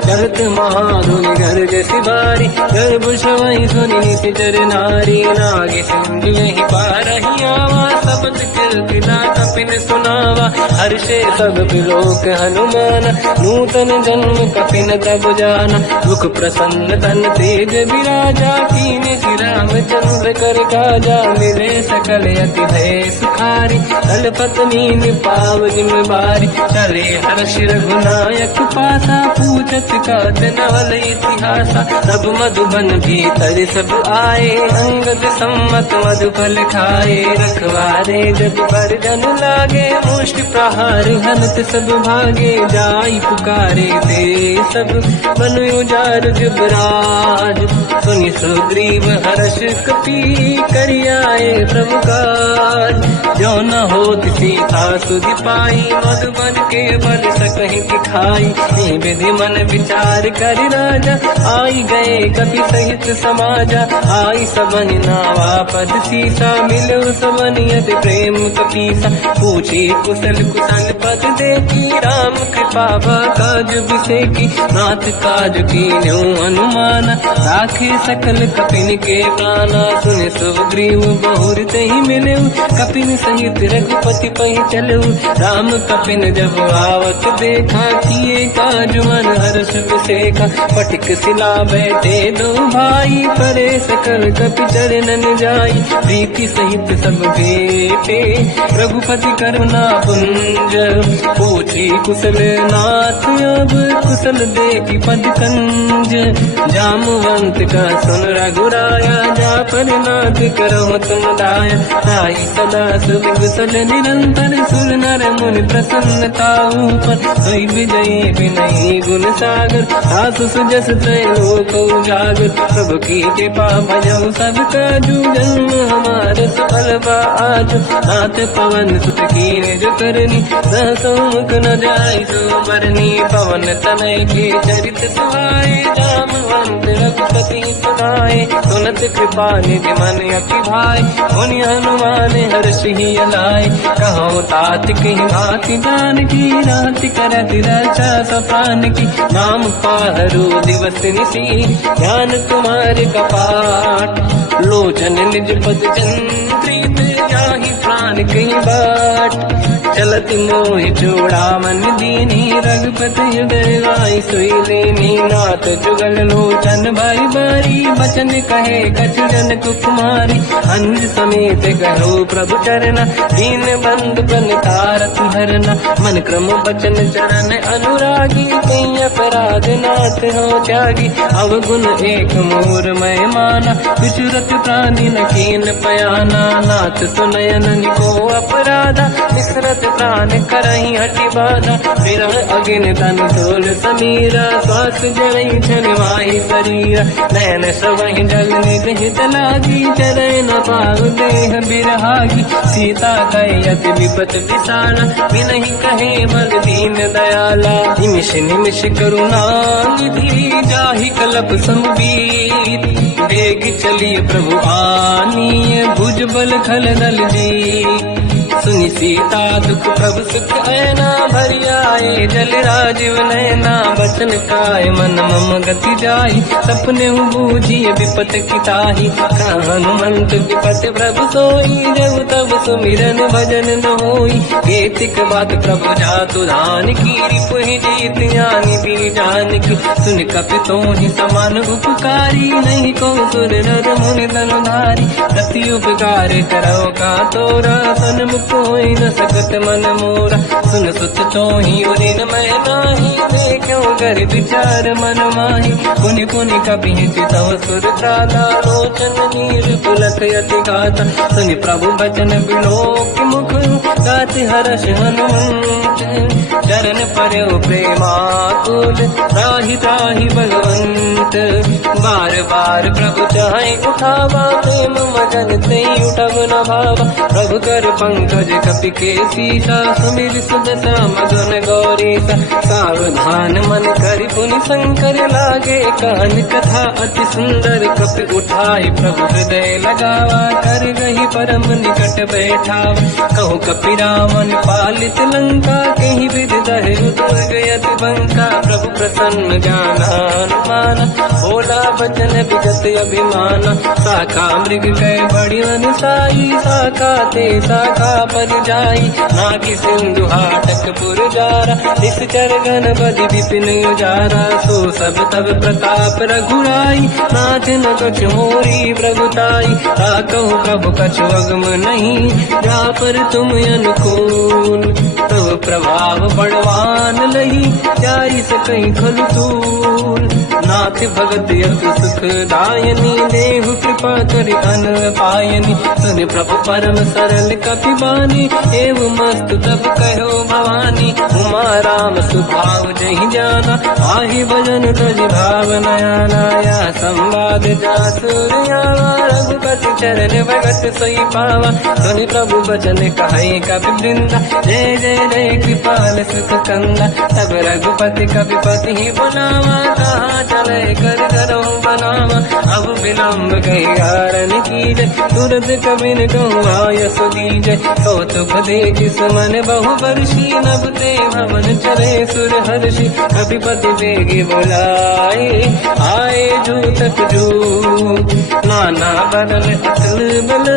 चरत महाधुनि गर्ज सिबारी, गर्भ शवहि सुनि निशिचर नारी। नागे सिंधु यही पारहि आवा, सबद कीर्ति ना कपिन सुनावा। हर्षे सब बिलोक हनुमान, नूतन जन्म कपिन तब जाना। मुख प्रसन्न तन तेज विराजा, कीने श्री रामचंद्र कर काजा। मिले सकल अति भय सुखारी, तलपत मीन पाव जिम बारी। चले हर्ष रघुनायक पासा, पूछत कात नवल इतिहासा। सब मधुबन भीतर सब आए, अंगद सम्मत मधुफल खाए। रखवारे जब पर जन लागे, मुष्टि प्रहार हनत सब भागे। जाई पुकारे ते सब, मन उजार जुबराज। सुनि सुग्रीव हर्ष कपि, करियाए प्रभु काज। काज, जो न होत सीता सुधि पाई, मधुबन के बल सकहि दिखाई। विधि मन विचार कर राजा, आई गए कपि सहित समाजा। आई सबन नावा पद सीसा, मिलो सबन यदि प्रेम कपीसा। पूछी कुशल कुशल पद देखी, राम कृपा काज बिसेकी। नाथ काज कीन्यो अनुमाना, राखे सकल कपिन के प्राणा। सुन सुग्रीव बहुर तहि मिलऊ, कपिन सहित रघुपति पहि चलऊ। राम कपिन जब आवत देखा, किए काज मन हर्ष विसेखा। फटिक सिला बैठे दो भाई, परे सकल कपि चरणन जाई। प्रीति सहित सब बेटे, रघुपति करुणा पुंज। पूछी कुशल नाथ अब, कुशल देखी पद कंज। जामवंत का सुन रघुराया, जा पर नाथ करो तुम दाया। ताई सदा सुविकुशल निरंतर, सुर नर मुनि प्रसन्नता ऊपर। सोई विजयी विनयी गुण सागर, सासु सुजस त्रैलोक उजागर। प्रभु की कृपा भजऊ सब काजू, जन्म हमारे सफल बा आज। नाथ पवन सुत कीन्ह जो करनी, सहसो मुख न जाय सो बरनी। पवन तनय के चरित सुहाए, जामवंत रघुपति सुनाए। सुनत कृपा निधि मन अति भाई, मुनि हनुमान हर्षि अलाए। कहो तात कहि भाति जानकी, रात करत रक्षा सपान की। नाम पाहरो दिवस निसी, ध्यान तुम्हारे कपाट। लोचन निज पद चंद्रित, जाहि प्राण कहीं बाट। चलत मोहि चूड़ा मन दीनी, रघुपति हृदय राई सोई लेनी। नाथ जुगल लोचन बारी बारी, बचन कहे कछु जन कुमारी। अंज समेत कहो प्रभु चरना, दीन बंधु प्रणतारत हरना। मन क्रम बचन चरण अनुरागी, कहीं अपराध नाथ हो त्यागी। अवगुण एक मोर मैं माना, विचुरत प्राणी न कीन पयाना। नाथ सुनयन को अपराधा, निसरत प्राण करही हटि बाधा। विरह अगिन तन तोल समीरा, श्वास जरई छलवाई शरीरा। नयन सवहि जल निज हित लागी, चरै न पाउ देह बिरहागी। सीता कहे अति विपत विसाला, बिनहि कहे बल दीन दयाला। निमिष निमिष करुणा निधि, जाहि कलप समबीर। वेग चलिए प्रभु आनीय, भुज बल खल दल जी। सुनि सीता दुख प्रभु सुख ऐना, भरि आए जल राजीव नैना। बचन काय मन मम गति जाई, सपने बूझिए विपत किताही। हनुमंत विपत प्रभु सोई, जब तब सुमिरन भजन न होई। केतिक बात प्रभु जातु धान की, रिपुहि जीत जानि बी जानकी। सुन कपि तोहि समान उपकारी, नहीं को सुर नर मुनि धनुधारी। रति उपकार करौ का तोरा, सन्मुख होई न सकत मन मोरा। सुन सुत तोहि उदिन मैं नाही, देखो कर विचार मन माही। पुनि पुनि कपि चितव सुर त्राता, लोचन नीर पुलक अति गाता। सुनि प्रभु बचन बिलोक मुख, गाति हर्ष हनुमंत। चरण परौ प्रेमाकुल, त्राहि त्राहि भगवंत। बार बार प्रभु चाहि उठावा, प्रेम मगन तेहि उठब न भावा। प्रभु कर पंकज कपि के सीसा, सुमिर सुदशा मगन गौरीसा। सावधान मन करि पुनि शंकर, लागे कान कथा अति सुंदर। कपि उठाई प्रभु हृदय लगावा, कर गही परम निकट बैठावा। कहु कपि रामन पालित लंका, कहीं विधि दहु दुर्ग यति बंका। प्रभु प्रसन्न ज्ञानानुमाना, भोला बचन विगत अभिमाना। शाखा मृग कह बड़ी अनुसाई, शाखा ते शाखा पर जाई। नागी सिंधु हाटक पुर जारा, इस चरगन बदि विपिन उजारा। सो सब तब प्रताप रघुराई, नाथ न कछु मोरी प्रभुताई। ताकहु प्रभु कछु अगम नहीं, जा पर तुम अनुकूल। तब प्रभाव बड़वान लही, जारी सकई खल तूल। नाथ भगत यतु सुख दायनी, देहु कृपा करि अन पायनी। सुन प्रभु परम सरल कपि बानी, एव मस्त तब कहो भवानी। उमा राम सुभाव जहि जाना, आहि भजन तज भाव नयाना। या संवाद जासुर आवा, रघुपति चरण भगत सोई पावा। सुनि प्रभु बचन कहै कपि वृंदा, जय जय जय कृपाल सुख कंदा। तब रघुपति कपिपति ही बनावा, कहाँ चले कर धरो बनावा। अब विलम्ब कही कारण कीजय, तुरत कबिन कहूँ आयस दीजय। कौतुक देखि सुमन बहु बरसी, नभ ते भवन चले सुर हर्षि। कपिपति बेगी बुलाए, आए जूतक जूत। नाना बदल अतल बल,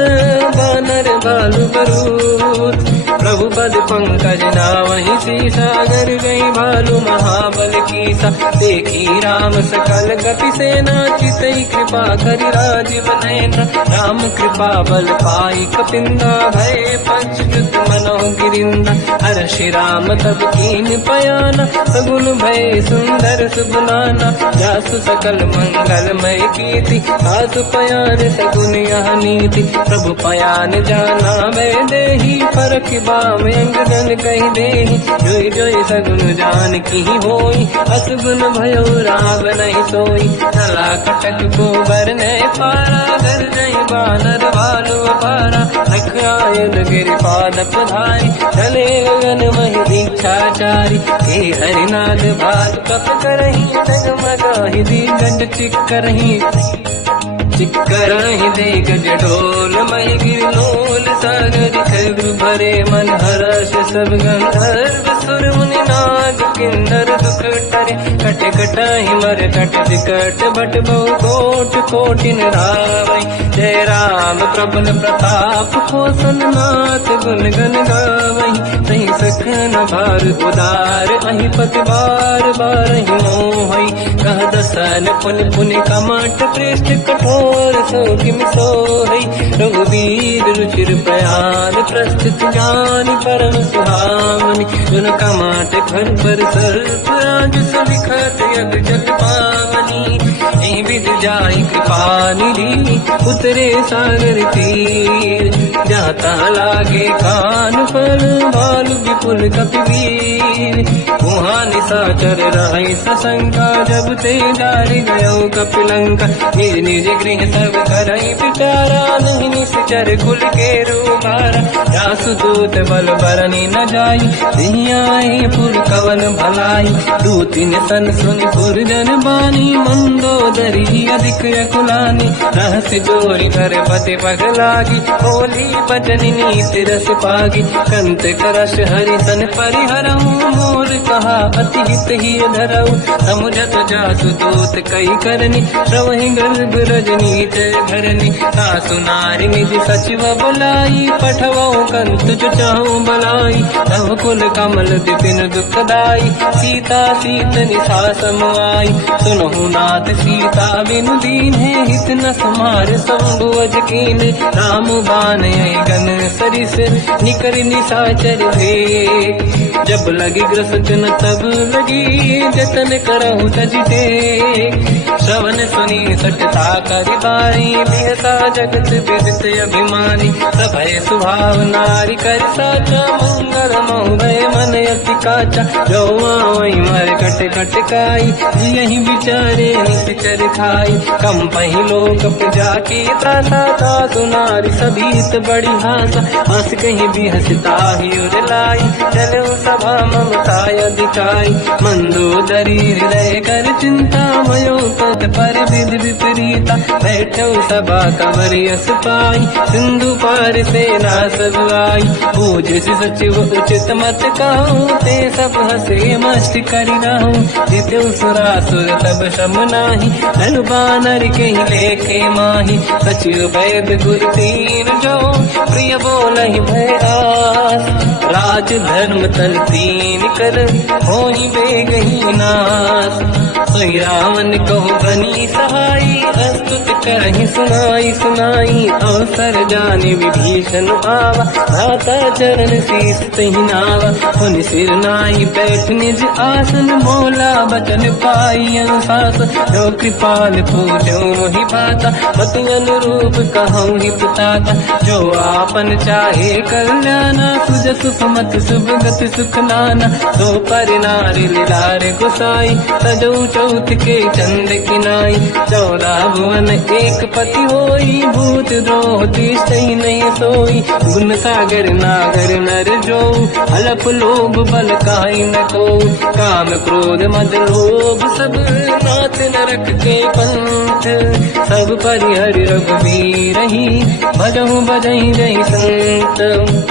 बानर बालु बरूत। प्रभु पद पंकज नावहि सीसा, गर गई भालु महाबल कीसा। देखी राम सकल कपि सेना, चितई कृपा करि राजीव नयना। राम कृपा बल पाई कपिंदा, भय पच्युत मनों गिरिंदा। हर्षि राम तब कीन पयाना, सगुन भय सुंदर सुबनाना। जासु सकल मंगलमय कीर्ति, तासु पयान सगुन यह नीति। प्रभु पयान जाना भय देहि, फरक बाम अंगजन कहि देहि। जोई जोई सगुन जान की होई, असगुन भयो राव नहीं सोई। चला कटक को बरने पारा, घर जय बानर भालु अपारा। लख आयन गिरिपाद पधारी, चले गगन महि दीक्षाचारी। हे हरिनाथ भाग कप करही, डगमगाहि दीगंड चिक्करही। चिक्करहि देख जडोल महि गिरलोल, सागर खग भरे मन हर्ष सब गंधर्व। सुर मुनि नाग किन्नर दुख टरे, कट कटाहि मर कट विकट भट बहु कोट कोटिन रावै। जय राम प्रबल प्रताप, कौशल नाथ गुण गण गावै। तहि सखन भार उदार, अहि पति बार बारहि मोहै। कह दसन पुन पुन कमठ, पृष्ठ कठोर सो किम सोहै। रघुवीर रुचिर प्रयान, प्रस्थित ज्ञान परम सुहावनी। जुन कमाट घर पर सर्प, राज सविखत यग जग पावनी। एहि विध जाई कृपा निधि, उतरे सागर तीर। जाता लागे कान फल, भालु विपुल कपिवीर। वहाँ निशाचर रहै सशंका, जब ते जारि गयो कपिलंका। निज निज गृह सब करई विचारा, नहीं निश्चर कुल के रूबारा। जासु दूत बल बरनी न जाई, सिंहाई पुर कवन भलाई। दूतिन सन सुनि पुर जन बानी, मंदोदरी अधिक अकुलानी। रहस्य जोरी धर पति पगलागी, बोली बचन नीति रस पागी। कंत करश हरि सन परिहरऊ, मोर कहा अति हित ही धरऊ। समुझत जासु दूत कई करनी, श्रवहि गर्भ रजनी जय धरनी। सासु नारी निज सचिव बुलाई, पठवऊ कंत जो चाहूं बलाई। तव कुल कमल विपिन दुखदाई, सीता सीत निशा समाई। सुनहु नाथ सीता बिनु दीन्हे, हित न समार शंभु अज कीन्हे। राम बाण गन सरिस, निकर निशाचर भेद। जब लगी ग्रसत न तब लगी, जतन करहु तज टेक। श्रवण सुनी सटता करि बारी, बिहसा जगत विदित अभिमानी। सभय स्वभाव नारी कर साचा, मंगल महु भय मन अति काचा। जो आवै मर कट कटकाई, यही विचारे निश्चर खाई। कम पही लोक जाकी त्रासा, तासु नारी सभीत बड़ी हासा। हंस कहीं भी हंसता ही उर लाई, चलो सभा ममता अधिकाई। मंदोदरी हृदय कर चिंता, भयो पद पर विधि विपरीता। बैठो सभा कवर यस पाई, सिंधु पार सेना सब आई। पूज सचिव उचित मत कहूँ, ते सब हंसे मस्त करि रहूं। जित्यु सुरासुर तब शम नाही, धनु बानर के लेखे माही। सचिव वैद गुर तीन जो, प्रिय बोलहि भय आस। राज धर्म तल तीन कर, होई बेगहि नास। सोई रावण कहो बनी सहाई, अस्तुत करहि सुनाई सुनाई। अवसर जानि विभीषण आवा, धाता चरण शीस तहि नावा। पुनि सिर नाई बैठ निज आसन, बोला बचन पाई अनुशासन। जो प्रतिपाल पूजो मोहि भाता, मति अनुरूप कहूँ हित ताता। जो आपन चाहे कल्याणा, सुजस सुमत शुभ गति सुख नाना। तो पर नारी लीलार गोसाई, सजौ चौथ के चंद किनाई। 14 भुवन एक पति होई, भूत द्रोह तिष्ठई नहीं सोई। गुण सागर नागर नर जो, अलप लोभ बल काई न को। काम क्रोध मद लोभ सब, नाथ नरक के पंथ। सब परिहरि रघुबीर ही, भजहु बजहि जहि संत।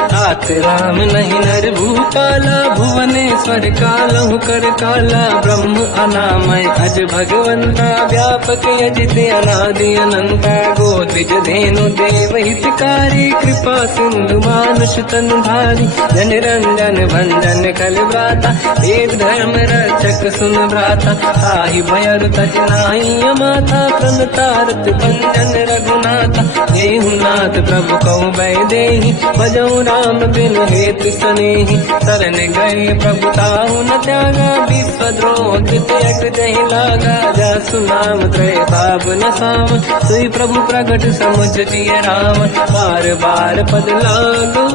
तात राम नहीं नर भूपाला, भुवनेश्वर कालहु कर काला। ब्रह्म अनामय अज भगवंता, व्यापक अजित अनादि अनंता। गोद्विज धेनु देव हितकारी, कृपा सिंधु मानुष तनु धारी। जन रंजन भंजन खल व्राता, वेद धर्म रक्षक सुन भ्राता। ताहि भयर तज नाहि माथा, प्रणतारत भंजन रघुनाथा। देहु नाथ प्रभु कौ बै देहि, भजऊ राम बिनु हेतु सनेहि। शरण गए प्रभु ताहु न त्यागा, विश्वद्रोह कृतयक जहि लागा। जासु नाम त्रय ताप न साम, सोई प्रभु प्रगट समुझ जिय राम। बार बार पद लागू,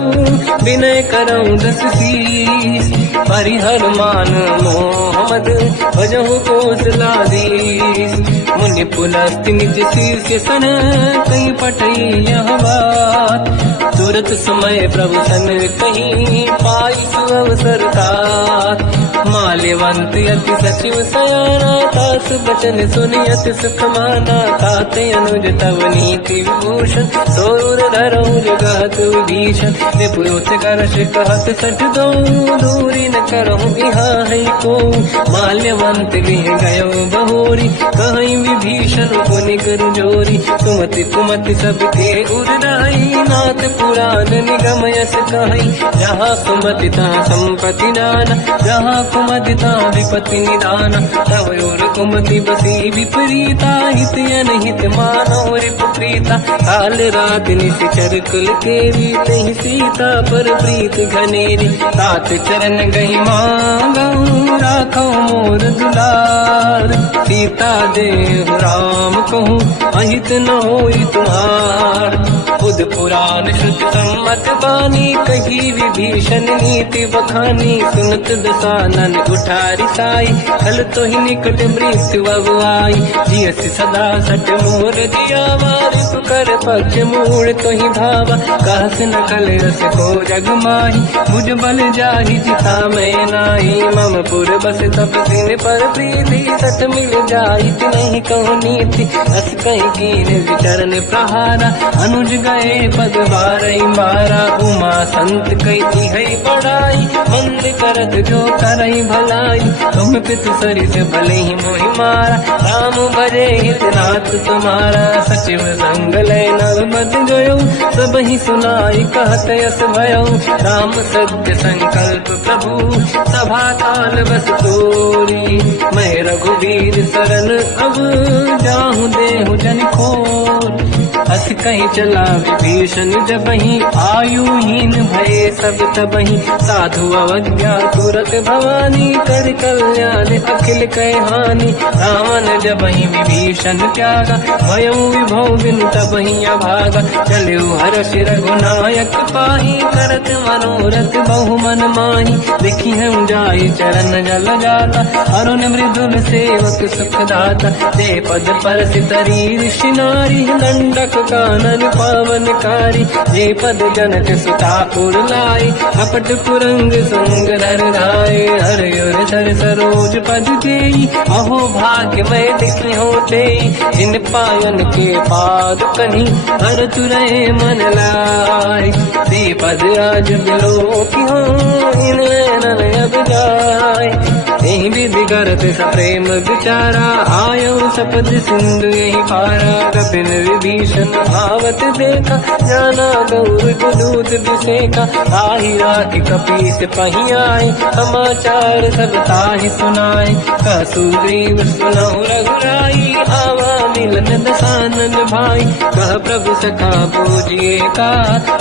विनय करऊँ दस शीस। परिहर मान मोहम्मद, भजहु कौशलाधीश। मुनि पुलस्त्य निज शीर्ष सन, कहीं पटई यह बात। तुरत समय प्रभु सन कहीं, पाई सुअवसर तात। माल्यवंत अति सचिव सयाना, तास बचन सुनि अति सुख माना। ताते अनुज तव नीति विभूषण, सोर धरऊ जगत विभीषण। विपुत करश कहत सठ दो, दूरी न करहु यहाँ है को। माल्यवंत लिह गयो बहोरी, कहीं विभीषण पुनि कर जोरी। कुमति कुमति सबके उरनाई, नाथ पुराण निगम यस कहीं। जहाँ कुमति तहाँ संपत्ति नाना, जहाँ कुमति तहाँ विपत्ति निदाना। तव और कुमति बसी विपरीता, हित अनहित मानव रिपुप्रीता। काल रात निशिचर कुल केरी, तहि सीता पर प्रीत घनेरी। तात चरण गई मांगऊ, राखो मोर दुलार। सीता देहु राम कहूँ, अहित न होई तुम्हार। बुध पुराण श्रुत सम्मत बानी, कही विभीषण नीति बखानी। सुनत दसानन उठारी साई, कल तो ही निकट मृत्यु अब आई। जियस सदा सट मोर जियावा, रिपु कर पक्ष मूड़ तो ही भावा। कहस न कल रस को जग माही, मुझ बल जाहि जिता मैं नाही। मम पुर बस तप दिन पर प्रीति, सत मिल जाई नहीं कहूँ नीति। अस कहीं कीन विचरण प्रहारा, अनुज गए पद बारई मारा। उमा संत कही है बड़ाई, मंद करत जो करई भलाई। तुम पितु सरिस भले ही मोहि मारा, राम भजे हित नाथ तुम्हारा। सचिव संग लय नव मद गयो, सब ही सुनाई कहत यस भयो। राम सत्य संकल्प प्रभु, सभा काल बस तोरी। मैं रघुवीर शरण अब, जाहु देहु जन खोर। हस कहीं चला विभीषण जबहि, आयुहीन भये सब तबहि। साधु अवज्ञा तुरत भवानी, कर कल्याण अखिल कह हानि। रावण जबहि विभीषण त्यागा, भयउ विभव बिनु तबहि अभागा। चलऊ हर्ष रघुनायक पाहि, करत मनोरथ बहु मन माहि। देखी हम जाय चरण जल जाता, अरुण मृदुल सेवक सुख दाता। ते पद पर सितरी ऋषि नारी, दंडक कानन पावनकारी। जे पद जनक सुता पुर लाई, अपट पुरंग संग धर धाय। हर युर सर सरोज पद जेई, अहो भाग्य मैं देखी होते। जिन पायन के पाद कहीं, हर तुरय मन लाय। ते पद आज बिलो की हो, इन नैनन अब जाय। यही विधि करत सप्रेम विचारा, आयो सपद सिंधु यही पारा। कपिन विभीषण आवत देखा, जाना गौर गुदूत विसेका। ताहि राति कपीस पही आए, समाचार सब ताहि सुनाए। कह सुग्रीव सुनहु रघुराई, आवा मिलन दसानन भाई। कह प्रभु सखा पूजिए का,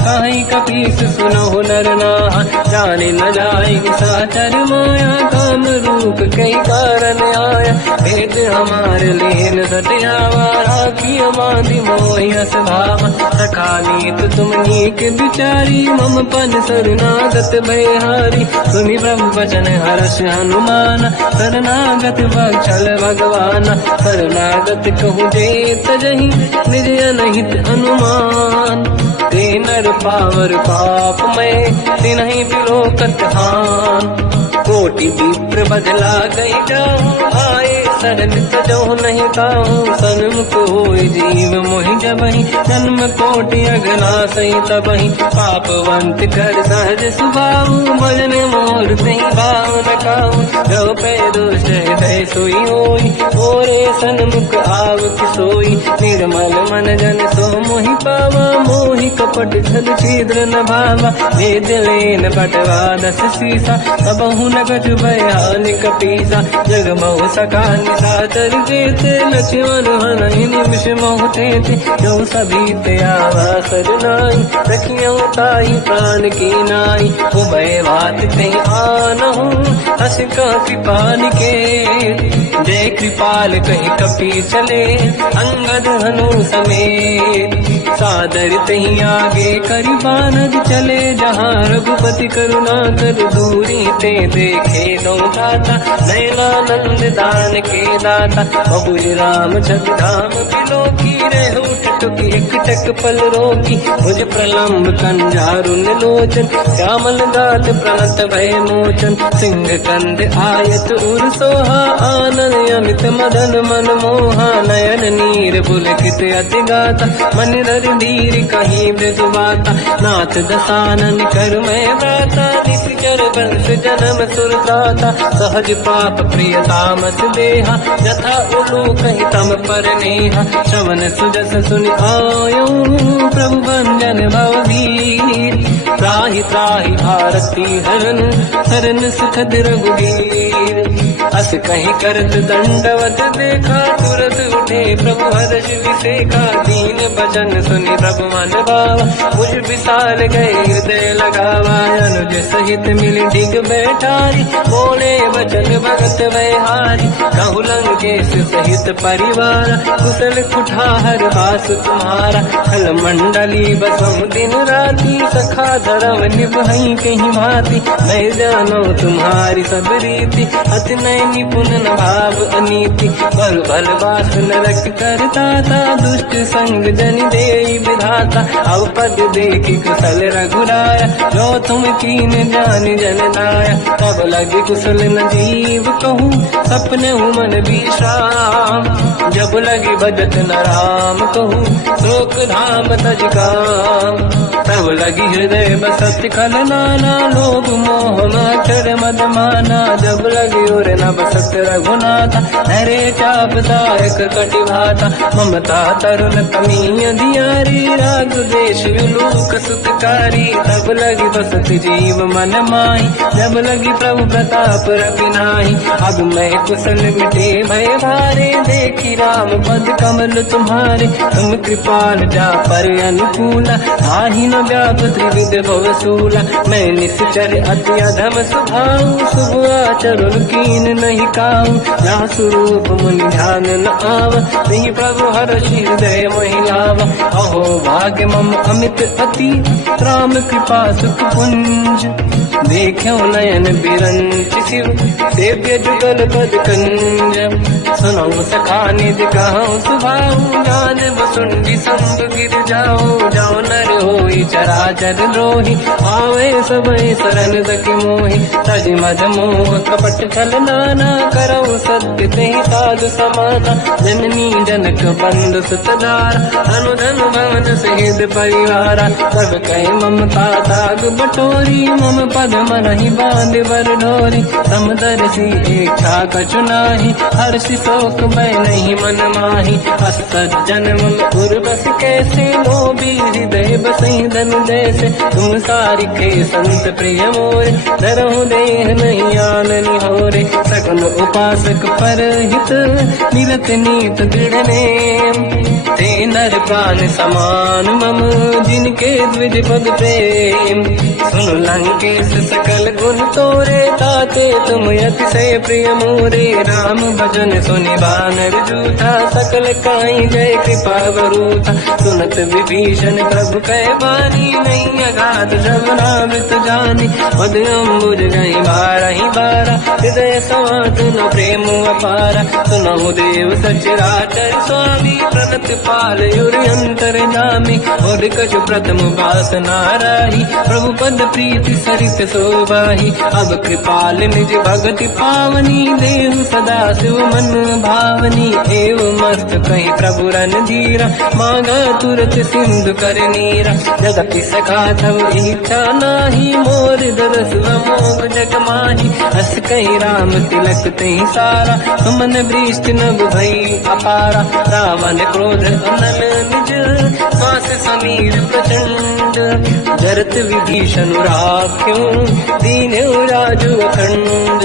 काई कपीस सुनो नर नाहा। जाने न जाए साचर माया, काम रूप कई कारण आया। भेद हमारे लेन सत्यावा, राखी मांदी मोहियस भावा। सखा नीत तुम नीक विचारी, मम पन शरणागत भयहारी। सुनि प्रभु वचन हर्ष हनुमान, शरणागत वत्सल भगवान। शरणागत कहूँ जे तजहि, निज अनहित अनुमान। ते नर पावर पाप में, तिन्हि बिलोकत हान। कोटि विप्र बदला गई जाऊँ, आए शरण तजो नहीं ताऊँ। सन्मुख होय जीव मोहि जबहि, जन्म कोटि अगला सही तबहि। पापवंत कर सहज सुभाऊ, भजन मोर सही भाव न काऊ। जो पै दुष्ट हृदय सोई होई, मोरे सन्मुख आव किसोई। निर्मल मन जन सो मोहि पावा, मोहि कपट छल छिद्र न भावा। भेद लेन बटवा दस सीसा, सबहु न गजु भयानि कपीसा। जग महु सखा निशाचर जेते, लक्ष्मण हनहि निमिष महु तेते। जो सभी ते आवा सरनाई, रखियो ताई प्राण की नाई। उभय बात ते आनहु, हस का कृपाल के। जय कृपाल कहि कपी चले, अंगद हनु समेत। सादर तही आगे करि बानर चले, जहाँ रघुपति करुणा कर दूरी ते देखे। दो दाता नयनानंद दान के दाता, बहुज राम जगधाम बिलो की। रेहु टटुकी एक टक पल रोकी, मुझ प्रलम्ब कंजारुन लोचन। श्यामल गात प्रणत भय मोचन, सिंह कंद आयत उर सोहा। आनंद अमित मदन मन मोहा, नयन नीर पुलकित अति गाता। मन धर धीर कहीं मृदु बाता, नाथ दसानन कर मैं व्राता। निश्चर वंश जन्म सुरदाता, सहज पाप प्रिय तामस देहा। यथा उलू कहीं तम पर नेहा, श्रवण सुजस सुनि आयो। प्रभु भंजन भवधीर, त्राहि त्राहि आरती हरन। शरण सुखद रघुवीर, अस कहीं करत दंडवत देखा। तुरत उठे प्रभु हर्ष विसेखा, दीन भजन सुनि प्रभु मन भावा। मुझ विशाल गए हृदय लगावा, अनुज सहित मिल डिग बैठारी। बोले वचन भगत वैहारी, कहु लंकेश सहित परिवार। कुशल कुठार वास तुम्हारा, खल मंडली बसहु दिन राती। सखा धर्म निभहि कहीं भांति, मैं जानो तुम्हारी सब रीति। अति नय निपुण न भाव अनीति, बल बल बास नरक करता था। दुष्ट संग जन देई विधाता, अब पद देखी कुशल रघुराया। जो तुम कीन जान जन नाया, तब लगे कुशल न जीव कहूँ। सपने मन विश्राम, जब लगे बजत न राम कहूँ। शोक धाम तज काम, तब लगी हृदय बसत खल नाना। लोभ मोह मच्छर मद माना, जब लगी और न बसत रघुनाथा। हरे चाप दायक कटि भाता, ममता तरुण तमी अधियारी। राग देश विलोक सुखकारी, तब लगी बसत जीव मन माही। जब लगी प्रभु प्रताप रवि नाही, अब मैं कुशल मिटे भय भारे। देखी राम पद कमल तुम्हारे, तुम कृपाल जा पर अनुकूला। आहि न व्याप त्रिविध भवसूला, मैं निश्चर अति अधम स्वभाव। शुभ आचरण कीन नहीं काऊ, जहाँ स्वरूप मुनि ध्यान न आव। नहीं प्रभु हर्ष हृदय महिलावा, अहो भाग्य मम अमित अति। राम कृपा सुख पुंज, देखो नयन बिरंच शिव। सेव्य जुगल पद कंज, सुनो सखा निज कहूँ सुभाऊ। ज्ञान वसुंडी संग गिर जाओ, जाओ नर होई चराचर द्रोही। आवे सबई शरण सखी मोहि, तज मद मोह कपट छल नाना। करौ सत्य तेहि साधु समाना, जननी जनक बंधु सुतधारा। अनुधन भवन सहित परिवारा, सब कहे ममता ताग बटोरी। मम पद मनहि बांध बर डोरी, समदर्शी इच्छा कछु नाही। हर्षि शोक मैं नहीं मन माही। असत जन्म उर्वश कैसे लोभी हृदय बसई धन जैसे। तुम सारिखे संत प्रिय मोरे धरहु देह नहीं आननि होरे। सकल उपासक पर हित मिलत नीत दृढ़ नेम। ते नर प्राण समान मम जिनके द्विज पद प्रेम। सुन लंकेश सकल गुण तोरे ताते तुम अतिशय प्रिय मोरे। राम भजन सुनि बानर जूठा सकल काई जय कृपा वरूथा। सुनत विभीषण प्रभु कह बानी नहीं अगाध श्रवणामृत जानी। पद अम्बुज गई बारहि बारा हृदय समात न प्रेम अपारा। सुनहु देव सचराचर स्वामी प्रणत पाल युरि अंतर जामी। और कछु प्रथम वासना राही प्रभु पद प्रीति सरित सोबाही। अब कृपाल निज भगति पावनी देहु सदा शिव मन भावनी। एव मस्त कही प्रभु रन धीरा मांगा तुरत सिंधु कर नीरा। जगति सखा तब इच्छा नाही मोर दरस मोग जग माही। हस कही राम तिलक तही सारा सुमन वृष्ट नभ भई अपारा। रावण क्रोध अनल निज श्वास समीर प्रचंड। जरत विभीषण राख्यों दीन राजु अखंड।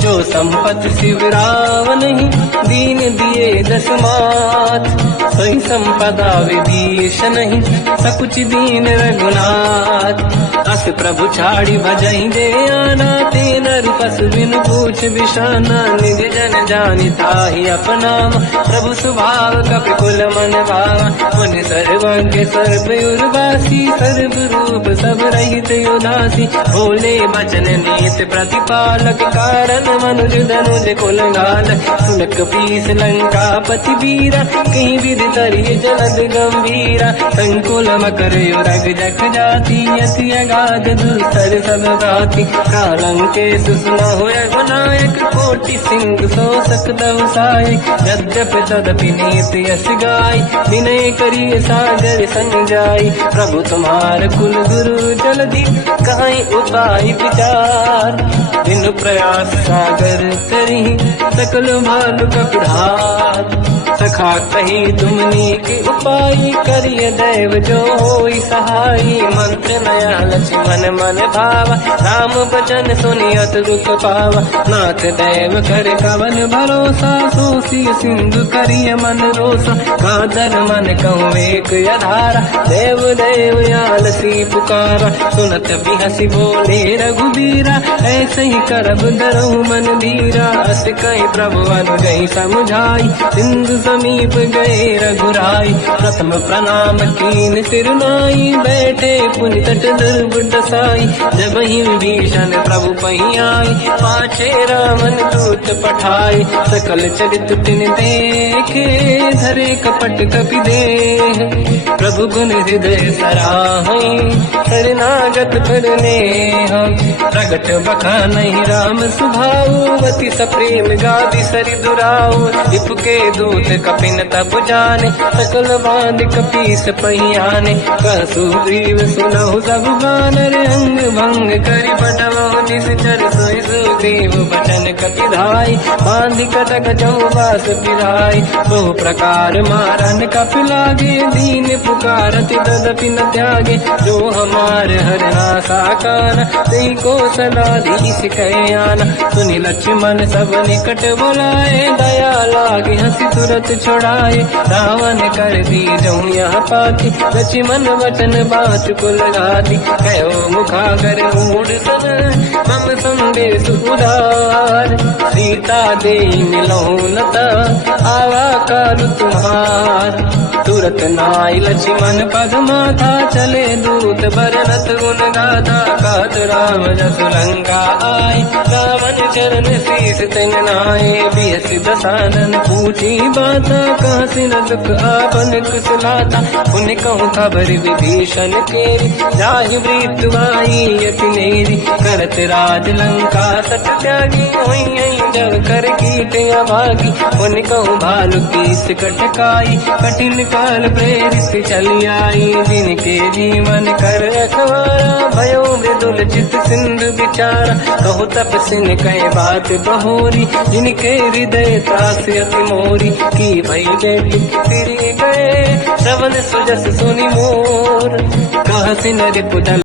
जो संपत शिव रावण ही दीन दिए दस मात। सोई संपदा विभीषण ही सकुच दीन रघुनाथ। अस प्रभु छाड़ी भजहि दे आना ते नर पशु बिनु पूछ बिशाना। निज जन जानि ताहि अपनाम प्रभु स्वभाव कपि कुल मन भावा। मुनि सर्वज्ञ सर्वयुर्वासी सर्व रूप सब रहित उदासी। भोले बचन नीत प्रतिपालक कारण मनुज धनुज कुल घाल। सुन कपीस लंका पति वीरा कहीं विधि तरिय जलद गंभीरा। संकुल मकर युरग जख जाति अति अगाध दुस्तर सब भाति। कालंकेश सुनहु रघुनायक कोटि सिंधु सो सकदउ सहायक। यद्यपि तदपि नीत यश गाय विनय करिय सागर संग जाई। प्रभु तुम्हार कुल गुरु जल्दी काई उपाय विचार। बिनु प्रयास सागर करी सकल भालु कपिढ़ार। सखा कही तुमनी के उपाय करिय दैव जो होई सहाई। मंत्र नया लक्ष्मण मन भावा राम भजन सुनियत दुख पावा। नाथ दैव कर कवन भरोसा सोसी सिंधु करिय मन रोसा। कादर मन कहूँ एक अधारा देव देव आलसी पुकारा। सुनत बिहसी बोले रघुबीरा ऐसे ही करब डरहु मन धीरा। अस कहीं प्रभु अनुगई समझाई सिंधु समीप गए रघुराई। प्रथम प्रणाम कीन सिरनाई बैठे पुनि तट दुर्ग दसाई। जब ही विभीषण प्रभु पही आई पाछे रावण दूत पठाई। सकल चरित तिन देखे धरे कपट कपि देह। प्रभु गुण हृदय सराहई शरणागत करने हम। प्रगट बखानहि राम सुभाऊ अति सप्रेम गादि सरि दुराऊ। के दूत कपिन तब जाने सकल बांध कपीस पहियाने। कहसु ग्रीव सुनहु सब बानर अंग भंग करि पटवहु निश्चर। सोई सुग्रीव बचन कपि धाई बांध कटक चौबास पिराई। बहु प्रकार मारन कपि लागे दीन पुकारति तदपि न त्यागे। जो हमार हरना साकार तेई को सलाधीश कह आना। सुनि लक्ष्मण सब निकट बुलाए दया लागे हंसी तुरत छोड़ाए। रावण कर दी जऊँ यहाँ पाती लक्ष्मण वचन बात कुल गाती। कहो मुखागर मूड सन मम संदेश उदार। सीता दे मिलहु लता आवा काल तुम्हार। तुरत नाई लक्ष्मण पग माथा चले दूत बरनत गुण गाथा। कात राम जसु लंका आई रावण चरण शीस तिन नाये। बियस दसानन पूछी बाता कहाँ से न दुख आपन कुशलाता। उन कहूँ खबर विभीषण केरी जाहि मृत्यु आई यति नेरी। करत राज लंका सट त्यागी होई जब कर कीट अभागी। उन कहूँ भालु कीस कटकाई कठिन काल प्रेरित चली आई। जिनके जीवन कर रखवारा भयो मृदुल चित सरित सिंधु विचारा, कहो तप सिन कहे बात बहोरी, जिनके हृदय त्रास अति मोरी, की भई बेटी फिर गए, श्रवण सुजस सुनि मोर, कह सिन रिपुदल